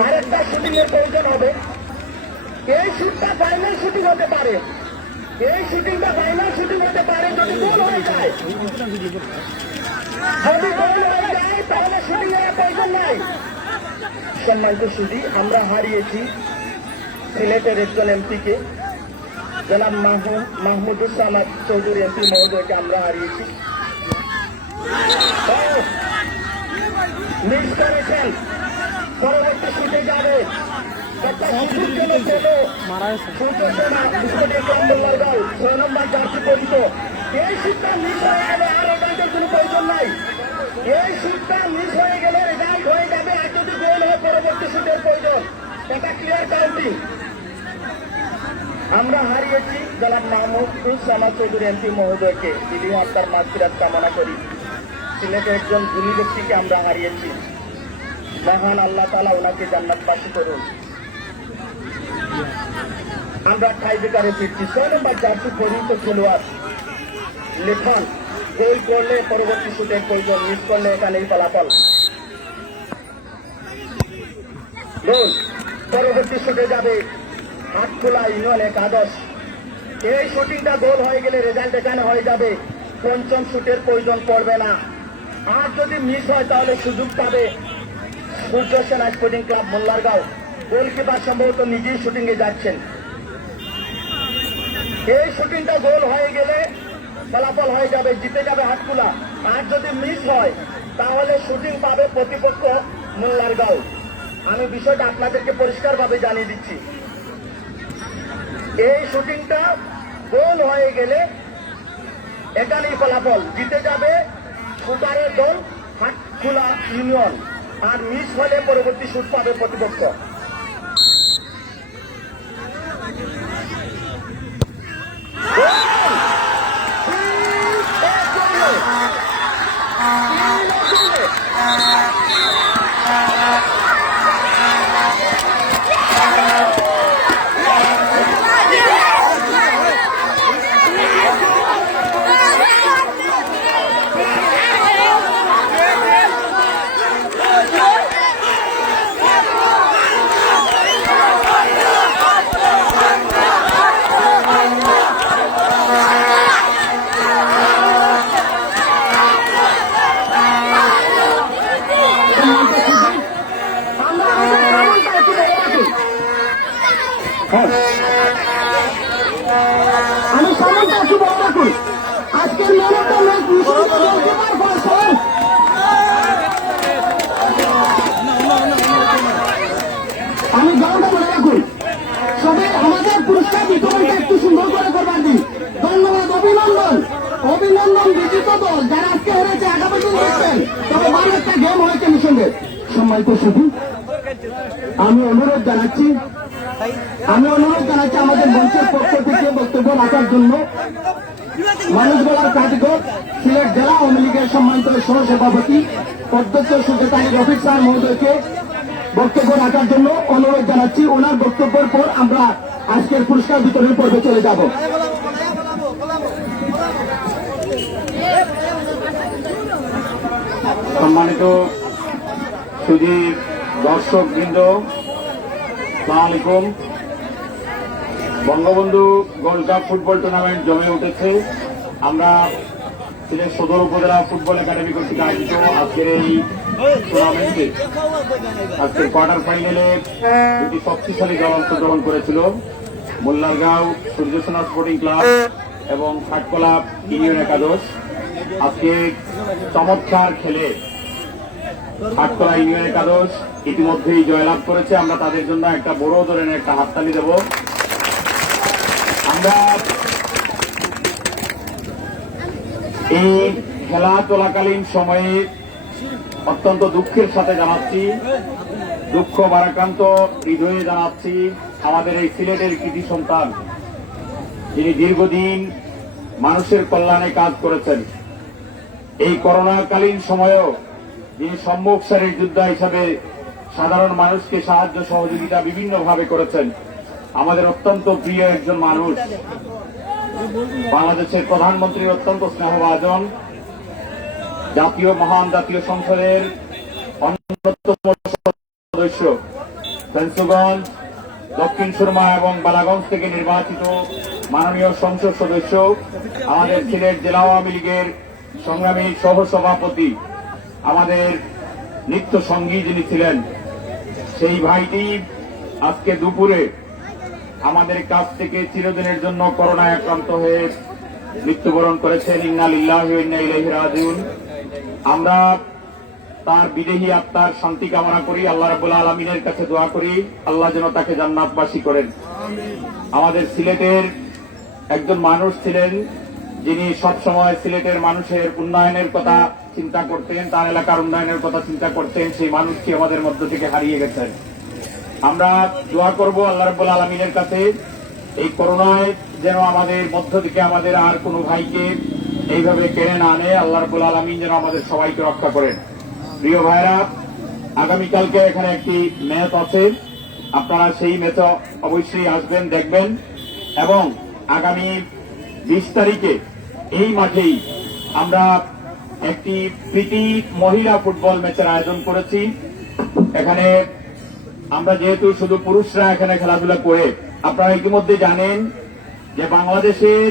আরেকটা শুটিং এর প্রয়োজন হবে। এই শুটটা ফাইনাল শুটিং হতে পারে, এই শুটিংটা ফাইনাল শুটিং হতে পারে যদি গোল হয়ে যায়। যদি গোল হয়ে যায় তাহলে শুটিং এর প্রয়োজন নাই। সম্মানিত সুধী, আমরা হারিয়েছি সিলেটের একজন এমপিকে, জনাব মাহমুদুজ্জামান চৌধুরী এমপি মহোদয়কে আমরা হারিয়েছি। মিস করেছেন, পরবর্তী শুটে যাবে ছয় নম্বর জার্সি পরিত। এই শুটটা মিস হয়ে গেলে আর রেজাল্টের কোনো প্রয়োজন নাই। এই শুটটা মিস হয়ে গেলে রেজাল্ট হয়ে যাবে, আর যদি গোল হয় পরবর্তী শুটের প্রয়োজন। এটা ক্লিয়ার কাউন্টিং। আমরা হারিয়েছি জনাব মাহমুদুজ্জামান চৌধুরী এমপি মহোদয়কে, তিনি আপনার মাগফিরাত কামনা করি। সিলেটের একজন গুণী ব্যক্তিকে আমরা হারিয়েছি। মহান আল্লাহ তাআলা ওনাকে জান্নাতবাসী করুন। আমরা টাইব্রেকারে ফিরছি। 6 নম্বর জার্সি পরিহিত খেলোয়াড় লেখন গোল করলে পরবর্তী শুটের প্রয়োজন, মিস করলে এখানেই ফলাফল। গোল পরবর্তী শুটে যাবে হাটখোলা ইউনিয়ন একাদশ। এই শুটিংটা গোল হয়ে গেলে রেজাল্ট এখানে হয়ে যাবে, পঞ্চম শুটের প্রয়োজন পড়বে না। আর যদি মিস হয় তাহলে সুযোগ পাবে সূর্য Sena sporting club Mollargaon. Goalkeeper সম্ভবত নিজেই শুটিং এ যাচ্ছেন। এই শুটিংটা গোল হয়ে গেলে ফলাফল হয়ে যাবে, জিতে যাবে হাটখোলা। আর যদি মিস হয় তাহলে শুটিং পাবে প্রতিপক্ষ মোল্লারগাঁও। আমি বিষয়টা আপনাদেরকে পরিষ্কারভাবে জানিয়ে দিচ্ছি। এই শুটিংটা গোল হয়ে গেলে এখানেই ফলাফল, জিতে যাবে শুটারের দল হাটখোলা ইউনিয়ন। আর মিস হলে পরবর্তী শুট পাবে প্রতিপক্ষ। আমি সামনটা একটু বড় রাখুন। আজকের মেলাটা আমি গানটা বলে রাখুন। সবাই আমাদের পুরস্কার বিতরণটা একটু সুন্দর করে করবার দিন। ধন্যবাদ, অভিনন্দন। অভিনন্দন বিজিত দল যারা আজকে হেরেছে, আগামী দিন দেখবেন তবে ভালো একটা গেম হয়েছে মিশনের। সম্মানিত শুধু আমি অনুরোধ জানাচ্ছি আমাদের মঞ্চের পক্ষ থেকে বক্তব্য রাখার জন্য মানুষ বলার কারিগর সিলেট জেলা আওয়ামী লীগের সম্মানিত সহসভাপতি অধ্যক্ষ সুজেতানি রফিক স্যার মহোদয়কে বক্তব্য রাখার জন্য অনুরোধ জানাচ্ছি। ওনার বক্তব্যের পর আমরা আজকের পুরস্কার বিতরণ পর্বে চলে যাব। সম্মানিত সুধী দর্শক বৃন্দ, আসসালামু আলাইকুম। Bangabandhu gold cup football tournament জমে উঠেছে। আমরা সিলেট সদর উপজেলা ফুটবল একাডেমি কর্তৃক আয়োজিত আজকের এই টুর্নামেন্টে আজকের কোয়ার্টার ফাইনালে দুটি শক্তিশালী দল অংশগ্রহণ করেছিল, মোল্লারগাঁও সূর্য সেনা স্পোর্টিং ক্লাব এবং হাটখোলা ইউনিয়ন একাদশ। আজকে চমৎকার খেলে হাটখোলা ইউনিয়ন একাদশ ইতিমধ্যেই জয়লাভ করেছে। আমরা তাদের জন্য একটা বড় ধরনের একটা হাততালি দেব। আমরা এই খেলা চলাকালীন সময়ে অত্যন্ত দুঃখের সাথে জানাচ্ছি, দুঃখ ভারাক্রান্ত হৃদয়ে জানাচ্ছি আমাদের এই সিলেটের কৃতি সন্তান, যিনি দীর্ঘদিন মানুষের কল্যাণে কাজ করেছেন। এই করোনাকালীন সময়েও যিনি সম্মুখ সারির যোদ্ধা হিসাবে সাধারণ মানুষকে সাহায্য সহযোগিতা বিভিন্নভাবে করেছেন। আমাদের অত্যন্ত প্রিয় একজন মানুষ, বাংলাদেশের প্রধানমন্ত্রীর অত্যন্ত স্নেহভাজন, মহান জাতীয় সংসদের অন্যতম সদস্য, ফেন্সুগঞ্জ, দক্ষিণ সুরমা এবং বালাগঞ্জ থেকে নির্বাচিত মাননীয় সংসদ সদস্য, আমাদের সিলেট জেলা আওয়ামী লীগের সংগ্রামী সহসভাপতি, আমাদের নিত্য সঙ্গী যিনি ছিলেন সেই ভাইটি আজকে দুপুরে আমাদের কাছ থেকে চিরদিনের জন্য করোনায় আক্রান্ত হয়ে মৃত্যুবরণ করেছেন। ইন্না লিল্লাহি ওয়া ইন্না ইলাইহি রাজিউন। আমরা তার বিদেহী আত্মার শান্তি কামনা করি, আল্লাহ রাব্বুল আলামিনের কাছে দোয়া করি আল্লাহ যেন তাকে জান্নাতবাসী করেন। আমাদের সিলেটের একজন মানুষ ছিলেন যিনি সবসময় সিলেটের মানুষের উন্নয়নের কথা চিন্তা করতেন, তার এলাকার উন্নয়নের কথা চিন্তা করতেন। সেই মানুষটি আমাদের মধ্য থেকে হারিয়ে গেছেন। আমরা দোয়া করব আল্লাহ রাব্বুল আলামিনের কাছে এই করোনায় যেন আমাদের মধ্য থেকে আমাদের আর কোনো ভাইকে এইভাবে কেড়ে না আনে। আল্লাহ রাব্বুল আলামিন যেন আমাদের সবাইকে রক্ষা করেন। প্রিয় ভাইরা, আগামীকালকে এখানে একটি ম্যাচ আছে, আপনারা সেই ম্যাচে অবশ্যই আসবেন, দেখবেন। এবং আগামী 20 তারিখে এই মাঠেই আমরা একটি প্রীতি মহিলা ফুটবল ম্যাচের আয়োজন করেছি। এখানে আমরা যেহেতু শুধু পুরুষরা এখানে খেলাধুলা করে, আপনারা ইতিমধ্যে জানেন যে বাংলাদেশের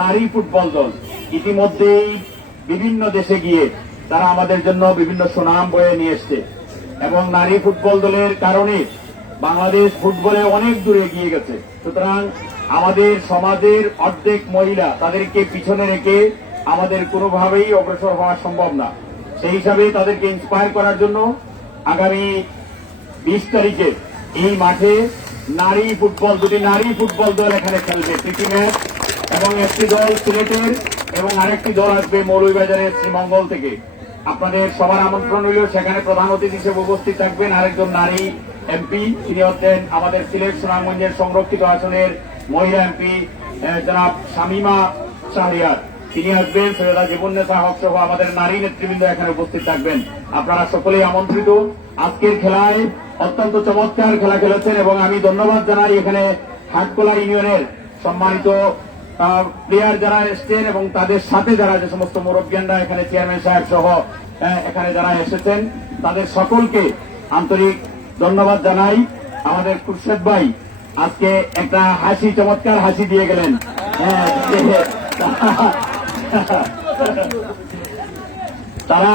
নারী ফুটবল দল ইতিমধ্যেই বিভিন্ন দেশে গিয়ে তারা আমাদের জন্য বিভিন্ন সুনাম বয়ে নিয়ে এসছে এবং নারী ফুটবল দলের কারণে বাংলাদেশ ফুটবলে অনেক দূরে এগিয়ে গেছে। সুতরাং আমাদের সমাজের অর্ধেক মহিলা, তাদেরকে পিছনে রেখে আমাদের কোনোভাবেই অগ্রসর হওয়া সম্ভব না। সেই হিসাবে তাদেরকে ইন্সপায়ার করার জন্য আগামী 20 তারিখে এই মাঠে নারী ফুটবল, দুটি নারী ফুটবল দল এখানে খেলবে প্রীতি ম্যাচ, এবং একটি দল সিলেটের এবং আরেকটি দল আসবে মৌলভীবাজারের শ্রীমঙ্গল থেকে। আপনাদের সবার আমন্ত্রণ হইল, সেখানে প্রধান অতিথি হিসেবে উপস্থিত থাকবেন আরেকজন নারী এমপি, তিনি হচ্ছেন আমাদের সিলেট সুনামগঞ্জের সংরক্ষিত আসনের মহিলা এমপি জনাব শামিমা শাহরিয়ার, তিনি আসবেন। সৈয়দা জীবন্নেসা হক সহ আমাদের নারী নেতৃবৃন্দ এখানে উপস্থিত থাকবেন। আপনারা সকলেই আমন্ত্রিত। আজকের খেলায় অত্যন্ত চমৎকার খেলা খেলেছেন এবং আমি ধন্যবাদ জানাই এখানে হাটকোলা ইউনিয়নের সম্মানিত প্লেয়ার যারা এসছেন এবং তাদের সাথে যারা যে সমস্ত মুরব্বিয়ানরা এখানে চেয়ারম্যান সাহেব সহ এখানে যারা এসেছেন, তাদের সকলকে আন্তরিক ধন্যবাদ জানাই। আমাদের খুরশেদ ভাই আজকে একটা হাসি, চমৎকার হাসি দিয়ে গেলেন। তারা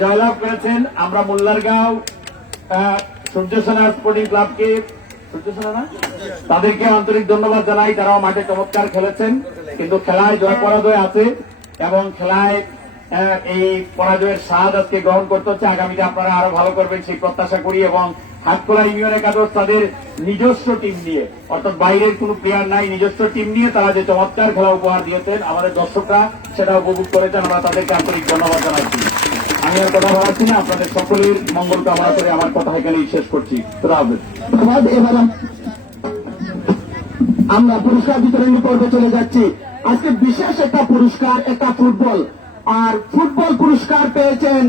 জয়লাভ করেছেন। আমরা মোল্লারগাঁও সূর্যসেনা স্পোর্টিং ক্লাবকে, সূর্যসেনা না, তাদেরকে আন্তরিক ধন্যবাদ জানাই। তারাও মাঠে চমৎকার খেলেছেন, কিন্তু খেলায় জয় পরাজয় আছে এবং খেলায় এই পরাজয়ের স্বাদ আজকে গ্রহণ করতে হচ্ছে। আগামীতে আপনারা আরো ভালো করবেন সেই প্রত্যাশা করি। এবং হাটকোলা ইউনিয়ন একাদশ তাদের নিজস্ব টিম নিয়ে, অর্থাৎ বাইরের কোনো প্লেয়ার নাই, নিজস্ব টিম নিয়ে তারা যে চমৎকার খেলা উপহার দিয়েছেন, আমাদের দর্শকরা সেটা উপভোগ করেছেন। আমরা তাদেরকে আন্তরিক ধন্যবাদ জানাচ্ছি। আমি আর কথা বলাচ্ছি না, আপনাদের সকলের মঙ্গল কামনা করে আমার কথা এখানেই শেষ করছি। ধন্যবাদ। এবার আমরা পুরস্কার বিতরণী পর্বে চলে যাচ্ছি। আজকে বিশেষ একটা পুরস্কার, একটা ফুটবল, আর ফুটবল পুরস্কার পেয়েছেন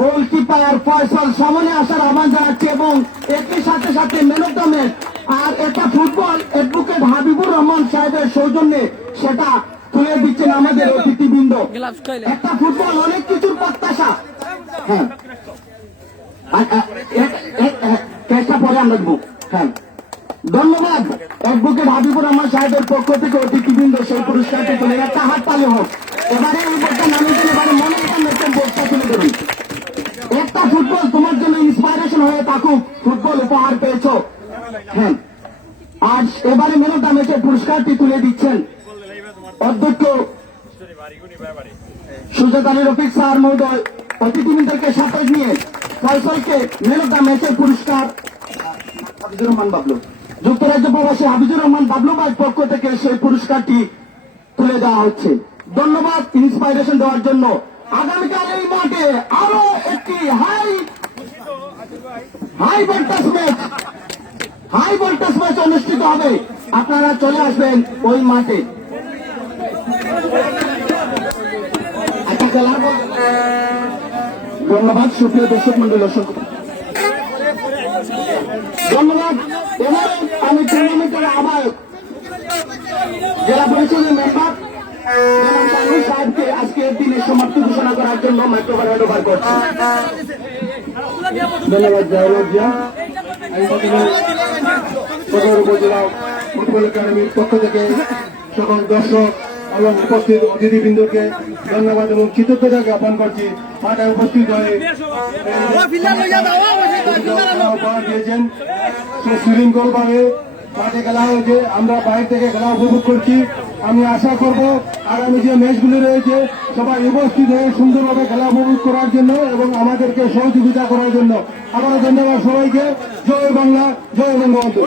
গোলকিপার ফয়সাল। সামনে আসার আহ্বান জানাচ্ছি এবং একই সাথে সাথে ম্যান অফ দ্য ম্যাচ আর একটা ফুটবল অ্যাডভোকেট হাবিবুর রহমান সাহেবের সৌজন্যে সেটা তুলে দিচ্ছেন আমাদের অতিথিবৃন্দ। একটা ফুটবল অনেক কিছুর প্রত্যাশা। হ্যাঁ, চেষ্টা পরে আমরা দেবো। হ্যাঁ, ধন্যবাদ অ্যাডভোকেট হাবিবুর রহমান সাহেবের পক্ষ থেকে অতিথিবৃন্দ সেই পুরস্কারটি তুলে, একটা হাত তালি হোক। এবারে এই বোর্ডটা নামিয়ে দিন, এবারে মনে একটা বোর্ডটা তুলে দেবেন। একটা ফুটবল তোমার জন্য ইন্সপাইরেশন হয়ে থাকুক, ফুটবল উপহার পেয়েছ। হ্যাঁ, আজ এবারে ম্যান অফ দ্য ম্যাচের পুরস্কারটি তুলে দিচ্ছেন অধ্যক্ষ সুজাত আলী রফিক স্যার মহোদয়। অতিথিবৃন্দকে সাথে নিয়ে ফয়সলকে ম্যান অফ দ্য ম্যাচের পুরস্কার হাফিজুর রহমান বাবলু, যুক্তরাজ্য প্রবাসী হাফিজুর রহমান বাবলু ভাইয়ের পক্ষ থেকে সেই পুরস্কারটি তুলে দেওয়া হচ্ছে। ধন্যবাদ ইন্সপাইরেশন দেওয়ার জন্য। আগামীকাল এই মাঠে আরো একটি হাই ভোল্টেজ ম্যাচ অনুষ্ঠিত হবে। আপনারা চলে আসবেন ওই মাঠে। একটা খেলার ধন্যবাদ সুপ্রিয় দর্শক মন্ডল, অসংখ্য ধন্যবাদ। এবারে আমি টুর্নামেন্টের আহ্বায়ক জেলা পরিষদের মেম্বার সাহেবকে আজকের দিনে সমাপ্তি ঘোষণা করার জন্য মাইক্রোফোন হ্যান্ড ওভার করছি। ধন্যবাদ জাওয়াল জিয়া। সদর উপজেলা ফুটবল একাডেমির পক্ষ থেকে সকল দর্শক এবং উপস্থিত অতিথিবৃন্দকে ধন্যবাদ এবং কৃতজ্ঞতা জ্ঞাপন করছি মাঠে উপস্থিত হয়ে উপহার দিয়েছেন সুশৃঙ্খল ভাবে মাঠে খেলা হয়েছে। আমরা বাইরে থেকে খেলা উপভোগ করছি। আমি আশা করব আগামী যে ম্যাচগুলি রয়েছে সবাই উপস্থিত হয়ে সুন্দরভাবে খেলা উপভোগ করার জন্য এবং আমাদেরকে সহযোগিতা করার জন্য। আবারও ধন্যবাদ সবাইকে। জয় বাংলা, জয় বঙ্গবন্ধু।